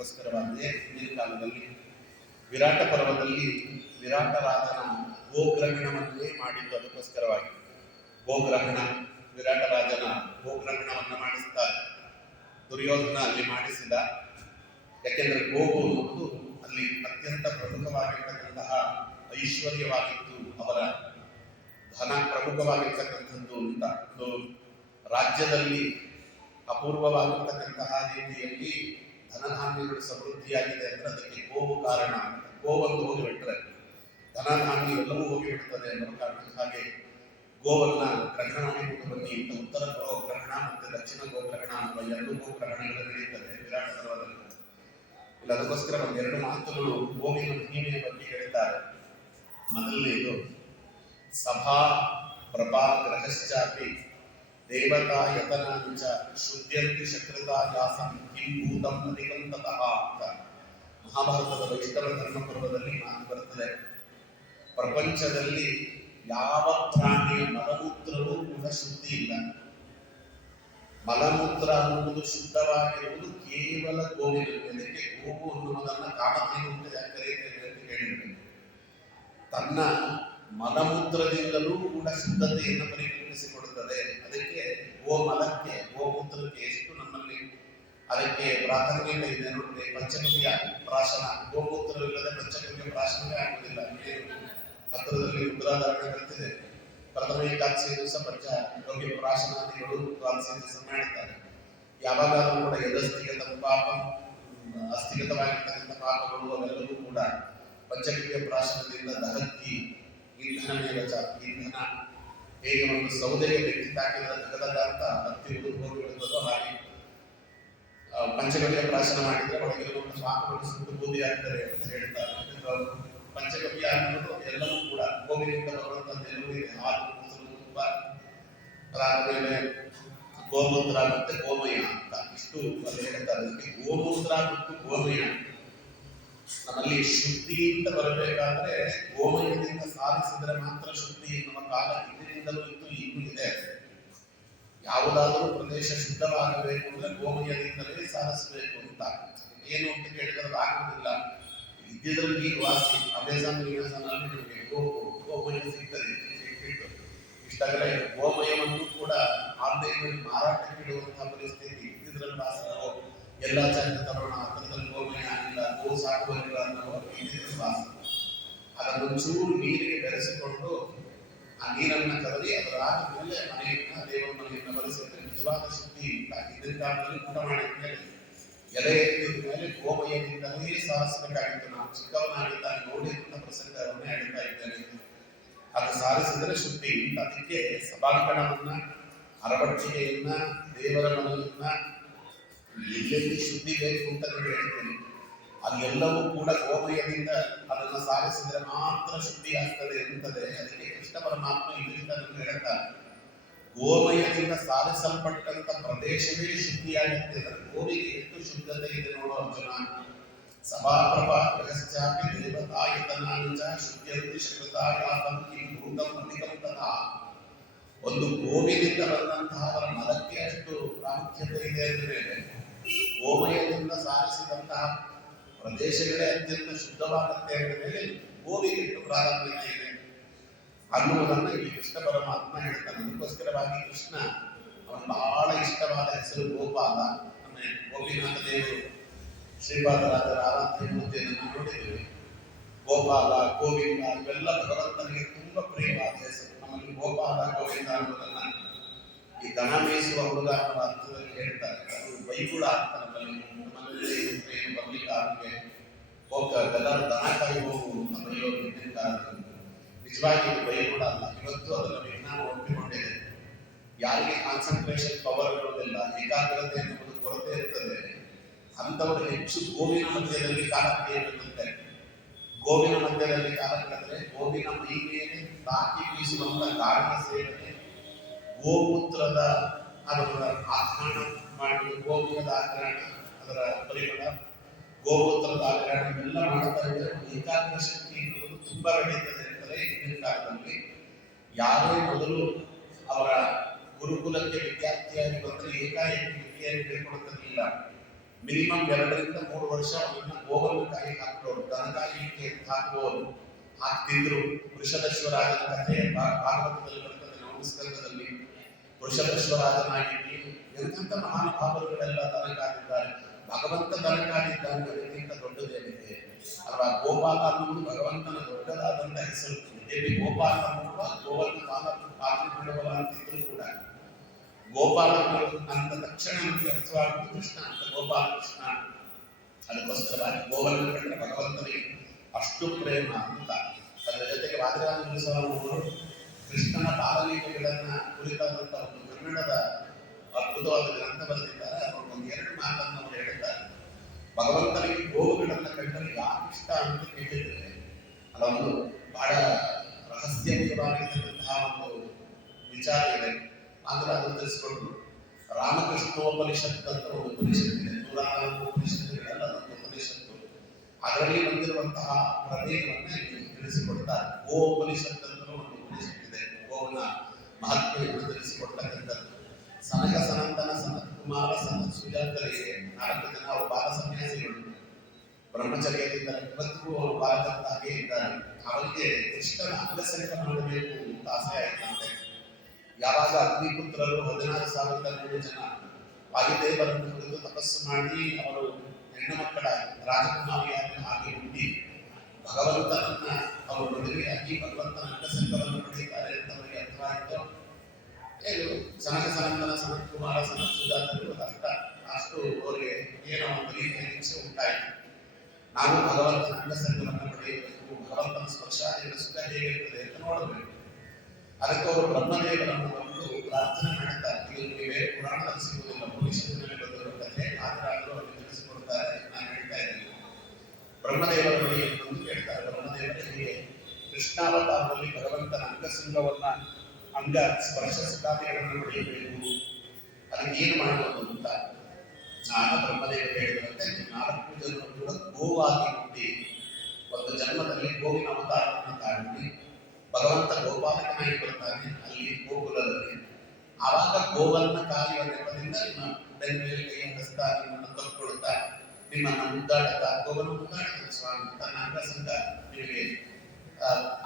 ಅನ್ನೋದಕ್ಕೋಸ್ಕರವಾಗಿಯೇ ಹಿಂದಿನ ಕಾಲದಲ್ಲಿ ವಿರಾಟ ಪರ್ವದಲ್ಲಿ ವಿರಾಟ ರಾಜನ ಗೋಗ್ರಹಣವನ್ನೇ ಮಾಡಿದ್ದು ಅದಕ್ಕೋಸ್ಕರವಾಗಿ. ಗೋಗ್ರಹಣ, ವಿರಾಟ ರಾಜನ ಗೋಗ್ರಹಣವನ್ನು ಮಾಡಿಸ್ತಾರೆ. ದುರ್ಯೋಧನ ಅಲ್ಲಿ ಮಾಡಿಸಿದ. ಯಾಕೆಂದರೆ ಗೋವು ಅನ್ನುವುದು ಅಲ್ಲಿ ಅತ್ಯಂತ ಪ್ರಮುಖವಾಗಿರ್ತಕ್ಕಂತಹ ಐಶ್ವರ್ಯವಾಗಿತ್ತು. ಅವರ ಧನ ಪ್ರಮುಖವಾಗಿರ್ತಕ್ಕಂಥದ್ದು ಅಂತ. ರಾಜ್ಯದಲ್ಲಿ ಅಪೂರ್ವವಾಗಿರ್ತಕ್ಕಂತಹ ರೀತಿಯಲ್ಲಿ ಧನಧಾನ್ಯಗಳು ಸಮೃದ್ಧಿಯಾಗಿದೆ ಅಂದರೆ ಅದಕ್ಕೆ ಗೋವು ಕಾರಣ. ಗೋವನ್ನು ಹೋಗಿಬಿಟ್ರೆ ಧನಧಾನ್ಯ ಎಲ್ಲವೂ ಹೋಗಿಬಿಡ್ತದೆ ಅನ್ನೋ ಕಾರಣಕ್ಕೆ ಹಾಗೆ ಗೋವನ್ನ ಗ್ರಹಣ ಮಾಡಿಕೊಂಡು ಬನ್ನಿ ಅಂತ ಉತ್ತರ ಗೋಗ್ರಹಣ ಮತ್ತು ದಕ್ಷಿಣ ಗೋಗ್ರಹಣ ಅನ್ನುವ ಎರಡು ಗೋಗ್ರಹಣಗಳು ನಡೆಯುತ್ತದೆ ವಿರಾಟ ಪರ್ವದಲ್ಲಿ. ಇಲ್ಲ ಅದಕ್ಕೋಸ್ಕರ ಒಂದೆರಡು ಮಾತುಗಳು ಗೋವಿನ ಮಹಿಮೆಯ ಬಗ್ಗೆ ಹೇಳಿದ್ದಾರೆ. ಮೊದಲನೇದು, ಸಭಾ ಪ್ರಭಾ ಗ್ರಹಶ್ಚಾಪಿ ದೇವತಾ ಯತನಾಂಚ ಶುದ್ಧಂತಿ ಶಕ್ರತಾಯಾಸಂ ಕಿಂ ಭೂತಂ ಅಧಿಕಂತತಃ ಅಂತ ಮಹಾಭಾರತದ ವೈಷ್ಣವ ಧರ್ಮ ಪರ್ವದಲ್ಲಿ ಮಾತು ಬರುತ್ತದೆ. ಪ್ರಪಂಚದಲ್ಲಿ ಯಾವ ಪ್ರಾಣಿಯ ಮಲಮೂತ್ರವೂ ಕೂಡ ಶುದ್ಧಿ ಇಲ್ಲ. ಮಲಮೂತ್ರ ಅನ್ನುವುದು ಶುದ್ಧವಾಗಿರುವುದು ಕೇವಲ ಗೋವಿನ. ಅದಕ್ಕೆ ಗೋವು ಅನ್ನುವುದನ್ನು ಕಾಮಧೇನು ಅಂತ ಯಾಕೆ ಕರೆಯುತ್ತೇವೆ ಅಂತ ಹೇಳಿದ್ದೇನೆ. ತನ್ನ ಮಲಮೂತ್ರದಿಂದಲೂ ಕೂಡ ಶುದ್ಧತೆಯನ್ನು ಪರಿಕಲ್ಪಿಸಿಕೊಡುತ್ತದೆ. ಅದಕ್ಕೆ ಗೋಮಲಕ್ಕೆ ಗೋಮೂತ್ರಕ್ಕೆ ಎಷ್ಟು ನಮ್ಮಲ್ಲಿ ಅದಕ್ಕೆ ಪ್ರಾಧಾನ್ಯತೆ ಇದೆ ನೋಡಿ. ಪಂಚಗವ್ಯ ಪ್ರಾಶನ, ಗೋಮೂತ್ರವಿಲ್ಲದೆ ಪಂಚಗವ್ಯ ಪ್ರಾಶನವೇ ಆಗುವುದಿಲ್ಲ. ಹತ್ತಿರದಲ್ಲಿ ರುದ್ರಾಧಾರಣೆ ಬರ್ತಿದೆ. ಪ್ರಥಮ ಏಕಾದಶಿ ದಿವಸ ಪಂಚಗವ್ಯ ಪ್ರಾಶನಾದಿಗಳು ದ್ವಾದಶಿ ದಿವಸ ಮಾಡುತ್ತಾರೆ. ಯಾವಾಗಾದರೂ ಕೂಡ ಯದಸ್ತಿಗತ ಪಾಪ, ಅಸ್ಥಿಗತವಾಗಿರ್ತಕ್ಕಂಥ ಪಾಪಗಳು ಅವೆಲ್ಲವೂ ಕೂಡ ಪಂಚಗವ್ಯ ಪ್ರಾಶನದಿಂದ ದಹಕ್ಕಿ ಇಂಧನವೇ ವಚ. ಇಂಧನ ಹೇಗೆ ಒಂದು ಸೌದೆಗೆ ಬೆಂಕಿ ತಾಕಿದ ದಗದಗ ಅಂತ ಹತ್ತಿ ಉಳಿದು ಹೋಗಿಬಿಡುತ್ತದೋ ಹಾಗೆ ಪಂಚಗವ್ಯ ಪ್ರಾಶನ ಮಾಡಿದ್ರೆ ಒಳಗಿರುವ ಪಾಪಗಳು ಸುಟ್ಟು ಬೂದಿ ಆಗ್ತದೆ ಅಂತ ಹೇಳ್ತಾರೆ. ಪಂಚಗವ್ಯ ಅನ್ನೋದು ಎಲ್ಲವೂ ಕೂಡ ಗೋವಿನಿಂದ ಬರುವಂತದ್ದು ಎಲ್ಲವೂ ಇದೆ. ಹಾಲು, ಮೊಸರು, ತುಪ್ಪ, ಅದಾದ್ಮೇಲೆ ಗೋಮೂತ್ರ ಮತ್ತೆ ಗೋಮಯ ಅಂತ ಇಷ್ಟು ಅಲ್ಲಿ ಹೇಳ್ತಾರೆ. ಅದಕ್ಕೆ ಗೋಮೂತ್ರ ಮತ್ತು ಗೋಮಯ ನಮ್ಮಲ್ಲಿ ಶುದ್ಧಿ ಅಂತ ಬರಬೇಕಾದ್ರೆ ಗೋಮಯದಿಂದ ಸಾಧಿಸಿದರೆ ಮಾತ್ರ ಶುದ್ಧಿ ಎನ್ನುವ ಕಾಲ ಹಿಂದಿನಿಂದಲೂ ಇತ್ತು, ಈಗೂ ಇದೆ. ಯಾವುದಾದರೂ ಪ್ರದೇಶ ಶುದ್ಧವಾಗಬೇಕು ಅಂದ್ರೆ ಗೋಮಯದಿಂದಲೇ ಸಾಧಿಸಬೇಕು ಅಂತ. ಏನು ಅಂತ ಕೇಳಿದ್ರೆ ಆಗುವುದಿಲ್ಲ. ಇದ್ದಿದ್ರಲ್ಲಿ ಈಗ ವಾಸಿ ಅಮೆಜಾನ್ ನಿಮಗೆ ಗೋಮಯ ಸಿಗ್ತದೆ. ಇಷ್ಟಾಗಲೇ ಗೋಮಯವನ್ನು ಕೂಡ ಆನ್ಲೈನ್ನಲ್ಲಿ ಮಾರಾಟಕ್ಕೆ ಇಡುವಂತಹ ಪರಿಸ್ಥಿತಿ ಇದ್ದಿದ್ರಲ್ಲಿ ವಾಸ. ಎಲ್ಲ ಚೆನ್ನಾಗಿ ತರೋಣ, ಹತ್ತಿರದಲ್ಲಿ ಗೋಮಯ ಇಲ್ಲ, ಗೋ ಸಾಕುವಲ್ಲ ಅನ್ನೋ ಇದ್ದಿದ್ರಲ್ಲಿ ವಾಸ. ಅದನ್ನೊಂಚೂರು ನೀರಿಗೆ ಬೆರೆಸಿಕೊಂಡು ಆ ನೀರನ್ನು ಕರದಿ ಅದರಾದ ಮೇಲೆ ಮನೆಯನ್ನ ದೇವರ ಮನೆಯನ್ನು ಬರೆಸಿದ್ರೆ ನಿಜವಾದ ಶುದ್ಧಿ ಇಲ್ಲ. ಇದರ ಕಾಲದಲ್ಲಿ ಊಟ ಮಾಡಿದ ಮೇಲೆ ಎಲೆ ಎತ್ತಿದ ಮೇಲೆ ಗೋಮಯದಿಂದಲೇ ಸಾರಿಸಬೇಕಾಗಿತ್ತು. ನಾವು ಚಿಕ್ಕವನಾಗಿದ್ದಾಗ ನೋಡಿದಂಥ ಪ್ರಸಂಗವನ್ನೇ ಹೇಳ್ತಾ ಇದ್ದೇನೆ. ಅದು ಸಾರಿಸಿದರೆ ಶುದ್ಧಿ ಇಲ್ಲ. ಅದಕ್ಕೆ ಸಭಾಂಗಣವನ್ನ, ಅರವಟ್ಟಿಗೆಯನ್ನ, ದೇವರ ಮನೆಯನ್ನ ಎಲ್ಲೆಲ್ಲಿ ಶುದ್ಧಿ ಬೇಕು ಅಂತ ನಾನು ಹೇಳ್ತೇನೆ. ಅದೆಲ್ಲವೂ ಕೂಡ ಗೋಮಯದಿಂದ ಅದನ್ನು ಸಾರಿಸಿದರೆ ಮಾತ್ರ ಶುದ್ಧಿ ಆಗ್ತದೆ ಇರುತ್ತದೆ. ಅದಕ್ಕೆ ಕೃಷ್ಣ ಪರಮಾತ್ಮ ಇದರಿಂದ ನಮ್ಗೆ ಹೇಳ್ತಾರೆ, ಗೋಮಯದಿಂದ ಸಾರಿಸಲ್ಪಟ್ಟಂತ ಪ್ರದೇಶವೇ ಶುದ್ಧಿಯಾಗುತ್ತೆ. ಗೋವಿಗೆ ಎಷ್ಟು ಶುದ್ಧತೆ ಇದೆ ನೋಡು ಅರ್ಜುನ. ಸಭಾಪ್ರಭಾ ಗ್ರಹಶ್ಚಾಪಿ ದೇವತಾಯತನಾಂಚ ಶುದ್ಧಂತಿ ಶಕ್ರತಾಯಾಸಂ ಕಿಂ ಭೂತಂ ಅಧಿಕಂತತಃ. ಒಂದು ಗೋವಿನಿಂದ ಬಂದಂತಹ ಅವರ ಮಲಕ್ಕೆ ಅಷ್ಟು ಪ್ರಾಮುಖ್ಯತೆ ಇದೆ ಅಂದರೆ ಗೋಮಯದಿಂದ ಸಾರಿಸಿದಂತಹ ಪ್ರದೇಶಗಳೇ ಅತ್ಯಂತ ಶುದ್ಧವಾಗುತ್ತೆ ಅಂದ ಮೇಲೆ ಗೋವಿಗೆ ಎಷ್ಟು ಪ್ರಾಧಾನ್ಯತೆ ಇದೆ ಅನ್ನುವುದನ್ನು ಇಲ್ಲಿ ಕೃಷ್ಣ ಪರಮಾತ್ಮ ಹೇಳ್ತಾನೆ. ಅದಕ್ಕೋಸ್ಕರವಾಗಿ ಕೃಷ್ಣ ಅವನ ಬಹಳ ಇಷ್ಟವಾದ ಹೆಸರು ಗೋಪಾಲ. ಆಮೇಲೆ ಗೋಪಿನಾಥ ದೇವರು ಶ್ರೀಪಾದರಾಜರ ಆರಾಧನೆ ಮೂರ್ತಿಯನ್ನು ನೋಡಿದ್ದೇವೆ. ಗೋಪಾಲ, ಗೋವಿಂದ ಇವೆಲ್ಲ ಭಗವಂತನಿಗೆ ತುಂಬಾ ಪ್ರಿಯವಾದ ಹೆಸರು. ನಮ್ಮಲ್ಲಿ ಗೋಪಾಲ, ಗೋವಿಂದ ಅನ್ನೋದನ್ನ ಈ ದನ ಮೇಯಿಸುವ ಹುಡುಗ ಅನ್ನುವ ಅರ್ಥದಲ್ಲಿ ಹೇಳ್ತಾರೆ. ಅದು ಬೈಗುಳ ಅಂತ ನಮ್ಮಲ್ಲಿ ಏನು ಬರ್ಲಿಕ್ಕೆ ಆಗಿ ಎಲ್ಲರೂ ದನ ಕಾಯಿ ಹೋಗು ಅಂತ ಬೈಯೋರು ಹಿಂದಿನ ಕಾಲದಲ್ಲಿ. ನಿಜವಾಗಿ ಇದು ಬೈಗುಳ ಅಲ್ಲ. ಇವತ್ತು ಅದನ್ನು ವಿಜ್ಞಾನ ಒಪ್ಪಿಕೊಂಡಿದೆ. ಯಾರಿಗೆ ಕಾನ್ಸಂಟ್ರೇಷನ್ ಪವರ್ ಇರೋದಿಲ್ಲ, ಏಕಾಗ್ರತೆ ಎನ್ನುವುದು ಕೊರತೆ ಇರ್ತದೆ, ಅಂಥವರು ಹೆಚ್ಚು ಗೋವಿನ ಮಧ್ಯದಲ್ಲಿ ಕಾಲ ಕಳೆಯಬೇಕಂತೆ. ಗೋವಿನ ಮಧ್ಯದಲ್ಲಿ ಕಾಲ ಕಳೆದರೆ ಗೋವಿನ ಮೈ ಮೇಲೆ ತಾಕಿ ಬೀಸುವಂತ ಗಾಳಿಯ ಸೇವನೆ, ಗೋಮೂತ್ರದ ಅದರ ಆಕ್ರಮಣ ಮಾಡುವುದು, ಗೋಮಯದ ಆಕ್ರಮಣ, ಅದರ ಪರಿಮಳ, ಗೋಮೂತ್ರದ ಆಕ್ರಮಣ ಇವೆಲ್ಲ ಮಾಡ್ತಾ ಇದ್ದರೆ ಏಕಾಗ್ರ ಶಕ್ತಿ ಎನ್ನುವುದು ತುಂಬಾ ಬೆಳೆಯುತ್ತದೆ ಅಂತಾರೆ. ಹಿಂದಿನ ಕಾಲದಲ್ಲಿ ಯಾರೇ ಮೊದಲು ಅವರ ಗುರುಕುಲಕ್ಕೆ ವಿದ್ಯಾರ್ಥಿಯಾಗಿ ಬಂದರೆ ಏಕಾಏಕಿ ವಿದ್ಯೆಯನ್ನು ಹೇಳ್ಕೊಡುತ್ತಿರಲಿಲ್ಲ. ಮಿನಿಮಮ್ 2 ರಿಂದ 3 ವರ್ಷ ಅವನ್ನ ಗೋವನ್ನು ಕಾಯಿ ಹಾಕೋರು, ದನಕಾಯಿಗೆ ಹಾಕುವವರು ಹಾಕ್ತಿದ್ರು. ವೃಷಭೇಶ್ವರಾಜನ ಕಥೆ ಭಾಗವತದಲ್ಲಿ ಬರ್ತದೆ, ನವಸ್ಕಂದದಲ್ಲಿ. ವೃಷಭೇಶ್ವರಾಜನಾಗಿ ಎಂತೆಂಥ ಮಹಾನುಭಾವರುಗಳೆಲ್ಲ ದನ ಕಾದಿದ್ದಾರೆ. ಭಗವಂತ ದನ ಕಾದಿದ್ದಾನೆ, ಅದಕ್ಕಿಂತ ದೊಡ್ಡದೇನಿದೆ ಅಲ್ವಾ? ಗೋಪಾಲ ಅನ್ನುವುದು ಭಗವಂತನ ದೊಡ್ಡದಾದಂಥ ಹೆಸರು. ದೇವಿ ಗೋಪಾಲ ಅನ್ನುವ ಗೋವನ್ನು ಪಾಲನೆ ಮಾಡುವವ ಅಂತಿದ್ರು ಕೂಡ ಗೋಪಾಲ ಅಂತ ತಕ್ಷಣ ನಮಗೆ ಅರ್ಥವಾಗುವುದು ಕೃಷ್ಣ ಅಂತ, ಗೋಪಾಲ ಕೃಷ್ಣ. ಅದಕ್ಕೋಸ್ಕರವಾಗಿ ಗೋವನ್ನು ಕಂಡ್ರೆ ಭಗವಂತನಿಗೆ ಅಷ್ಟು ಪ್ರೇಮ ಅಂತ. ಅದರ ಜೊತೆಗೆ ವಾದಿರಾಜ ಸ್ವಾಮಿಯವರು ಕೃಷ್ಣನ ಬಾಲಲೀಲೆಗಳನ್ನ ಕುರಿತಾದಂಥ ಒಂದು ಕನ್ನಡದ ಅದ್ಭುತವಾದ ಗ್ರಂಥ ಬರೆದಿದ್ದಾರೆ. ಅವರು ಒಂದು 2 ಮಾತನ್ನು ಅವರು ಹೇಳಿದ್ದಾರೆ. ಭಗವಂತನಿಗೆ ಗೋವುಗಳನ್ನು ಕಂಡರೆ ಯಾಕೆ ಇಷ್ಟ ಅಂತ ಕೇಳಿದ್ರೆ ಅದೊಂದು ಬಹಳ ರಹಸ್ಯಮಯವಾಗಿರ್ತಕ್ಕಂತಹ ಒಂದು ವಿಚಾರ ಇದೆ. ಆದ್ರೆ ಅದನ್ನು ತಿಳಿಸ್ಕೊಂಡು ರಾಮಕೃಷ್ಣೋಪನಿಷತ್ತು ಅಂತ ಒಂದು ಉಪನಿಷತ್ತಿದೆ. 104 ಉಪನಿಷತ್ತುಗಳೆಲ್ಲ ಒಂದು ಉಪನಿಷತ್ತು. ಅದರಲ್ಲಿ ಬಂದಿರುವಂತಹ ಪ್ರಮೇಯವನ್ನು ತಿಳಿಸಿಕೊಡ್ತಾರೆ. ಗೋ ಉಪನಿಷತ್ತು ಅಂತ ಒಂದು ಉಪನಿಷತ್ತಿದೆ. ಗೋವನ ಮಹತ್ವವನ್ನು ತಿಳಿಸಿಕೊಡ್ತಕ್ಕಂಥದ್ದು. ಸನಕ ಸನಂದನ ಸನತ್ ಕುಮಾರ ಸನತ್ ಸುಜಾತರಿಗೆ 4 ಜನ ಅವರು ಬಾಲ ಸನ್ಯಾಸಿಗಳು. ಬ್ರಹ್ಮಚರ್ಯದಿಂದ ಇವತ್ತಿಗೂ ಅವರು ಬಾಲಕರಾಗೇ ಇದ್ದಾರೆ. ಅವರಿಗೆ ಕೃಷ್ಣನ ಅಂಗಸಂಗ ಮಾಡಬೇಕು ಅಂತ ಆಸೆ ಆಯಿತಂತೆ. ಯಾವಾಗ ಅಗ್ನಿಪುತ್ರರು 16,300 ಜನ ವಾಯುದೇವರನ್ನು ಕುರಿತು ತಪಸ್ಸು ಮಾಡಿ ಅವರು ಹೆಣ್ಣು ಮಕ್ಕಳ ರಾಜಕುಮಾರಿಯಾಗಿ ಆಗಿ ಹುಟ್ಟಿ ಭಗವಂತನನ್ನ ಅವರು ಮದುವೆಯಾಗಿ ಭಗವಂತನ ಅಂಗಸಂಗವನ್ನು ಪಡೆಯುತ್ತಾರೆ ಅಂತ ಅವರಿಗೆ ಅರ್ಥವಾಯಿತು. ಸನಕ ಸನಂದನ ಸನತ್ ಕುಮಾರ ಸನತ್ ಸುಜಾತರು ಅಷ್ಟು ಅವರಿಗೆ ಏನೋ ಒಂದು ರೀತಿಯ ಇಚ್ಛೆ ಉಂಟಾಯಿತು. ನಾನು ಭಗವಂತನ ಅಂಗಸಂಗವನ್ನು ಪಡೆಯಬೇಕು, ಭಗವಂತನ ಸ್ಪರ್ಶಾದಿಗಳ ಸುಖ ಹೇಗಿರ್ತದೆ ಅಂತ ನೋಡಬೇಕು. ಅದಕ್ಕೆ ಅವರು ಬ್ರಹ್ಮದೇವರನ್ನು ಬಂದು ಪ್ರಾರ್ಥನೆ ಮಾಡುತ್ತಾರೆ. ಇದು ಬೇರೆ ಪುರಾಣದಲ್ಲಿ ಸಿಗುವುದಿಲ್ಲ, ಉಪನಿಷತ್ತಿನಲ್ಲಿ ಬಂದಿರುವ ಕಥೆ. ಆದರೂ ಅವರು ತಿಳಿಸಿಕೊಡ್ತಾರೆ. ನಾನು ಹೇಳ್ತಾ ಇದ್ದೀನಿ, ಬ್ರಹ್ಮದೇವರ ಬಳಿ ಬಂದು ಕೇಳ್ತಾರೆ. ಬ್ರಹ್ಮದೇವರಿಗೆ ಕೃಷ್ಣಾವತಾರದಲ್ಲಿ ಭಗವಂತನ ಅಂಗಸಂಗವನ್ನ ಅಂಗ ಸ್ಪರ್ಶ ಸುಖಾದಿಗಳನ್ನು ಪಡೆಯಬೇಕು, ಅದಕ್ಕೆ ಏನು ಮಾಡುವುದು ಅಂತ. ನಾನು ಬ್ರಹ್ಮದೇವರು ಹೇಳಿದಂತೆ 4 ಜನರು ಕೂಡ ಗೋವಾಗಿ ಹುಟ್ಟಿ ಒಂದು ಜನ್ಮದಲ್ಲಿ ಗೋವಿನ ಅವತಾರವನ್ನು ತಾಳಿ ಭಗವಂತ ಗೋಪಾಲಕನಾಗಿ ಬರ್ತಾನೆ ಅಲ್ಲಿ ಗೋಕುಲದಲ್ಲಿ. ಆವಾಗ ಗೋವನ್ನ ಕಾಯುವ ನೆಪದಿಂದ ನಿಮ್ಮ ಬೆನ್ಮೇಲೆ ಕೈ ಹಸ್ತ ನಿಮ್ಮನ್ನು ತಪ್ಪಿಕೊಡುತ್ತಾ ನಿಮ್ಮನ್ನು ಮುದ್ದಾಡುತ್ತಾ ಗೋವನ್ನು ಮುದ್ದಾಡುತ್ತಾನೆ ಸ್ವಾಮಿ. ತನ್ನ ಅಂಗಸಂಗ ನಿಮಗೆ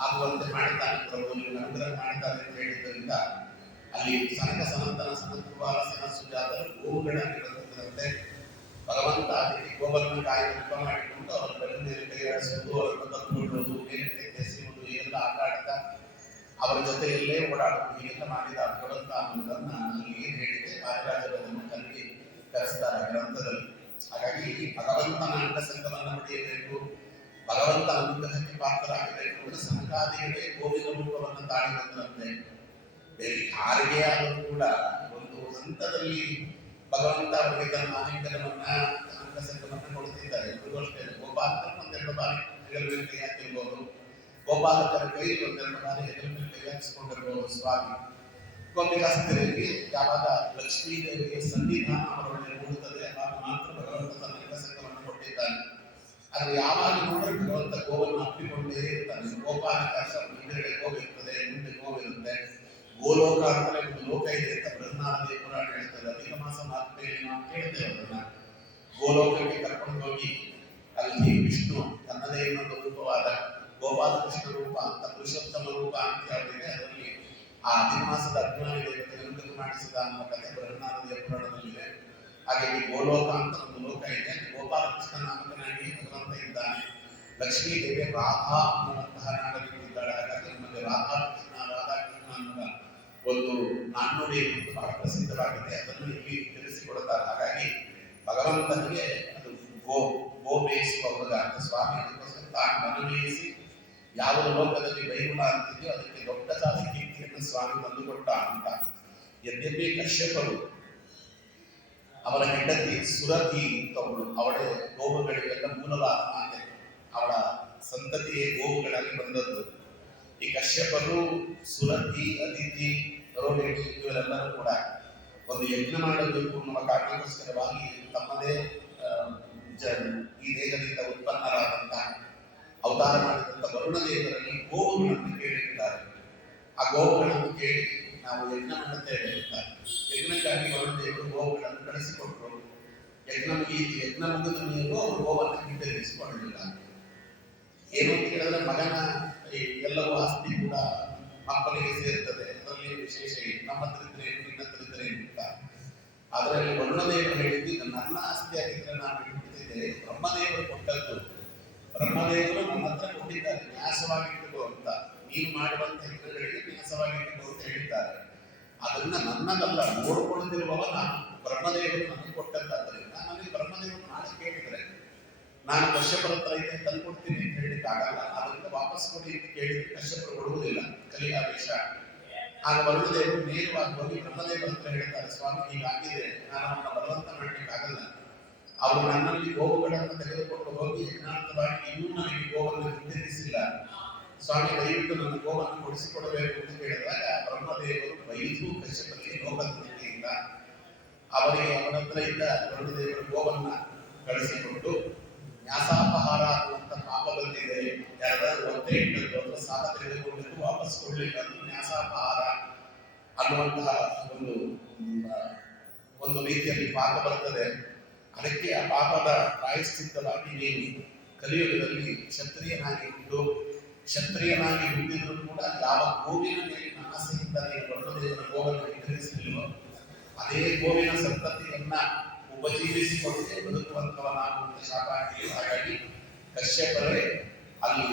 ಆಗುವಂತೆ ಮಾಡುತ್ತಾನೆ, ಪ್ರಭು ನೀವು ಅನುಗ್ರಹ ಮಾಡುತ್ತಾನೆ ಅಂತ ಹೇಳಿದ್ದರಿಂದ ಅಲ್ಲಿ ಸನಕ ಸನಂದನ ಸನತ್ ಕುಮಾರ ಸನತ್ ಸುಜಾತರು ಗೋವುಗಳಾಗಿ ಬರುತ್ತಿದ್ದಂತೆ ಭಗವಂತ ಅದಕ್ಕೆ ಗೋವನ್ನು ಕಾಯಿ ನೆಪ ಮಾಡಿಕೊಂಡು ಅವರ ಬೆನ್ನ ಮೇಲೆ ಕೈ ಆಡಿಸುವುದು, ಅವರನ್ನು ತಪ್ಪಿಕೊಳ್ಳುವುದು, ಮೇಲೆ ಎಸೆಯುವುದು, ಎಲ್ಲ ಆಟ ಆಡ್ತಾ ಅವರ ಜೊತೆಯಲ್ಲೇ ಓಡಾಡುವುದು, ಹೀಗೆಲ್ಲ ಮಾಡಿದ ಭಗವಂತ ಅನ್ನೋದನ್ನ ಅಲ್ಲಿ ಏನು ಹೇಳಿದೆ ವಾದಿರಾಜರನ್ನು ಕಲ್ಲಿ ಕರೆಸ್ತಾರೆ ಗ್ರಂಥದಲ್ಲಿ. ಹಾಗಾಗಿ ಭಗವಂತನ ಅಂಗಸಂಗವನ್ನು ಪಡೆಯಬೇಕು, ಭಗವಂತನ ಅನುಗ್ರಹಕ್ಕೆ ಪಾತ್ರರಾಗಬೇಕು ಅಂದರೆ ಸನಕಾದಿಗಳೇ ಗೋವಿನ ರೂಪವನ್ನು ತಾಳಿ ಬಂದಂತೆ. ಬೇರೆ ಯಾರಿಗೇ ಆದರೂ ಕೂಡ ಒಂದು ಹಂತದಲ್ಲಿ ಭಗವಂತ ಅವರಿಗೆ ತನ್ನ ಆಲಿಂಗನವನ್ನ ಅಂಗಸಂಗವನ್ನು ಕೊಡುತ್ತಿದ್ದಾರೆ. ಇಬ್ಬರಿಗೂ ಅಷ್ಟೇ. ಗೋಪಾಲಕರು 1-2 ಬಾರಿ ಹೆಗಲ ಮೇಲೆ ಕೈ ಹಾಕಿರ್ಬೋದು, ಗೋಪಾಲಕರ ಕೈ 1-2 ಬಾರಿ ಹೆಗಲ ಮೇಲೆ ಕೈ ಹಾಕಿಸಿಕೊಂಡಿರ್ಬೋದು ಸ್ವಾಮಿ. ಗೋಪಿಕಾಸ್ತ್ರೀಯರಿಗೆ ಯಾವಾಗ ಲಕ್ಷ್ಮೀ ದೇವಿಗೆ ಸನ್ನಿಧಾನ ಅವರೊಳಗೆ ಮೂಡುತ್ತದೆ ಆವಾಗ ಮಾತ್ರ ಭಗವಂತ ತನ್ನ ಅಂಗಸಂಗವನ್ನು ಕೊಟ್ಟಿದ್ದಾನೆ. ಆದರೆ ಯಾವಾಗ ನೋಡಿದ್ರೆ ಭಗವಂತ ಗೋವನ್ನು ಅಪ್ಪಿಕೊಂಡೇ ಇರ್ತಾನೆ. ಗೋಪಾಲಕ ಹಿಂದೆಗಡೆ ಗೋವಿರ್ತದೆ, ಮುಂದೆ ಗೋವಿರುತ್ತೆ. ಗೋಲೋಕ ಅಂತಲೇ ಒಂದು ಲೋಕ ಇದೆ ಅಂತ ಬೃಹನ್ನಾರದಿ ಪುರಾಣ ಹೇಳ್ತದೆ. ಅಧಿಕ ಮಾಸ ಮಾತ್ರೆಯಲ್ಲಿ ನಾವು ಕೇಳ್ತೇವೆ ಅದನ್ನ. ಗೋಲೋಕಕ್ಕೆ ಕರ್ಕೊಂಡು ಹೋಗಿ ಅಲ್ಲಿ ವಿಷ್ಣು ತನ್ನದೇ ಇನ್ನೊಂದು ರೂಪವಾದ ಗೋಪಾಲ ಕೃಷ್ಣ ರೂಪ ಅಂತ ಪುರುಷೋತ್ತಮ ರೂಪ ಅಂತ ಯಾವುದಿದೆ ಅದರಲ್ಲಿ ಆ ಅಧಿಕ ಮಾಸದ ಅಜ್ಞಾನಿ ದೇವತೆಗಳನ್ನು ಮಾಡಿಸಿದ ಅನ್ನೋ ಕಥೆ ಬೃಹನ್ನಾರದಿಯ ಪುರಾಣದಲ್ಲಿದೆ. ಹಾಗೆ ಈ ಗೋಲೋಕ ಅಂತ ಒಂದು ಲೋಕ ಇದೆ. ಗೋಪಾಲ ಕೃಷ್ಣ ನಾಮಕನಾಗಿ ಭಗವಂತ ಇದ್ದಾನೆ. ಲಕ್ಷ್ಮೀ ದೇವಿ ರಾಧಾ ಅನ್ನುವಂತಹ ನಾಡಲ್ಲಿದ್ದಾಳೆ. ಹಾಗಾಗಿ ನಮಗೆ ರಾಧಾಕೃಷ್ಣ ರಾಧಾಕೃಷ್ಣ ಅನ್ನುವ ಒಂದು ನಾಣ್ಣುಡಿ ಬಹಳ ಪ್ರಸಿದ್ಧವಾಗಿದೆ. ಅದನ್ನು ಇಲ್ಲಿ ತಿಳಿಸಿಕೊಡುತ್ತಾರೆ. ಹಾಗಾಗಿ ಭಗವಂತನಿಗೆ ಅದು ಗೋ ಮೇಯಿಸುವ ಹುಡುಗ ಅಂತ ಸ್ವಾಮಿ. ಅದಕ್ಕೋಸ್ಕರ ತಾನು ಮನಮೇಯಿಸಿ ಯಾವ ಲೋಕದಲ್ಲಿ ವೈಗುಣ ಅಂತಿದೆಯೋ ಅದಕ್ಕೆ ದೊಡ್ಡದಾದ ಕೀರ್ತಿಯನ್ನು ಸ್ವಾಮಿ ತಂದುಕೊಟ್ಟ ಅಂತ. ಯದ್ಯಪಿ ಕಶ್ಯಪರು ಅವರ ಹೆಂಡತಿ ಸುರತಿ ಅಂತವಳು, ಅವಳೇ ಗೋವುಗಳಿಗೆಲ್ಲ ಮೂಲವಾದ ಮಾತೆ, ಅವಳ ಸಂತತಿಯೇ ಗೋವುಗಳಾಗಿ ಬಂದದ್ದು. ಈ ಕಶ್ಯಪರು, ಸುರತಿ, ಅದಿತಿ, ರೋಹಿಣಿ ಇವರೆಲ್ಲರೂ ಕೂಡ ಒಂದು ಯಜ್ಞ ಮಾಡಬೇಕು ಅನ್ನುವ ಕಾರಣಕ್ಕೋಸ್ಕರವಾಗಿ ತಮ್ಮದೇ ಈ ದೇಹದಿಂದ ಉತ್ಪನ್ನರಾದಂಥ ಅವತಾರ ಮಾಡಿದಂಥ ವರುಣ ದೇವರಲ್ಲಿ ಗೋವುಗಳನ್ನು ಕೇಳಿರ್ತಾರೆ. ಆ ಗೋವುಗಳನ್ನು ಕೇಳಿ ನಾವು ಯಜ್ಞ ಮಾಡುತ್ತೇವೆ ಅಂತ ಯಜ್ಞಕ್ಕಾಗಿ ವರುಣ ದೇವರು ಗೋವುಗಳನ್ನು ಕಳಿಸಿಕೊಟ್ಟರು. ಯಜ್ಞ ಈ ರೀತಿ ಯಜ್ಞ ಮುಗಿದ ಮೇಲೂ ಅವರು ಗೋವನ್ನು ಹಿಂದಿರುಗಿಸಿಕೊಳ್ಳಲಿಲ್ಲ. ಏನು ಅಂತ ಹೇಳಿದ್ರೆ ಮಗನ ಎಲ್ಲವೂ ಆಸ್ತಿ ಕೂಡ ಮಕ್ಕಳಿಗೆ ಸೇರ್ತದೆ, ಅದರಲ್ಲಿ ವಿಶೇಷ ನಮ್ಮ ಹತ್ರ ಇದ್ರೆ ನಿನ್ನ ಹತ್ರ ಇದ್ರೆ ಅಂತ. ಅದರಲ್ಲಿ ವರುಣದೇವರು ಹೇಳಿದ್ದು ನನ್ನ ಆಸ್ತಿ ಆಗಿದ್ರೆ ನಾನು ಬಿಡ್ತಿದ್ದೆ, ಬ್ರಹ್ಮದೇವರು ಕೊಟ್ಟದ್ದು, ಬ್ರಹ್ಮದೇವರು ನನ್ನ ಹತ್ರ ಕೊಟ್ಟಿದ್ದಾರೆ ನ್ಯಾಸವಾಗಿ ಇಟ್ಟುಕೋ ಅಂತ, ನೀನು ಮಾಡುವಂತ ಯಜ್ಞಗಳಿಗೆ ನ್ಯಾಸವಾಗಿ ಇಟ್ಟುಕೋ ಅಂತ ಹೇಳಿದ್ದಾರೆ. ಅದನ್ನ ನನ್ನದಲ್ಲ, ನೋಡಿಕೊಳ್ಳದಿರುವವ ನಾನು, ಬ್ರಹ್ಮದೇವರು ನನಗೆ ಕೊಟ್ಟದ್ದಾದ್ದರಿಂದ ನನಗೆ ಬ್ರಹ್ಮದೇವರು ಮಾಡಿ ಕೇಳಿದರೆ ನಾನು ಕಶ್ಯಪರ ಹತ್ರ ಇದೆ ತಂದ್ಕೊಡ್ತೀನಿ ಅಂತ ಹೇಳಿಕ್ಕೆ ಆಗಲ್ಲ. ಅದರಿಂದ ವಾಪಸ್ ಕೊಡಿ ಅಂತ ಕೇಳಿದ್ರೆ ಕಶ್ಯಪರು ಕೊಡುವುದಿಲ್ಲ, ಕಲಿಯಾವೇಶ. ಆಗ ವರುಣದೇವರು ನೇರವಾಗಿ ಹೋಗಿ ಬ್ರಹ್ಮದೇವರ ಹತ್ರ ಹೇಳ್ತಾರೆ, ಸ್ವಾಮಿ ಹೀಗಾಗಿದೆ, ನಾನು ಅವನ್ನ ಬಲವಂತ ಮಾಡಲಿಕ್ಕಾಗಲ್ಲ, ಅವರು ನನ್ನಲ್ಲಿ ಗೋವುಗಳನ್ನು ತೆಗೆದುಕೊಂಡು ಹೋಗಿ ಯಜ್ಞಾರ್ಥವಾಗಿ ಇನ್ನೂ ನನಗೆ ಗೋವನ್ನು ಹಿಂದಿರಿಸಿಲ್ಲ, ಸ್ವಾಮಿ ದಯವಿಟ್ಟು ನನ್ನ ಗೋವನ್ನು ಕೊಡಿಸಿಕೊಡಬೇಕು ಅಂತ ಕೇಳಿದಾಗ ಬ್ರಹ್ಮದೇವರು ಬೈದು ಕಶ್ಯಪರಿಗೆ ಲೋಕದೃಷ್ಟಿಯಿಂದ ಅವರಿಗೆ ಅವನ ಹತ್ರ ಇದ್ದ ವರುಣದೇವರು ಗೋವನ್ನ ಕಳಿಸಿಕೊಟ್ಟು, ನ್ಯಾಸಾಪಹಾರ ಅನ್ನುವಂಥ ಪಾಪ ಬಂದಿದೆ, ಯಾರಾದ್ರೂ ಒತ್ತೆ ಇಟ್ಟದ್ದು ಅಥವಾ ಸಾಲ ತೆಗೆದುಕೊಂಡಿದ್ದು ವಾಪಸ್ ಕೊಡ್ಲಿಲ್ಲ, ಅದು ನ್ಯಾಸಾಪಹಾರ ಅನ್ನುವಂತಹ ಒಂದು ರೀತಿಯಲ್ಲಿ ಪಾಪ ಬರ್ತದೆ. ಅದಕ್ಕೆ ಆ ಪಾಪದ ಪ್ರಾಯಶ್ಚಿತ್ತವಾಗಿ ನೀನು ಕಲಿಯುಗದಲ್ಲಿ ಕ್ಷತ್ರಿಯನಾಗಿ ಹುಟ್ಟಿದ್ರು ಕೂಡ ಯಾವ ಗೋವಿನ ಮೇಲಿನ ಆಸೆಯಿಂದ ನೀನು ವರುಣದೇವರ ಗೋವನ್ನು ಹಿಂದಿರಿಸಲಿಲ್ಲವೋ ಅದೇ ಗೋವಿನ ಸಂತತಿಯನ್ನ ಉಪಜೀವಿಸಿಕೊಳ್ಳದೆ ಬದುಕುವಂತವನಾಗುವಂತ ಶಾಪ ಹಾಕಿ. ಹಾಗಾಗಿ ಕಶ್ಯಪರೇ ಅಲ್ಲಿ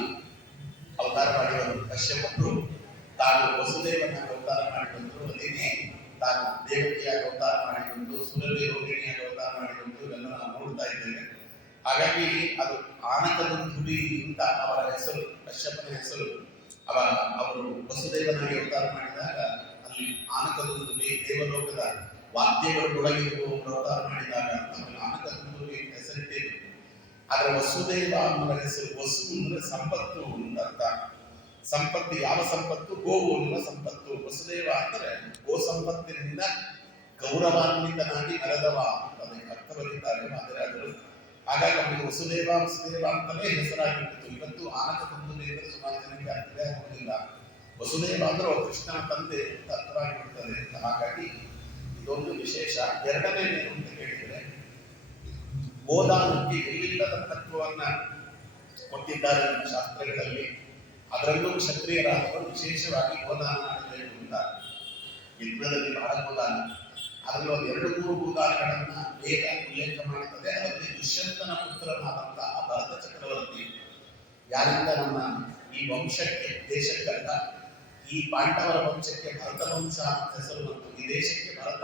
ಅವತಾರ ಮಾಡಿದರು. ಕಶ್ಯಪರು ತಾನು ವಸುದೇವನಾಗಿ ಅವತಾರ ಮಾಡಿದಂದ್ರು, ಅದೇನೆ ತಾನು ದೇವಕಿಯಾಗಿ ಅವತಾರ ಮಾಡಿದಂದು, ಸುರಭಿ ರೋಹಿಣಿಯಾಗಿ ಅವತಾರ ಮಾಡಿದಂದು, ಇವೆಲ್ಲ ನಾವು ನೋಡ್ತಾ ಇದ್ದೇವೆ. ಹಾಗಾಗಿ ಅದು ಆನಕದುಂದುಬಿ ಅಂತ ಅವರ ಹೆಸರು, ಕಶ್ಯಪನ ಹೆಸರು. ಅವರು ವಸುದೇವನಾಗಿ ಅವತಾರ ಮಾಡಿದಾಗ ಅಲ್ಲಿ ಆನಕದುಂದುಬಿ ದೇವಲೋಕದ ವಾದ್ಯಗಳು ಒಳಗಿರುವವರು ಅವತಾರ ಮಾಡಿದಾಗ ನಮಗೆ ಆನಕದುಂದುಬಿ ಹೆಸರಿಟ್ಟಿದ್ರು. ಆದ್ರೆ ವಸುದೇವ ಅನ್ನುವ ಹೆಸರು, ವಸು ಅಂದ್ರೆ ಸಂಪತ್ತು ಅಂತ. ಸಂಪತ್ತು ಯಾವ ಸಂಪತ್ತು? ಗೋವು ಅನ್ನುವ ಸಂಪತ್ತು. ವಸುದೇವ ಅಂದರೆ ಗೋ ಸಂಪತ್ತಿನಿಂದ ಗೌರವಾನ್ವಿತನಾಗಿ ನಡೆದವ ಅಂತ ಅದಕ್ಕೆ ಅರ್ಥ ಬರೀತಾರೆ ಮಾದರಾಜರು. ಹಾಗಾಗಿ ಅವನಿಗೆ ವಸುದೇವ ಅಂತಲೇ ಹೆಸರಾಗಿಬಿಟ್ಟಿತು. ಇವತ್ತು ಆನಕದುಂದುಬಿ ಅಂದ್ರೆ ಸುಮಾರು ಜನಕ್ಕೆ ಅರ್ಥವೇ ಆಗುವುದಿಲ್ಲ. ವಸುದೇವ ಅಂದ್ರೆ ಕೃಷ್ಣನ ತಂದೆ ಅಂತ ಅರ್ಥವಾಗಿಬಿಡ್ತದೆ. ಹಾಗಾಗಿ ಇದೊಂದು ವಿಶೇಷ. ಎರಡನೇ ಏನು ಅಂತ ಕೇಳಿದರೆ, ಗೋದಾನಕ್ಕೆ ಎಲ್ಲಿಲ್ಲದ ತತ್ವವನ್ನ ಕೊಟ್ಟಿದ್ದಾರೆ ನಮ್ಮ ಶಾಸ್ತ್ರಗಳಲ್ಲಿ. ಅದರಲ್ಲೂ ಕ್ಷತ್ರಿಯರಾದವರು ವಿಶೇಷವಾಗಿ ಗೋದಾನ ಮಾಡಬೇಕು ಅಂತ. ಯಜ್ಞದಲ್ಲಿ ಬಹಳ ಗೋದಾನ, ಅದರಲ್ಲಿ ಒಂದು 2-3 ಗೋದಾನಗಳನ್ನ ವೇದ ಉಲ್ಲೇಖ ಮಾಡುತ್ತದೆ. ಅದರಲ್ಲಿ ದುಷ್ಯಂತನ ಪುತ್ರನಾದಂತಹ ಭರತ ಚಕ್ರವರ್ತಿ, ಯಾರಿಂದ ನಮ್ಮ ಈ ವಂಶಕ್ಕೆ, ದೇಶಕ್ಕಲ್ಲ ಈ ಪಾಂಡವರ ವಂಶಕ್ಕೆ ಭರತ ವಂಶ ಅಂತ ಹೆಸರು ಬಂತು, ಈ ದೇಶಕ್ಕೆ ಭಾರತ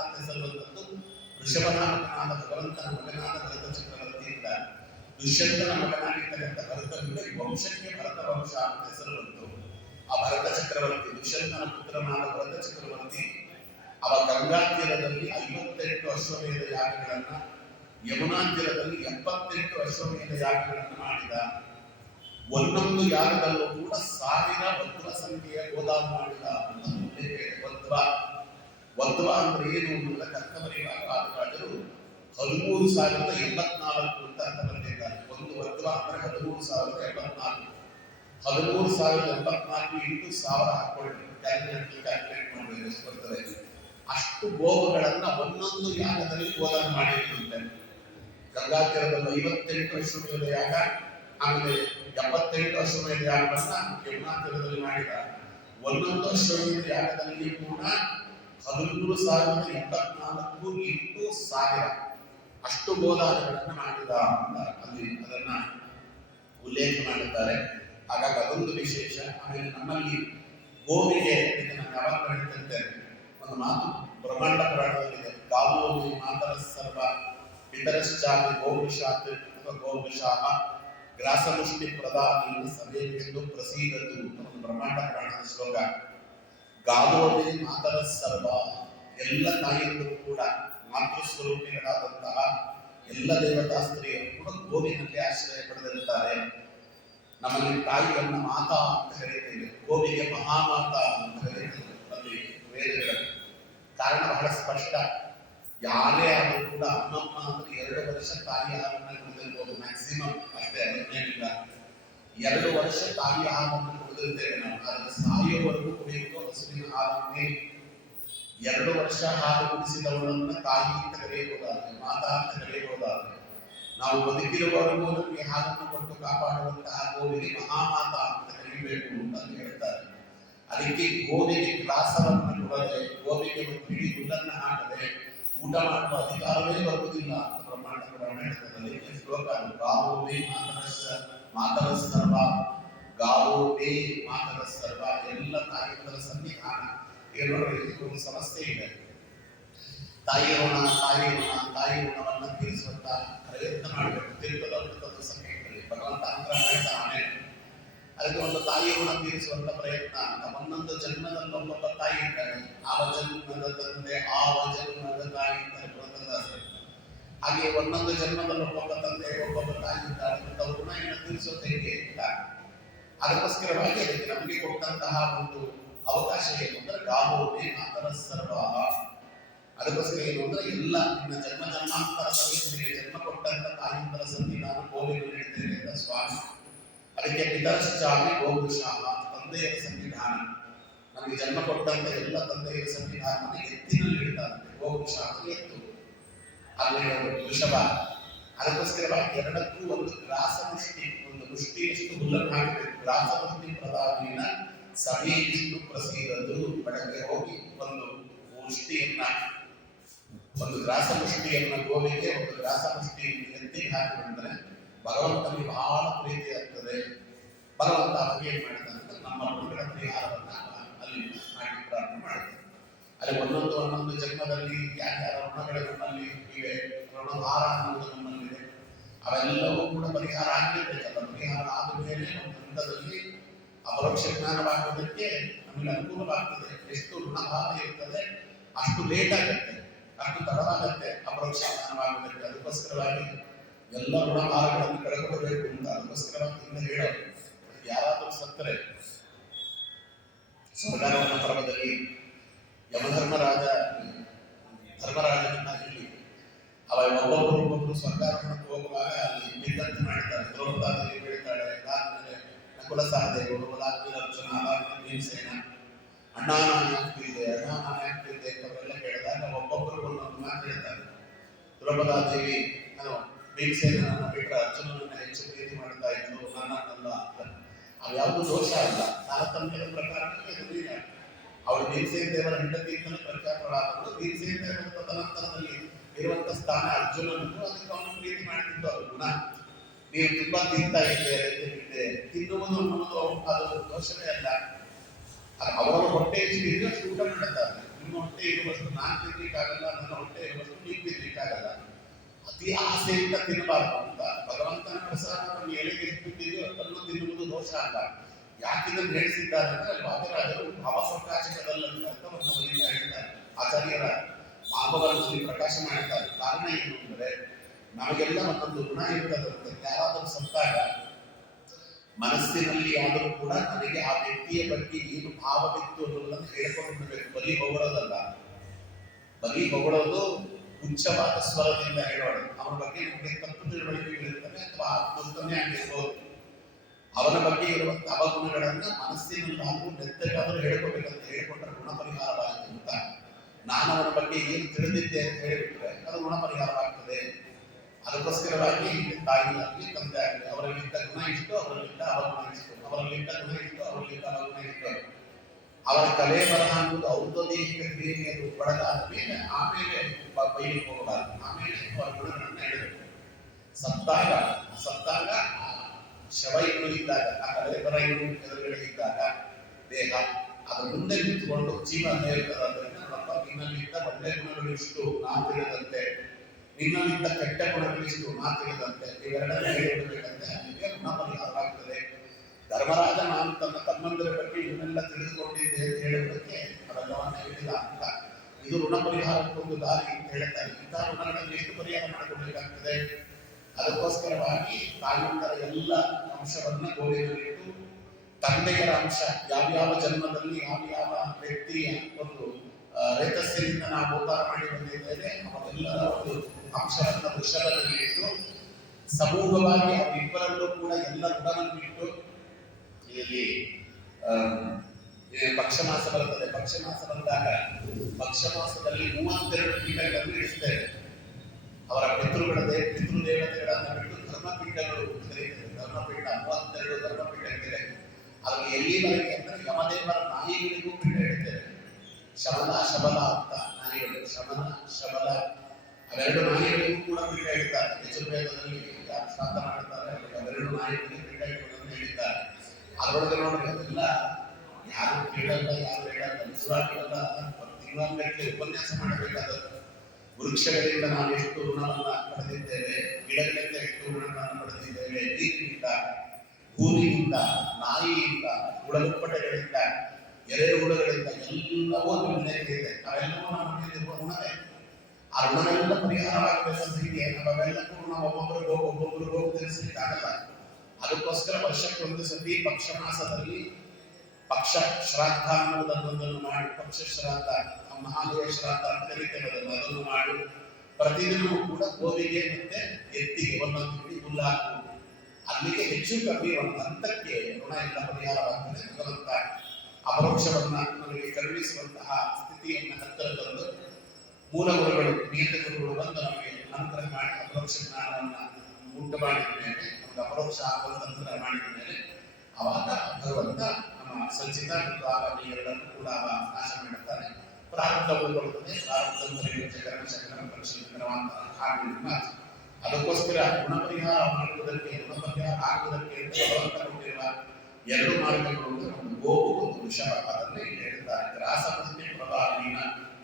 ಅಂತ ಹೆಸರು ಬಂದದ್ದು ಋಷಭನಾಮಕನಾದ ಭಗವಂತನ ಮಗನಾದ ಭರತ ಚಕ್ರವರ್ತಿಯಿಂದ. ದುಷ್ಯಂತನ ಮಗನಾಗಿರ್ತಕ್ಕಂಥ ಭರತನಿಂದ ಈ ವಂಶಕ್ಕೆ ಭರತ ವಂಶ ಅಂತ ಹೆಸರು ಬಂತು. ಆ ಭರತ ಚಕ್ರವರ್ತಿ, ದುಷ್ಯಂತನ ಪುತ್ರನಾದ ಭರತ ಚಕ್ರವರ್ತಿ, ಅವ ಗಂಗಾ ತೀರದಲ್ಲಿ 58 ಅಶ್ವಮೇಧ ಯಾಗಗಳನ್ನ, ಯಮುನಾ ತೀರದಲ್ಲಿ 78 ಅಶ್ವಮೇಧ ಯಾಗಗಳನ್ನ ಮಾಡಿದ. ಒಂದೊಂದು ಯಾಗದಲ್ಲೂ ಕೂಡ 1000 ವಧ್ವ ಸಂಖ್ಯೆಯ ಗೋದಾನ ಮಾಡಿದ ಅಂತ ವಧ್ವ ಅಂದ್ರೆ ಏನು ಅನ್ನೋದ ಕರ್ತವರಿವಾಗ ರಾಜರು 13,084 ಅಂತ ಅರ್ಥ ಬರೆದಿದ್ದಾರೆ. ಒಂದು ವಧ್ವ ಅಂದ್ರೆ 13,084. 13,084 ಇಂಟು 1000 ಹಾಕೊಳ್ಳಿ, ಕ್ಯಾಲ್ಕುಲೇಟ್ ಮಾಡಬೇಕು ಎಷ್ಟು ಬರ್ತದೆ. ಅಷ್ಟು ಗೋವುಗಳನ್ನ ಒಂದೊಂದು ಯಾಗದಲ್ಲಿ ಗೋದಾನ ಮಾಡಿರುತ್ತಂತೆ. ಗಂಗಾ ತೀರದಲ್ಲಿ 58 ಅಶ್ವಮೇಧ ಯಾಗ, ಆಮೇಲೆ 78 ಅಶ್ವಮೇಧ ಯಾಗವನ್ನ ಯಮುನಾ ತೀರದಲ್ಲಿ ಮಾಡಿದ. ಒಂದೊಂದು ಅಶ್ವಮೇಧ ಯಾಗದಲ್ಲಿ ಕೂಡ 13,084 ಇಂಟು 1000 ಅಷ್ಟು ಗೋದಾನಗಳನ್ನು ಮಾಡಿದ ಅಂತ ಅಲ್ಲಿ ಅದನ್ನ ಉಲ್ಲೇಖ ಮಾಡುತ್ತಾರೆ. ಹಾಗಾಗಿ ಅದೊಂದು ವಿಶೇಷ. ಆಮೇಲೆ ನಮ್ಮಲ್ಲಿ ಗೋವಿಗೆ ನಾನು ಯಾವಾಗ ಹೇಳ್ತಿರ್ತೇನೆ, ಒಂದು ಮಾತು ಬ್ರಹ್ಮಾಂಡ ಪುರಾಣದಲ್ಲಿದೆ, ಗಾವೋಗಿ ಮಾತರ ಸರ್ವ ಪಿತರಶ್ಚಾಪಿ ಗೋವಿಷಾತ್ ಅಥವಾ ಗೋವಿಷಾಹ ಗ್ರಾಸಮುಷ್ಟಿ ಪ್ರದಾನ ಸಭೆ ವಿಷ್ಣು ಪ್ರಸೀದತು. ಒಂದು ಬ್ರಹ್ಮಾಂಡ ಪುರಾಣದ ಶ್ಲೋಕ. ಗಾವೋಗಿ ಮಾತರ ಸರ್ವ, ಎಲ್ಲ ತಾಯಿಯರು ಕೂಡ ಮಾತೃಸ್ವರೂಪಿಗಳಾದಂತಹ ಎಲ್ಲ ದೇವತಾ ಸ್ತ್ರೀಯರು ಕೂಡ ಗೋವಿನಲ್ಲಿ ಆಶ್ರಯ ಪಡೆದಿರುತ್ತಾರೆ. ನಮ್ಮಲ್ಲಿ ತಾಯಿಯನ್ನ ಮಾತಾ ಅಂತ ಕರೀತೇವೆ, ಗೋವಿಗೆ ಮಹಾಮಾತಾ ಅಂತ ಕರೀತೇವೆ ಅಲ್ಲಿ ವೇದಗಳಲ್ಲಿ. ಕಾರಣ ಬಹಳ ಸ್ಪಷ್ಟ. ಯಾರೇ ಆದರೂ ಕೂಡ ಅಮ್ಮಮ್ಮ ಅಂದ್ರೆ 2 ವರ್ಷ ತಾಯಿ ಹಾಲನ್ನು ಕುಡಿದಿರ್ಬೋದು, ಮ್ಯಾಕ್ಸಿಮಮ್ ಅಷ್ಟೇ, ಅದನ್ನೇನಿಲ್ಲ. 2 ವರ್ಷ ತಾಯಿ ಹಾಲನ್ನು ಕುಡಿದಿರ್ತೇವೆ ನಾವು. ಅದನ್ನು ಸಾಯುವವರೆಗೂ ಕುಡಿಯುವುದು ಹಸುವಿನ ಹಾಲನ್ನೇ. 2 ವರ್ಷ ಹಾಲು ಕುಡಿಸಿದವರನ್ನ ತಾಯಿ ಅಂತ ಕರೆಯಬಹುದಾದ್ರೆ, ಮಾತಾ ಅಂತ ಕರೆಯಬಹುದಾದ್ರೆ, ನಾವು ಬದುಕಿರುವವರೆಗೂ ನಮಗೆ ಹಾಲನ್ನು ಕೊಟ್ಟು ಕಾಪಾಡುವಂತಹ ಗೋವಿಗೆ ಮಹಾಮಾತ ಅಂತ ಕರೀಬೇಕು ಅಂತ ಹೇಳ್ತಾರೆ. ಅದಕ್ಕೆ ಗೋವಿಗೆ ಗ್ರಾಸವನ್ನು ಕೊಡದೆ, ಗೋವಿಗೆ ಒಂದು ಇಡೀ ಹುಲ್ಲನ್ನು ಹಾಕದೆ ಊಟ ಮಾಡುವ ಅಧಿಕಾರವೇ ಬರುವುದಿಲ್ಲ ಅಂತ ಬ್ರಹ್ಮಾಂಡ ಪುರಾಣ ಹೇಳ್ತದೆ. ಅದಕ್ಕೆ ಶ್ಲೋಕ ಗಾವೋವೇ ಮಾತರ ಸರ್ವ, ಗಾವೋವೇ ಮಾತರ ಸರ್ವ, ಎಲ್ಲ ತಾಯಿಗಳ ಸನ್ನಿಧಾನ. ಈಗ ನೋಡ್ರಿ, ಒಂದು ಸಮಸ್ಯೆ ಇದೆ. ತಾಯಿ ಋಣವನ್ನು ತೀರಿಸುವಂತ ಪ್ರಯತ್ನ ಮಾಡಬೇಕು. ತೀರ್ಥದ ಸಂಖ್ಯೆಗಳಲ್ಲಿ ಭಗವಂತ ಅನುಗ್ರಹ ಮಾಡ್ತಾನೆ. ಅದಕ್ಕೆ ಒಂದು ತಾಯಿ ಋಣ ತೀರಿಸುವಂತ ಪ್ರಯತ್ನ ಅಂತ ಒಂದೊಂದು ಜನ್ಮದಲ್ಲಿ ಒಬ್ಬೊಬ್ಬ ತಾಯಿ ಇರ್ತಾಳೆ. ಆವ ಜನ್ಮದ ತಂದೆ ಆವ ಜನ್ಮದ ತಾಯಿ ಇರ್ತಾರೆ ಪುರಂದರದಾಸರು. ಹಾಗೆ ಒಂದೊಂದು ಜನ್ಮದಲ್ಲಿ ಒಬ್ಬೊಬ್ಬ ತಂದೆ ಒಬ್ಬೊಬ್ಬ ತಾಯಿ ಇರ್ತಾಳೆ. ಮತ್ತು ಅವ್ರ ಋಣವನ್ನು ತೀರಿಸೋದು ಹೇಗೆ ಇಲ್ಲ. ಅದಕ್ಕೋಸ್ಕರವಾಗಿ ಅದಕ್ಕೆ ನಮಗೆ ಕೊಟ್ಟಂತಹ ಒಂದು ಅವಕಾಶ ಏನು ಅಂದ್ರೆ ಗಾವೋವೇ ಮಾತರ ಸರ್ವ. ಅದಕ್ಕೋಸ್ಕರ ಏನು ಅಂದ್ರೆ ಎಲ್ಲ ನಿನ್ನ ಜನ್ಮ ಜನ್ಮಾಂತರದಲ್ಲಿ ಜನ್ಮ ಕೊಟ್ಟಂತ ತಾಯಿಯಂತರ ಸಂಧಿ ನಾನು ಗೋವಿನ ನೀಡ್ತೇನೆ ಅಂತ ಸ್ವಾಮಿ. ಅದಕ್ಕೆ ಪಿತರಶ್ಚಾಮಿ ಗೋಪುಷಾಮ, ತಂದೆಯರ ಸಂವಿಧಾನ. ನಮಗೆ ಜನ್ಮ ಕೊಟ್ಟಂತ ಎಲ್ಲ ತಂದೆಯರ ಸಂವಿಧಾನವನ್ನು ಎತ್ತಿನಲ್ಲಿ ಇಡ್ತಾರೆ. ಗೋಪುಷಾಮ ಎತ್ತು, ಅಲ್ಲಿ ವೃಷಭ. ಅದಕ್ಕೋಸ್ಕರವಾಗಿ ಎರಡಕ್ಕೂ ಒಂದು ಗ್ರಾಸ ಮುಷ್ಟಿ, ಒಂದು ಮುಷ್ಟಿಯಷ್ಟು ಹುಲ್ಲನ್ನು ಹಾಕಬೇಕು. ಗ್ರಾಸ ಮುಷ್ಟಿ ಪ್ರಧಾನಿನ ಸಭೆಯಿಷ್ಟು ಪ್ರಸೀದದ್ದು. ಬೆಳಗ್ಗೆ ಹೋಗಿ ಒಂದು ಮುಷ್ಟಿಯನ್ನ, ಒಂದು ಗ್ರಾಸ ಮುಷ್ಟಿಯನ್ನ ಗೋವಿಗೆ ಒಂದು ಗ್ರಾಸ ಮುಷ್ಟಿಯನ್ನು ಎತ್ತಿಗೆ ಹಾಕಿಬಿಟ್ರೆ ಭಗವಂತನಿಗೆ ಬಹಳ ಪ್ರೀತಿ ಆಗ್ತದೆ. ಭಗವಂತ ಅವಾಗ ಏನ್ ಮಾಡ್ತಾನೆ, ನಮ್ಮ ಋಣಗಳ ಪರಿಹಾರವನ್ನ ಅಲ್ಲಿ ಮಾಡಿ ಪ್ರಾರಂಭ ಮಾಡ್ತಾರೆ. ಅಲ್ಲಿ ಒಂದೊಂದು ಜನ್ಮದಲ್ಲಿ ಯಾರ್ಯಾರ ಋಣಗಳು ನಮ್ಮಲ್ಲಿ ಇವೆ, ಋಣಭಾರ ಅನ್ನೋದು ನಮ್ಮಲ್ಲಿದೆ, ಅವೆಲ್ಲವೂ ಕೂಡ ಪರಿಹಾರ ಆಗಲೇಬೇಕಲ್ಲ. ಪರಿಹಾರ ಆದ ಮೇಲೆ ಒಂದು ಹಂತದಲ್ಲಿ ಅಪರೋಕ್ಷ ಜ್ಞಾನವಾಗುವುದಕ್ಕೆ ನಮಗೆ ಅನುಕೂಲವಾಗ್ತದೆ. ಎಷ್ಟು ಋಣಭಾರ ಇರ್ತದೆ ಅಷ್ಟು ಲೇಟ್ ಆಗುತ್ತೆ, ಅಷ್ಟು ತಡವಾಗುತ್ತೆ ಅಪರೋಕ್ಷ ಜ್ಞಾನವಾಗುವುದಕ್ಕೆ. ಅದಕ್ಕೋಸ್ಕರವಾಗಿ ಎಲ್ಲ ಋಣಭಾರಗಳನ್ನು ಕಳೆದುಕೊಳ್ಳಬೇಕು ಅಂತ ಅದಕ್ಕೋಸ್ಕರವಾಗಿ ಇಂದ ಹೇಳೋದು. ಯಾರಾದರೂ ಸತ್ತರೆ ಸ್ವರ್ಗಾರೋಹಣ ಪರ್ವದಲ್ಲಿ ಧರ್ಮರಾಜನನ್ನ ಹೇಳಿ ಅವ ಒಬ್ಬೊಬ್ಬರು ಸ್ವರ್ಗಾರೋಹಣಕ್ಕೆ ಹೋಗುವಾಗ ಅಲ್ಲಿ ಬಿದ್ದಂತೆ ಮಾಡ್ತಾರೆ. ದ್ರೌಪದಾದೇವಿ ಹೇಳ್ತಾಳೆ, ಅದಾದ್ಮೇಲೆ ನಕುಲ ಸಹದೇವರು, ಅದಾದ್ಮೇಲೆ ಅರ್ಜುನ, ಅದಾದ್ಮೇಲೆ ಭೀಮಸೇನ, ಅಣ್ಣ ನಾನು ಆಗ್ತಿದ್ದೆ ಅಂತವೆಲ್ಲ ಕೇಳಿದಾಗ ಒಬ್ಬೊಬ್ಬರು ಒಂದೊಂದು ಮಾತು ಹೇಳ್ತಾರೆ. ದ್ರೌಪದಾದೇವಿ ನಾನು ಭೀಮಸೇನನ್ನ ಬಿಟ್ಟರೆ ಅರ್ಜುನನನ್ನ ಹೆಚ್ಚು ಪ್ರೀತಿ ಮಾಡ್ತಾ ಇದ್ದು ನನ್ನನ್ನೆಲ್ಲ ಅಂತ. ಅದ್ಯಾವುದು ದೋಷ ಅಲ್ಲ, ತಾರತಮ್ಯದ ಪ್ರಕಾರ ಅವಳು ಭೀಮಸೇನ ದೇವರ ಹೆಂಡತಿ ಅಂತಲೂ ಪ್ರಖ್ಯಾತರಾದವರು. ಭೀಮಸೇನ ದೇವರ ತದನಂತರದಲ್ಲಿ ಇರುವಂತ ಸ್ಥಾನ ಅರ್ಜುನನನ್ನು, ಅದಕ್ಕೆ ಅವನು ಪ್ರೀತಿ ಮಾಡ್ತಿದ್ದು ಅವ್ರ ಗುಣ. ನೀವು ತುಂಬಾ ತಿಂತಾ ಇದ್ದೆ, ತಿನ್ನುವುದು ಅನ್ನುವುದು ಅದು ದೋಷವೇ ಅಲ್ಲ. ಅವರ ಹೊಟ್ಟೆ ಎಷ್ಟು ಊಟ ಮಾಡುತ್ತಾರೆ. ನಿಮ್ಮ ಹೊಟ್ಟೆ ಇರುವಷ್ಟು ನಾನು ತಿನ್ಲಿಕ್ಕಾಗಲ್ಲ, ನನ್ನ ಹೊಟ್ಟೆ ಇರುವಷ್ಟು ನೀವು ತಿನ್ಲಿಕ್ಕಾಗಲ್ಲ. ಅತಿ ಆಸೆಯಿಂದ ತಿನ್ನಬಾರದು ಅಂತ ಭಗವಂತನ ಪ್ರಸಾದವನ್ನು ಎಲೆಗೆ ಎಷ್ಟು ತಿನ್ನೋ ಅಷ್ಟನ್ನು ತಿನ್ನುವುದು ದೋಷ ಅಲ್ಲ. ಯಾಕಿದನ್ನು ಹೇಳಿಸಿದ್ದಾರೆ ಅಂದ್ರೆ ವಾದರಾಜರು ಭಾವಪ್ರಕಾಶಕದಲ್ಲಿ ಅರ್ಥವನ್ನು ಹೇಳ್ತಾರೆ. ಆಚಾರ್ಯರ ಮಾರ್ಗವನ್ನು ಪ್ರಕಾಶ ಮಾಡ್ತಾರೆ. ಕಾರಣ ಏನು ಅಂದ್ರೆ ನಮಗೆಲ್ಲ ಒಂದೊಂದು ಗುಣ ಇರ್ತದಂತೆ. ಯಾರಾದರೂ ಸತ್ತಾಗ ಮನಸ್ಸಿನಲ್ಲಿ ಆದರೂ ಕೂಡ ನನಗೆ ಆ ವ್ಯಕ್ತಿಯ ಬಗ್ಗೆ ಏನು ಭಾವವಿತ್ತು ಅನ್ನೋದನ್ನು ಹೇಳ್ಕೊಂಡು ಬಿಡಬೇಕು. ಬರೀ ಹೊಗಳೋದಲ್ಲ, ಬರೀ ಹೊಗಳೋದು ಉಚ್ಚವಾದ ಸ್ವರದಿಂದ ಹೇಳೋಣ. ಅವನ ಬಗ್ಗೆ ನಮಗೆ ತಪ್ಪು ತಿಳುವಳಿಕೆಗಳಿರ್ತವೆ ಅಥವಾ ದುಷ್ಟನೇ ಆಗಿರ್ಬೋದು. ಅವನ ಬಗ್ಗೆ ಇರುವಂತಹ ಅವಗುಣಗಳನ್ನ ಮನಸ್ಸಿನಲ್ಲಾದರೂ ನೆತ್ತಗಾದರೂ ಹೇಳ್ಕೊಬೇಕಂತ ಹೇಳ್ಕೊಂಡ್ರೆ ಗುಣ ಪರಿಹಾರವಾಯಿತು ಅಂತ. ನಾನು ಅವನ ಬಗ್ಗೆ ಏನು ತಿಳಿದಿದ್ದೆ ಅಂತ ಹೇಳಿಬಿಟ್ರೆ ಅದು ಗುಣ ಪರಿಹಾರವಾಗ್ತದೆ. ಅದಕ್ಕೋಸ್ಕರವಾಗಿ ತಾಯಿ ಆಗಲಿ ತಂದೆ ಆಗಲಿ ಅವರಲ್ಲಿದ್ದ ಗುಣ ಇಷ್ಟು, ಅವರಲ್ಲಿದ್ದ ಅವಗುಣ ಇಷ್ಟು, ಅವರಲ್ಲಿದ್ದ ಗುಣ ಇಷ್ಟು, ಅವರಲ್ಲಿದ್ದ ಅವಗುಣ ಇಷ್ಟು. ಅವರ ಕಲೆ ಬರಹ ಅನ್ನೋದು ಔದ್ಯೋಗಿಕ ಕ್ರಿಯೆಗೆ ಅದು ಒಳಗಾದ ಮೇಲೆ ಆಮೇಲೆ ಬೈಲಿಗೆ ಹೋಗಬಾರದು. ಆಮೇಲೆ ಅವರ ಗುಣಗಳನ್ನು ಹೇಳಬೇಕು. ಸತ್ತಾಗ ಶವ ಇನ್ನೂ ಇದ್ದಾಗ, ಆ ಕಲೆ ಬರ ಇನ್ನೂ ಎದುರುಗಡೆ ಇದ್ದಾಗ ದೇಹ ಅದರ ಮುಂದೆ ನಿಂತುಕೊಂಡು ಜೀವನ ಇರ್ತದಂದ್ರೆ ನಮ್ಮ ನಿನ್ನಲ್ಲಿದ್ದ ಒಳ್ಳೆ ಗುಣಗಳು ಇಷ್ಟು ನಾ ತಿಳಿದಂತೆ, ನಿನ್ನಲ್ಲಿದ್ದ ಕೆಟ್ಟ ಗುಣಗಳಿಷ್ಟು ನಾ ತಿಳಿದಂತೆ, ಇವೆರಡನ್ನೇ ಹೇಳಿಬಿಡಬೇಕಂತೆ. ಅಲ್ಲಿಗೆ ಗುಣ ಪರಿಹಾರವಾಗ್ತದೆ. ಧರ್ಮರಾಜ ನಾನು ತನ್ನ ತಮ್ಮಂದಿರ ಬಗ್ಗೆ ಇವನ್ನೆಲ್ಲ ತಿಳಿದುಕೊಂಡಿದ್ದೆ ಅಂತ ಹೇಳುವುದಕ್ಕೆ ಅವೆಲ್ಲವನ್ನ ಹೇಳಿದ ಅಂತ. ಇದು ಋಣ ಪರಿಹಾರಕ್ಕೊಂದು ದಾರಿ ಅಂತ ಹೇಳ್ತಾರೆ. ಇಂತಹ ಋಣಗಳನ್ನು ಎಷ್ಟು ಪರಿಹಾರ ಮಾಡಿಕೊಡ್ಬೇಕಾಗ್ತದೆ. ಅದಕ್ಕೋಸ್ಕರವಾಗಿ ತಾಯಿಯಂತರ ಎಲ್ಲ ಅಂಶವನ್ನ ಗೋವಿನಲ್ಲಿಟ್ಟು, ತಂದೆಯರ ಅಂಶ ಯಾವ್ಯಾವ ಜನ್ಮದಲ್ಲಿ ಯಾವ್ಯಾವ ವ್ಯಕ್ತಿಯ ಒಂದು ರೇತಸ್ಸಿನಿಂದ ನಾವು ಅವತಾರ ಮಾಡಿ ಬಂದಿದ್ದೇವೆ ಅವೆಲ್ಲರ ಒಂದು ಅಂಶವನ್ನ ವೃಷಭದಲ್ಲಿ ಇಟ್ಟು, ಸಮೂಹವಾಗಿ ಅವರಿಬ್ಬರಲ್ಲೂ ಕೂಡ ಎಲ್ಲ ಋಣವನ್ನು ಇಟ್ಟು, ಇಲ್ಲಿ ಪಕ್ಷಮಾಸ ಬರುತ್ತದೆ. ಪಕ್ಷಮಾಸ ಬಂದಾಗ ಪಕ್ಷಮಾಸದಲ್ಲಿ 32 ಪೀಠಗಳನ್ನು ಇಡಿಸ್ತೇವೆ. ಅವರ ಪಿತೃದೇವತೆಗಳನ್ನ ಬಿಟ್ಟು ಧರ್ಮಪೀಠಗಳು ಕರೀತಾರೆ. ಧರ್ಮಪೀಠ 32 ಧರ್ಮಪೀಠ ಇದೆ. ಅದರಲ್ಲಿ ಎಲ್ಲಿವರೆಗೆ ಅಂದ್ರೆ ಯಮದೇವರ ನಾಯಿಗಳಿಗೂ ಪೀಠ ಇಡ್ತೇವೆ. ಶಮನ ಶಬಲ ಅಂತ ನಾಯಿಗಳು, ಶಮನ ಶಬಲ ಅವೆರಡು ನಾಯಿಗಳಿಗೂ ಕೂಡ ಪೀಠ ಇಡ್ತಾರೆ. ಯಜುರ್ವೇದದಲ್ಲಿ ಯಾರು ಶ್ರಾದ್ದ ಮಾಡ್ತಾರೆ ಅವೆರಡು ನಾಯಿಗಳಿಗೆ ಪೀಠ ಇಡುವುದನ್ನು ಹೇಳಿದ್ದಾರೆ. ಅದರೊಳಗೆ ನೋಡ್ರಿ ಅದೆಲ್ಲ ಯಾರು ಕೇಳಲ್ಲ, ಯಾರು ಹೇಳಲ್ಲ, ನಿಜವಾಗಿಲ್ಲ. ತಿಂಗಳಗಟ್ಟಲೆ ಉಪನ್ಯಾಸ ಮಾಡಬೇಕಾದದ್ದು. ವೃಕ್ಷಗಳಿಂದ ನಾವು ಎಷ್ಟು ಋಣವನ್ನ ಪಡೆದಿದ್ದೇವೆ, ಗಿಡಗಳಿಂದ ಎಷ್ಟು ಋಣವನ್ನು ಪಡೆದಿದ್ದೇವೆ, ನೀರಿನಿಂದ, ಭೂಮಿಯಿಂದ, ನಾಯಿಯಿಂದ, ಹುಳಗುಪ್ಪಟೆಗಳಿಂದ, ಎರೆಹುಳುಗಳಿಂದ ಎಲ್ಲವೂ ನಿರ್ಣಯಕ್ಕೆ ಇದೆ. ಅವೆಲ್ಲವೂ ನಮ್ಮ ಮೇಲಿರುವ ಋಣವೇ. ಆ ಋಣವೆಲ್ಲ ಪರಿಹಾರವಾಗಬೇಕಂದ್ರೆ ನಾವೆಲ್ಲಕ್ಕೂ ನಾವು ಒಬ್ಬೊಬ್ಬರಿಗೆ ಹೋಗಿ ತಿಳಿಸ್ಲಿಕ್ಕಾಗಲ್ಲ. ಅದಕ್ಕೋಸ್ಕರ ವರ್ಷಕ್ಕೆ ಒಂದು ಸತಿ ಪಕ್ಷ ಮಾಸದಲ್ಲಿ ಪಕ್ಷ ಶ್ರಾದ್ದ ಅನ್ನೋದನ್ನೊಂದನ್ನು ಮಾಡಿ, ಪಕ್ಷ ಶ್ರಾದ್ದ, ಮಹಾಲಯ ಶ್ರಾದ್ದ ಅಂತ ಕರೀತೇವೆ ಅದನ್ನು ಮಾಡಿ ಪ್ರತಿದಿನವೂ ಕೂಡ ಗೋವಿಗೆ ಮತ್ತೆ ಎತ್ತಿಗೆ ಒಂದೊಂದು ಹಿಡಿ ಹುಲ್ಲು ಹಾಕುವುದು. ಅಲ್ಲಿಗೆ ಹೆಚ್ಚು ಕಮ್ಮಿ ಒಂದು ಹಂತಕ್ಕೆ ಋಣ ಎಲ್ಲ ಪರಿಹಾರವಾಗ್ತದೆ. ಭಗವಂತ ಅಪರೋಕ್ಷವನ್ನ ನಮಗೆ ಕರುಣಿಸುವಂತಹ ಸ್ಥಿತಿಯನ್ನು ಹತ್ತಿರ ತಂದು ಮೂಲ ಗುರುಗಳು, ನಿಯತ ಗುರುಗಳು ಬಂದು ನಮಗೆ ಅನುಗ್ರಹ ಮಾಡಿ ಅಪರೋಕ್ಷ ಜ್ಞಾನವನ್ನ ಉಂಟು ಮಾಡಿದ ಮೇಲೆ, ನಮಗೆ ಅಪರೋಕ್ಷ ಆಗುವಂತ ಅನುಗ್ರಹ ಮಾಡಿದ ಮೇಲೆ ಅವಾಗ ಭಗವಂತ ನಮ್ಮ ಸಂಚಿತ ಮತ್ತು ಆಗಾಮಿ ಎರಡನ್ನು ಕೂಡ ನಾಶ ಮಾಡುತ್ತಾರೆ. ಪ್ರಾರಂಭ ಉಳ್ಕೊಳ್ಳುತ್ತದೆ. ಅದಕ್ಕೋಸ್ಕರ ಗುಣಪರಿಹಾರ ಮಾಡುವುದಕ್ಕೆ, ಗುಣಪರಿಹಾರ ಆಗುವುದಕ್ಕೆ ಭಗವಂತ ಕೊಟ್ಟಿರುವ ಎರಡು ಮಾರ್ಗಗಳು, ಒಂದು ಗೋವು, ಒಂದು ವೃಷಭ. ಅದನ್ನೇ ಹೇಳ್ತಾರೆ. ಗ್ರಾಸಪತ್ನಿ ಪ್ರಭಾವೀನ